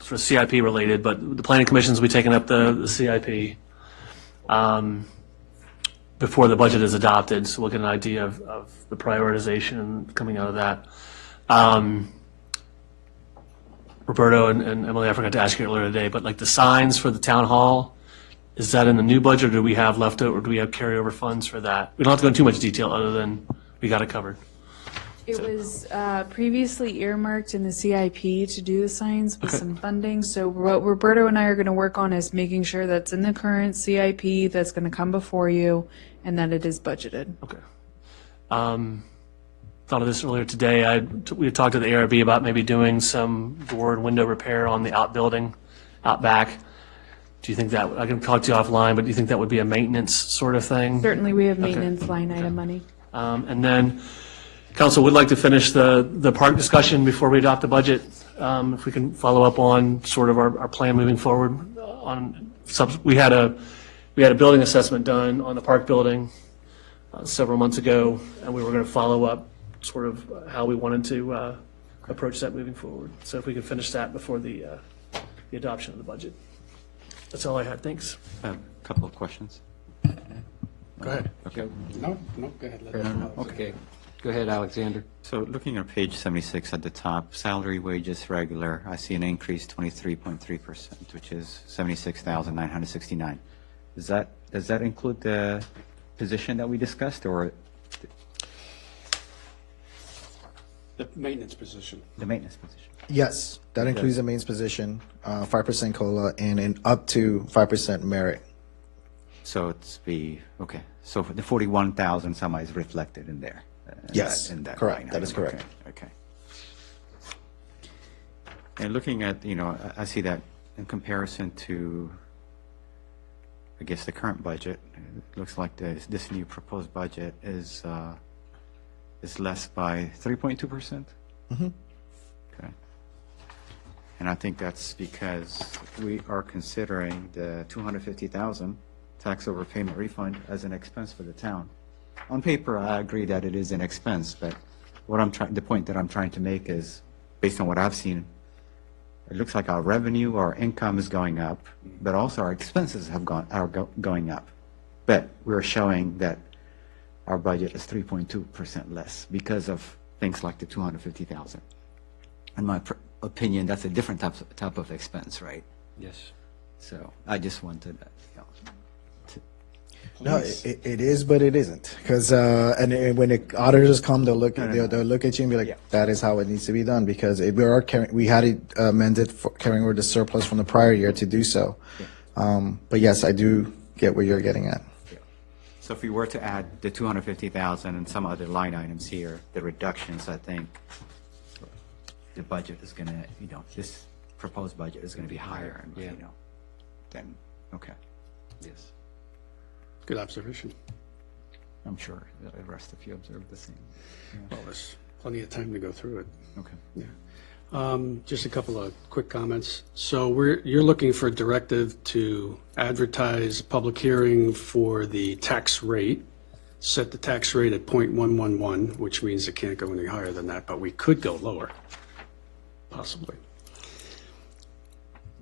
sort of CIP related, but the planning commission's will be taking up the CIP before the budget is adopted, so we'll get an idea of the prioritization coming out of that. Roberto and Emily, I forgot to ask you earlier today, but like the signs for the town hall, is that in the new budget, or do we have leftover, or do we have carryover funds for that? We don't have to go into too much detail other than we got it covered. It was previously earmarked in the CIP to do the signs with Okay. some funding. So what Roberto and I are going to work on is making sure that's in the current CIP that's going to come before you and that it is budgeted. Okay. Thought of this earlier today. We had talked to the ARB about maybe doing some door and window repair on the outbuilding out back. Do you think that, I can talk to you offline, but do you think that would be a maintenance sort of thing? Certainly, we have Okay. maintenance line item money. And then council would like to finish the park discussion before we adopt the budget. If we can follow up on sort of our plan moving forward on we had a building assessment done on the park building several months ago, and we were going to follow up sort of how we wanted to approach that moving forward. So if we could finish that before the adoption of the budget. That's all I had. Thanks. A couple of questions. Go ahead. Okay. No, go ahead. Okay. Go ahead, Alexander. So looking at page 76 at the top, salary, wages, regular, I see an increase 23.3%, which is 76,969. Does that include the position that we discussed, or The maintenance position. the maintenance position? Yes, that includes the mains position, 5% COLA, and an up to 5% merit. So okay. So the 41,000 some is reflected in there. Yes, in that correct. line That is item. correct. Okay. And looking at, I see that in comparison to, I guess, the current budget, it looks like this new proposed budget is less by 3.2%. Mm-hmm. Okay. And I think that's because we are considering the 250,000 tax overpayment refund as an expense for the town. On paper, I agree that it is an expense, but the point that I'm trying to make is, based on what I've seen, it looks like our revenue, our income is going up, but also our expenses are going up. But we're showing that our budget is 3.2% less because of things like the 250,000. In my opinion, that's a different type of expense, right? Yes. So I just wanted to. No, it is, but it isn't. Because when the auditors come, they'll look at you and be like, "That is how it needs to be done." Because we had it amended for carrying over the surplus from the prior year to do so. But yes, I do get where you're getting at. So if we were to add the 250,000 and some other line items here, the reductions, I think the budget is going to, this proposed budget is going to be higher, and then okay. Yes. Good observation. I'm sure the rest of you observed the same. Well, there's plenty of time to go through it. Okay. Yeah. Just a couple of quick comments. So you're looking for directive to advertise public hearing for the tax rate, set the tax rate at 0.111, which means it can't go any higher than that, but we could go lower, possibly.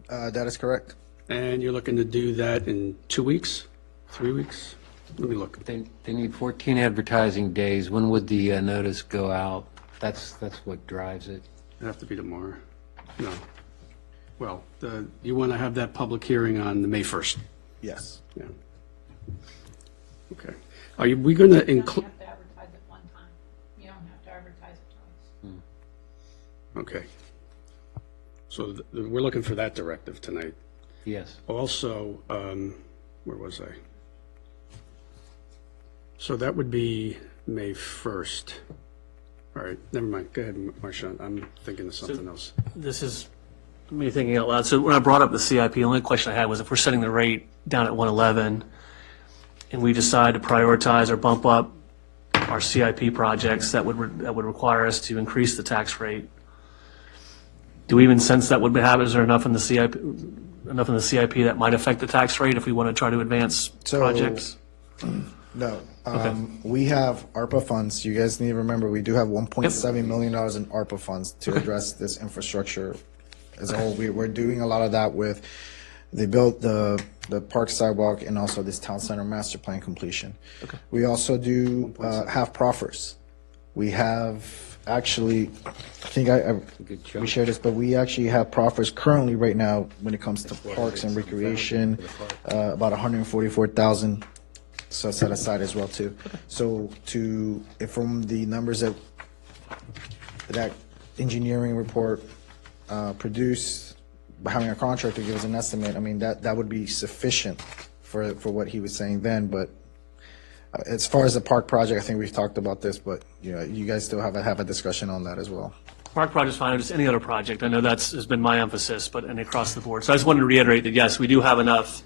That is correct. And you're looking to do that in 2 weeks, 3 weeks? Let me look. They need 14 advertising days. When would the notice go out? That's what drives it. It'd have to be tomorrow. No. Well, you want to have that public hearing on the May 1st? Yes. Yeah. Okay. Are we going to You don't include? have to advertise it one time. You don't have to advertise it twice. Okay. So we're looking for that directive tonight. Yes. Also, where was I? So that would be May 1st. All right, never mind. Go ahead, Marcia. I'm thinking of something else. This is me thinking out loud. So when I brought up the CIP, the only question I had was if we're setting the rate down at 111 and we decide to prioritize or bump up our CIP projects that would require us to increase the tax rate, do we even sense that would happen? Is there enough in the CIP that might affect the tax rate if we want to try to advance projects? No. We have ARPA funds. You guys need to remember, we do have $1.7 million in ARPA funds to address this infrastructure as a whole. We're doing a lot of that with the park sidewalk and also this town center master plan completion. We also do have proffers. We have actually, I think we shared this, but we actually have proffers currently right now when it comes to parks and recreation, about 144,000. So set aside as well too. So from the numbers that engineering report produced, having a contractor give us an estimate, I mean, that would be sufficient for what he was saying then. But as far as the park project, I think we've talked about this, but you guys still have a discussion on that as well. Park project's fine, just any other project. I know has been my emphasis, but and across the board. So I just wanted to reiterate that yes, we do have enough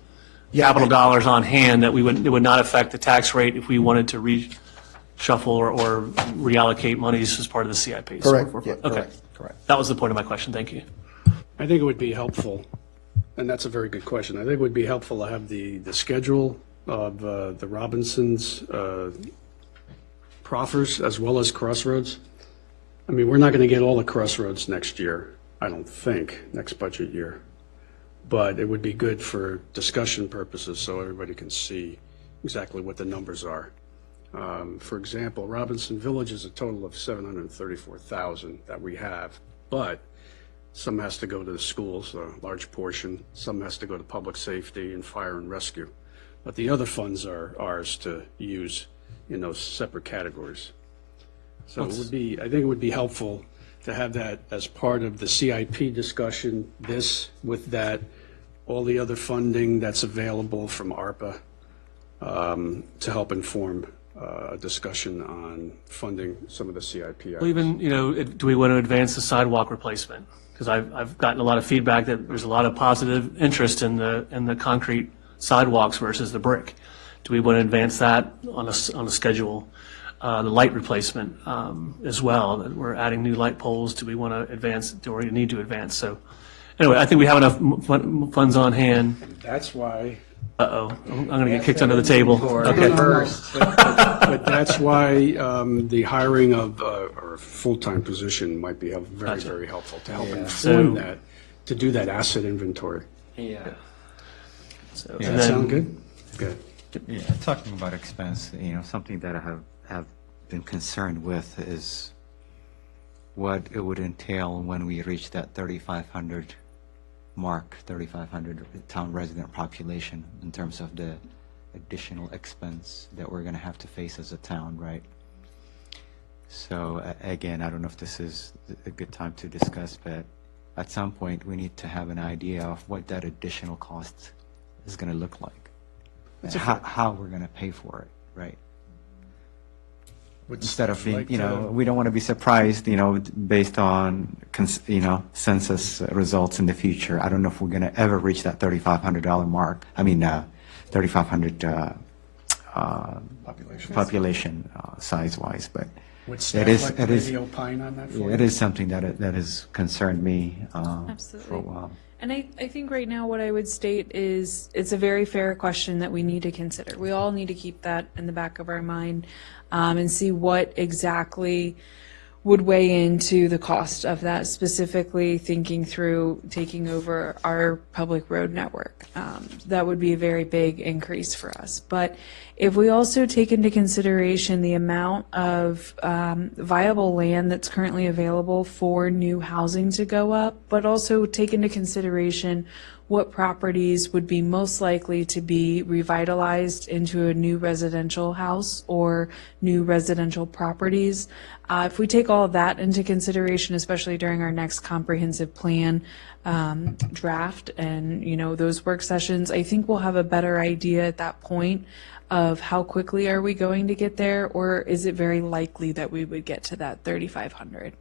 capital dollars on hand that it would not affect the tax rate if we wanted to reshuffle or reallocate monies as part of the CIP. Correct. So Okay. Correct. That was the point of my question. Thank you. I think it would be helpful, and that's a very good question. I think it would be helpful to have the schedule of the Robinsons proffers as well as Crossroads. I mean, we're not going to get all the Crossroads next year, I don't think, next budget year. But it would be good for discussion purposes so everybody can see exactly what the numbers are. For example, Robinson Village is a total of $734,000 that we have, but some has to go to the schools, a large portion. Some has to go to public safety and fire and rescue. But the other funds are ours to use in those separate categories. So I think it would be helpful to have that as part of the CIP discussion, with that, all the other funding that's available from ARPA to help inform a discussion on funding some of the CIP items. Well, even, do we want to advance the sidewalk replacement? Because I've gotten a lot of feedback that there's a lot of positive interest in the concrete sidewalks versus the brick. Do we want to advance that on a schedule? The light replacement as well, that we're adding new light poles. Do we want to advance, or do we need to advance? So anyway, I think we have enough funds on hand. That's why. I'm going to get kicked under the table. Okay. But that's why the hiring of a full-time position might be very, very helpful to help inform that, to do that asset inventory. Yeah. Does that sound good? Good. Yeah, talking about expense, something that I have been concerned with is what it would entail when we reach that 3,500 mark, 3,500 town resident population in terms of the additional expense that we're going to have to face as a town, right? So again, I don't know if this is a good time to discuss, but at some point we need to have an idea of what that additional cost is going to look like, and how we're going to pay for it, right? Instead of being, we don't want to be surprised, based on, census results in the future. I don't know if we're going to ever reach that $3,500 mark. I mean, 3,500 population size-wise, but it is something that has concerned me for a while. And I think right now what I would state is it's a very fair question that we need to consider. We all need to keep that in the back of our mind and see what exactly would weigh into the cost of that, specifically thinking through taking over our public road network. That would be a very big increase for us. But if we also take into consideration the amount of viable land that's currently available for new housing to go up, but also take into consideration what properties would be most likely to be revitalized into a new residential house or new residential properties. If we take all of that into consideration, especially during our next comprehensive plan draft and those work sessions, I think we'll have a better idea at that point of how quickly are we going to get there, or is it very likely that we would get to that 3,500?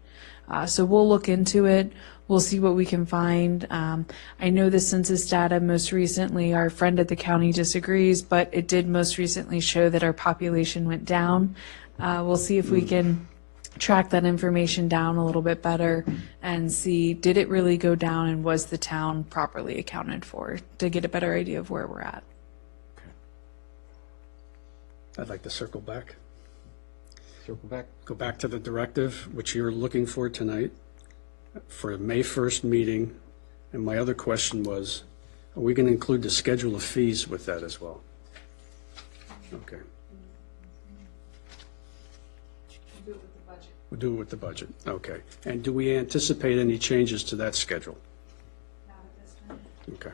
So we'll look into it. We'll see what we can find. I know the census data most recently, our friend at the county disagrees, but it did most recently show that our population went down. We'll see if we can track that information down a little bit better and see, did it really go down and was the town properly accounted for, to get a better idea of where we're at. I'd like to circle back. Circle back. Go back to the directive, which you're looking for tonight, for a May 1st meeting. And my other question was, are we going to include the schedule of fees with that as well? Okay. We'll do it with the budget. Okay. And do we anticipate any changes to that schedule? Okay.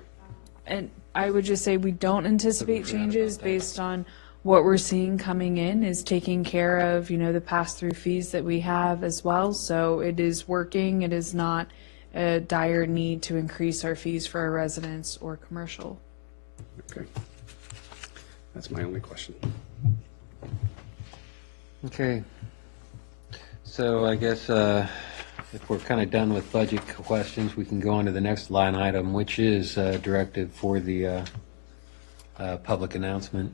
And I would just say we don't anticipate changes based on what we're seeing coming in is taking care of, the pass-through fees that we have as well. So it is working. It is not a dire need to increase our fees for our residents or commercial. Okay. That's my only question. Okay. So I guess if we're kind of done with budget questions, we can go on to the next line item, which is directive for the public announcement.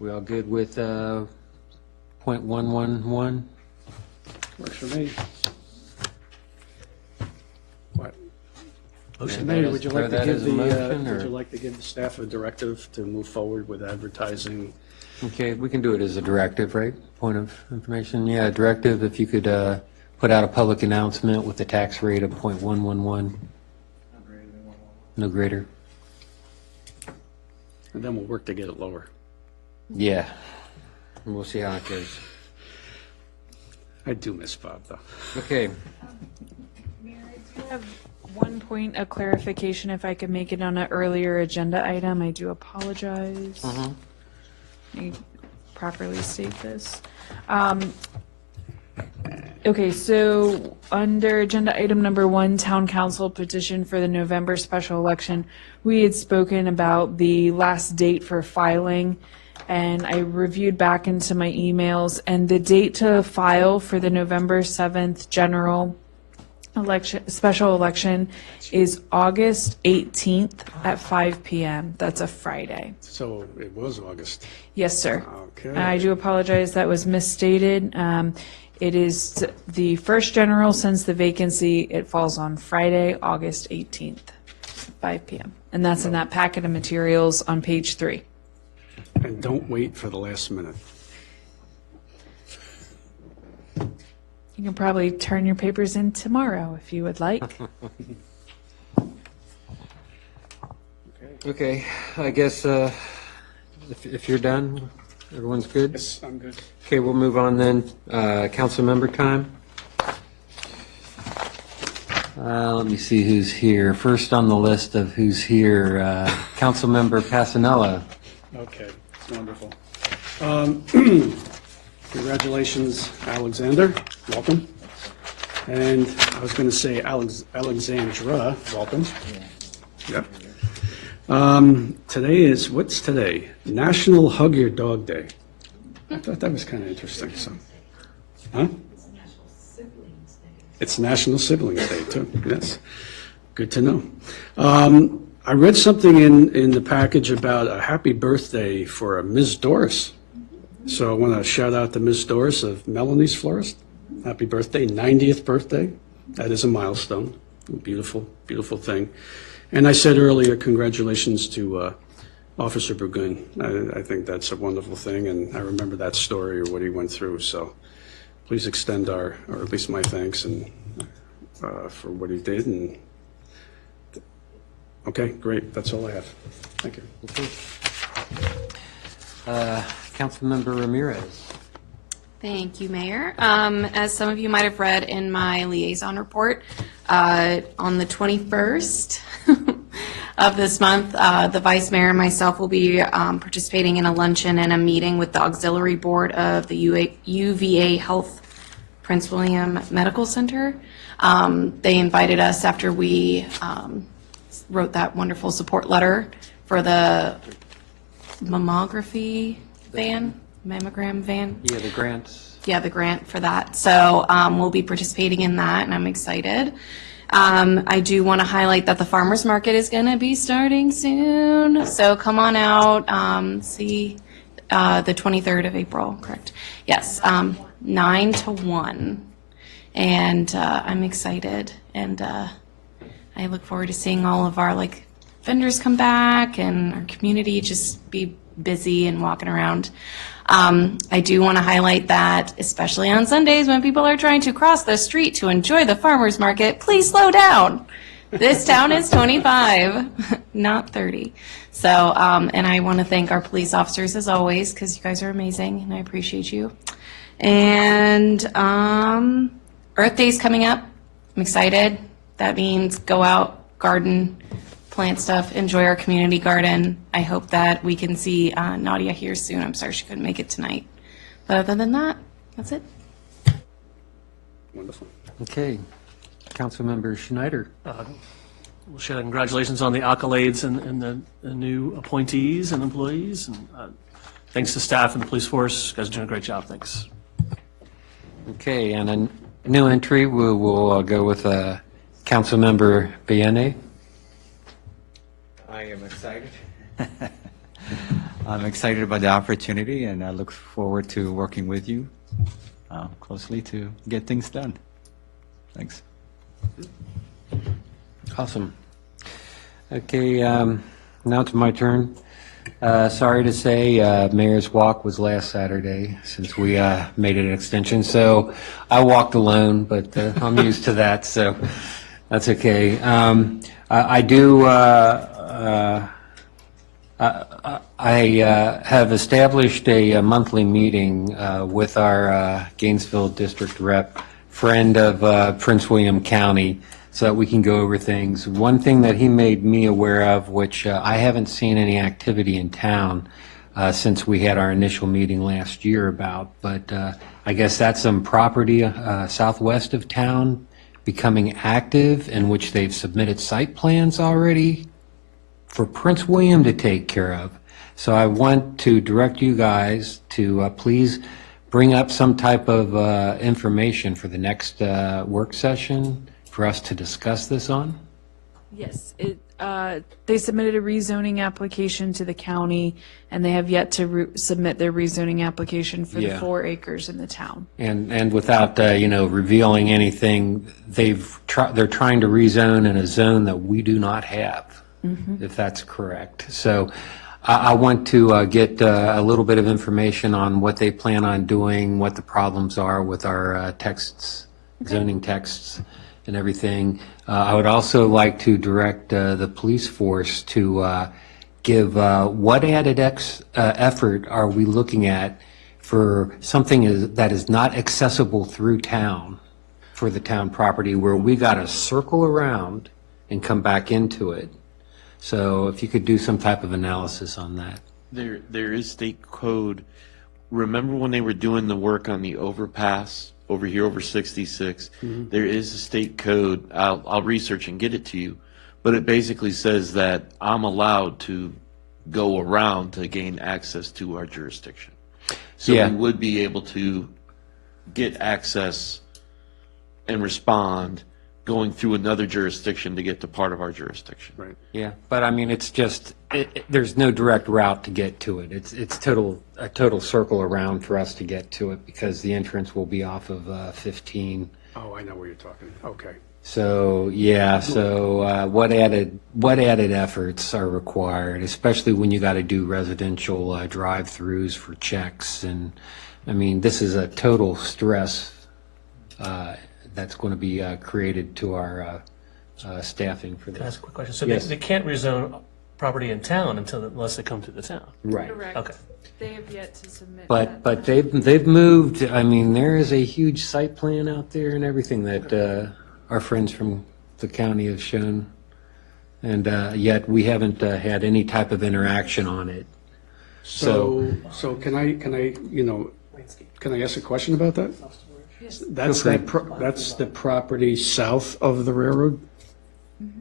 We all good with .111? Works for me. What? Motion. Mayor, would you Throw like to that give as a the, motion, would or- you like to give the staff a directive to move forward with advertising? Okay, we can do it as a directive, right? Point of information. Yeah, directive, if you could put out a public announcement with a tax rate of .111. No greater. And then we'll work to get it lower. Yeah. And we'll see how it goes. I do miss Bob, though. Okay. Mayor, I do have one point of clarification, if I could make it on an earlier agenda item. I do apologize. Let me properly state this. Okay, so under agenda item number 1, Town Council petition for the November special election, we had spoken about the last date for filing, and I reviewed back into my emails, and the date to file for the November 7th general election, special election, is August 18th at 5 p.m. That's a Friday. So it was August. Yes, sir. Okay. I do apologize, that was misstated. It is the first general since the vacancy. It falls on Friday, August 18th, 5 p.m. And that's in that packet of materials on page 3. And don't wait for the last minute. You can probably turn your papers in tomorrow if you would like. Okay, I guess if you're done, everyone's good? Yes, I'm good. Okay, we'll move on then. Council member time. Let me see who's here. First on the list of who's here, Councilmember Passanella. Okay, wonderful. Congratulations, Alexander. Welcome. And I was going to say Alexandra. Welcome. Yep. Today is, what's today? National Hug Your Dog Day. I thought that was kind of interesting. So, huh? It's National Siblings Day, too. Yes. Good to know. I read something in the package about a happy birthday for Ms. Doris. So I want to shout out to Ms. Doris of Melanie's Florist. Happy birthday, 90th birthday. That is a milestone. A beautiful, beautiful thing. And I said earlier, congratulations to Officer Burgoon. I think that's a wonderful thing, and I remember that story or what he went through. So please extend our, or at least my thanks, and for what he did. And okay, great. That's all I have. Thank you. Okay. Councilmember Ramirez. Thank you, Mayor. As some of you might have read in my liaison report, on the 21st of this month, the Vice Mayor and myself will be participating in a luncheon and a meeting with the Auxiliary Board of the UVA Health Prince William Medical Center. They invited us after we wrote that wonderful support letter for the mammogram van. Yeah, the grants. Yeah, the grant for that. So we'll be participating in that, and I'm excited. I do want to highlight that the farmers market is going to be starting soon. So come on out, see the 23rd of April, correct? Yes, 9 to 1. And I'm excited, and I look forward to seeing all of our vendors come back and our community just be busy and walking around. I do want to highlight that, especially on Sundays when people are trying to cross the street to enjoy the farmers market, please slow down. This town is 25, not 30. So, and I want to thank our police officers as always, because you guys are amazing and I appreciate you. And Earth Day's coming up. I'm excited. That means go out, garden, plant stuff, enjoy our community garden. I hope that we can see Nadia here soon. I'm sorry she couldn't make it tonight. But other than that, that's it. Wonderful. Okay. Councilmember Schneider. Well, Shannon, congratulations on the accolades and the new appointees and employees. And thanks to staff and the police force. You guys are doing a great job. Thanks. Okay, and a new entry, we'll go with Councilmember Biene. I am excited. I'm excited about the opportunity, and I look forward to working with you closely to get things done. Thanks. Awesome. Okay, now it's my turn. Sorry to say, Mayor's Walk was last Saturday since we made it an extension. So I walked alone, but I'm used to that, so that's okay. I do. I have established a monthly meeting with our Gainesville District Rep, friend of Prince William County, so that we can go over things. One thing that he made me aware of, which I haven't seen any activity in town since we had our initial meeting last year about, but I guess that's some property southwest of town becoming active, in which they've submitted site plans already for Prince William to take care of. So I want to direct you guys to please bring up some type of information for the next work session for us to discuss this on. Yes, they submitted a rezoning application to the county, and they have yet to submit their rezoning application for the 4 acres in the town. And without revealing anything, they're trying to rezone in a zone that we do not have, if that's correct. So I want to get a little bit of information on what they plan on doing, what the problems are with our texts, zoning texts, and everything. I would also like to direct the police force to give what added effort are we looking at for something that is not accessible through town for the town property, where we got to circle around and come back into it. So if you could do some type of analysis on that. There is state code. Remember when they were doing the work on the overpass over here over 66? There is a state code. I'll research and get it to you, but it basically says that I'm allowed to go around to gain access to our jurisdiction. So we would be able to get access and respond going through another jurisdiction to get to part of our jurisdiction. Right. Yeah, but I mean, it's just, there's no direct route to get to it. It's a total circle around for us to get to it, because the entrance will be off of 15. Oh, I know where you're talking. Okay. So, yeah, so what added efforts are required, especially when you got to do residential drive-throughs for checks? And I mean, this is a total stress that's going to be created to our staffing for this. Can I ask a quick question? So Yes. they can't rezone property in town unless they come to the town? Right. Correct. Okay. They have yet to submit. But they've moved. I mean, there is a huge site plan out there and everything that our friends from the county have shown, and yet we haven't had any type of interaction on it. So can I ask a question about that? That's that's the property south of the railroad?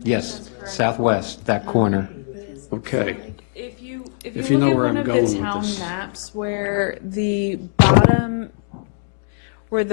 Yes, southwest, that corner. Okay. If you know where I'm going with If you look at one of the this. town maps where the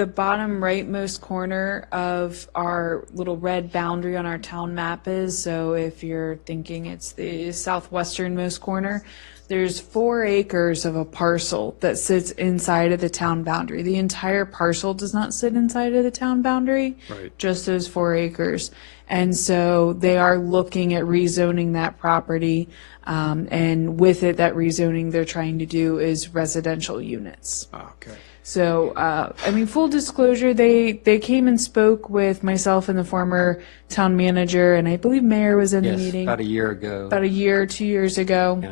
bottom rightmost corner of our little red boundary on our town map is, so if you're thinking it's the southwesternmost corner, there's 4 acres of a parcel that sits inside of the town boundary. The entire parcel does not sit inside of the town boundary, Right. just those 4 acres. And so they are looking at rezoning that property. And with it, that rezoning they're trying to do is residential units. Okay. So, I mean, full disclosure, they came and spoke with myself and the former town manager, and I believe mayor was in the Yes, meeting. about a year ago. About a year, 2 years ago. Yeah.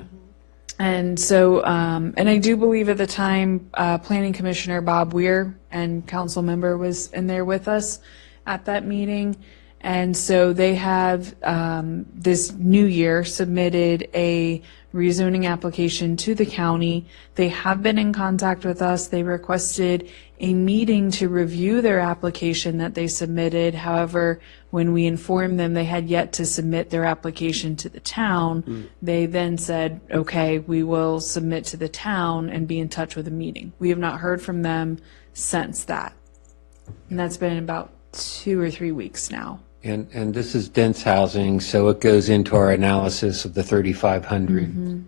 And so, and I do believe at the time, Planning Commissioner Bob Weir and council member was in there with us at that meeting. And so they have, this new year, submitted a rezoning application to the county. They have been in contact with us. They requested a meeting to review their application that they submitted. However, when we informed them they had yet to submit their application to the town, they then said, okay, we will submit to the town and be in touch with a meeting. We have not heard from them since that. And that's been about 2 or 3 weeks now. And this is dense housing, so it goes into our analysis of the 3,500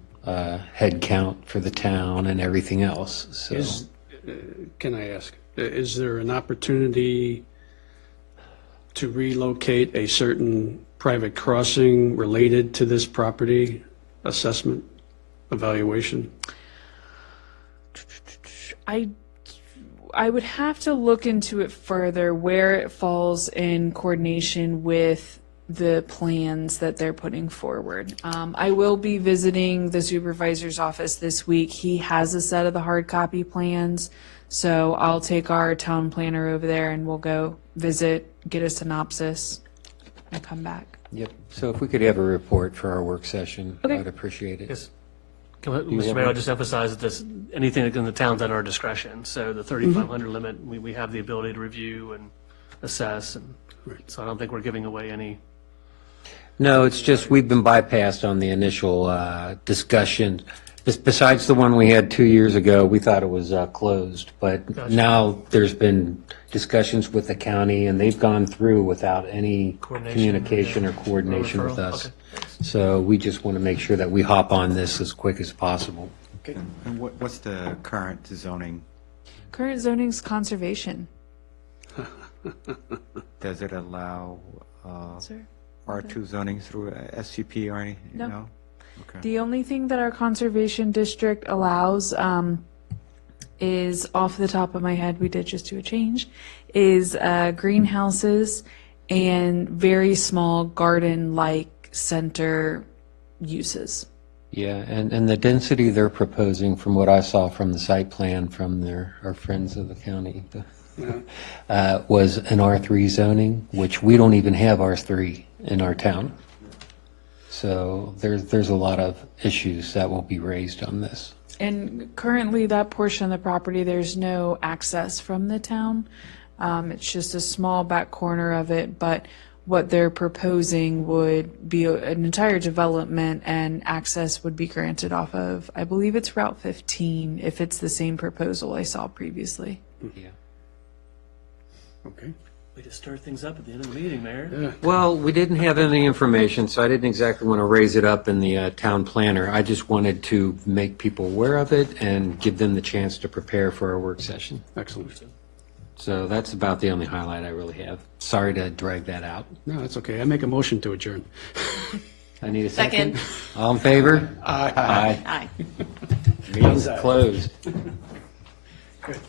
head count for the town and everything else, so. Can I ask, is there an opportunity to relocate a certain private crossing related to this property assessment evaluation? I would have to look into it further, where it falls in coordination with the plans that they're putting forward. I will be visiting the supervisor's office this week. He has a set of the hard copy plans, so I'll take our town planner over there and we'll go visit, get a synopsis, and come back. Yep, so if we could have a report for our work session, Okay. I'd appreciate it. Yes. you Mr. have Mayor, I'll any- just emphasize that this, anything in the town's at our discretion. So the 3,500 limit, we have the ability to review and assess. And so I don't think we're giving away any. No, it's just, we've been bypassed on the initial discussion. Besides the one we had 2 years ago, we thought it was closed, but Gotcha. now there's been discussions with the county, and they've gone through without any communication or coordination with referral? us. Okay. So we just want to make sure that we hop on this as quick as possible. Okay. And what's the current zoning? Current zoning's conservation. Does it allow Sir? R2 zoning through SCP or anything? No. Okay. The only thing that our conservation district allows is, off the top of my head, we did just do a change, is greenhouses and very small garden-like center uses. Yeah, and the density they're proposing, from what I saw from the site plan from our friends of the county, was an R3 zoning, which we don't even have R3 in our town. So there's a lot of issues that will be raised on this. And currently, that portion of the property, there's no access from the town. It's just a small back corner of it, but what they're proposing would be an entire development, and access would be granted off of, I believe it's Route 15, if it's the same proposal I saw previously. Yeah. Okay. We just stir things up at the end of the meeting, Mayor. Well, we didn't have any information, so I didn't exactly want to raise it up in the town planner. I just wanted to make people aware of it and give them the chance to prepare for our work session. Excellent. So that's about the only highlight I really have. Sorry to drag that out. No, that's okay. I make a motion to adjourn. I need a second. Second. All in favor? Aye. Aye. Meeting's closed. Good.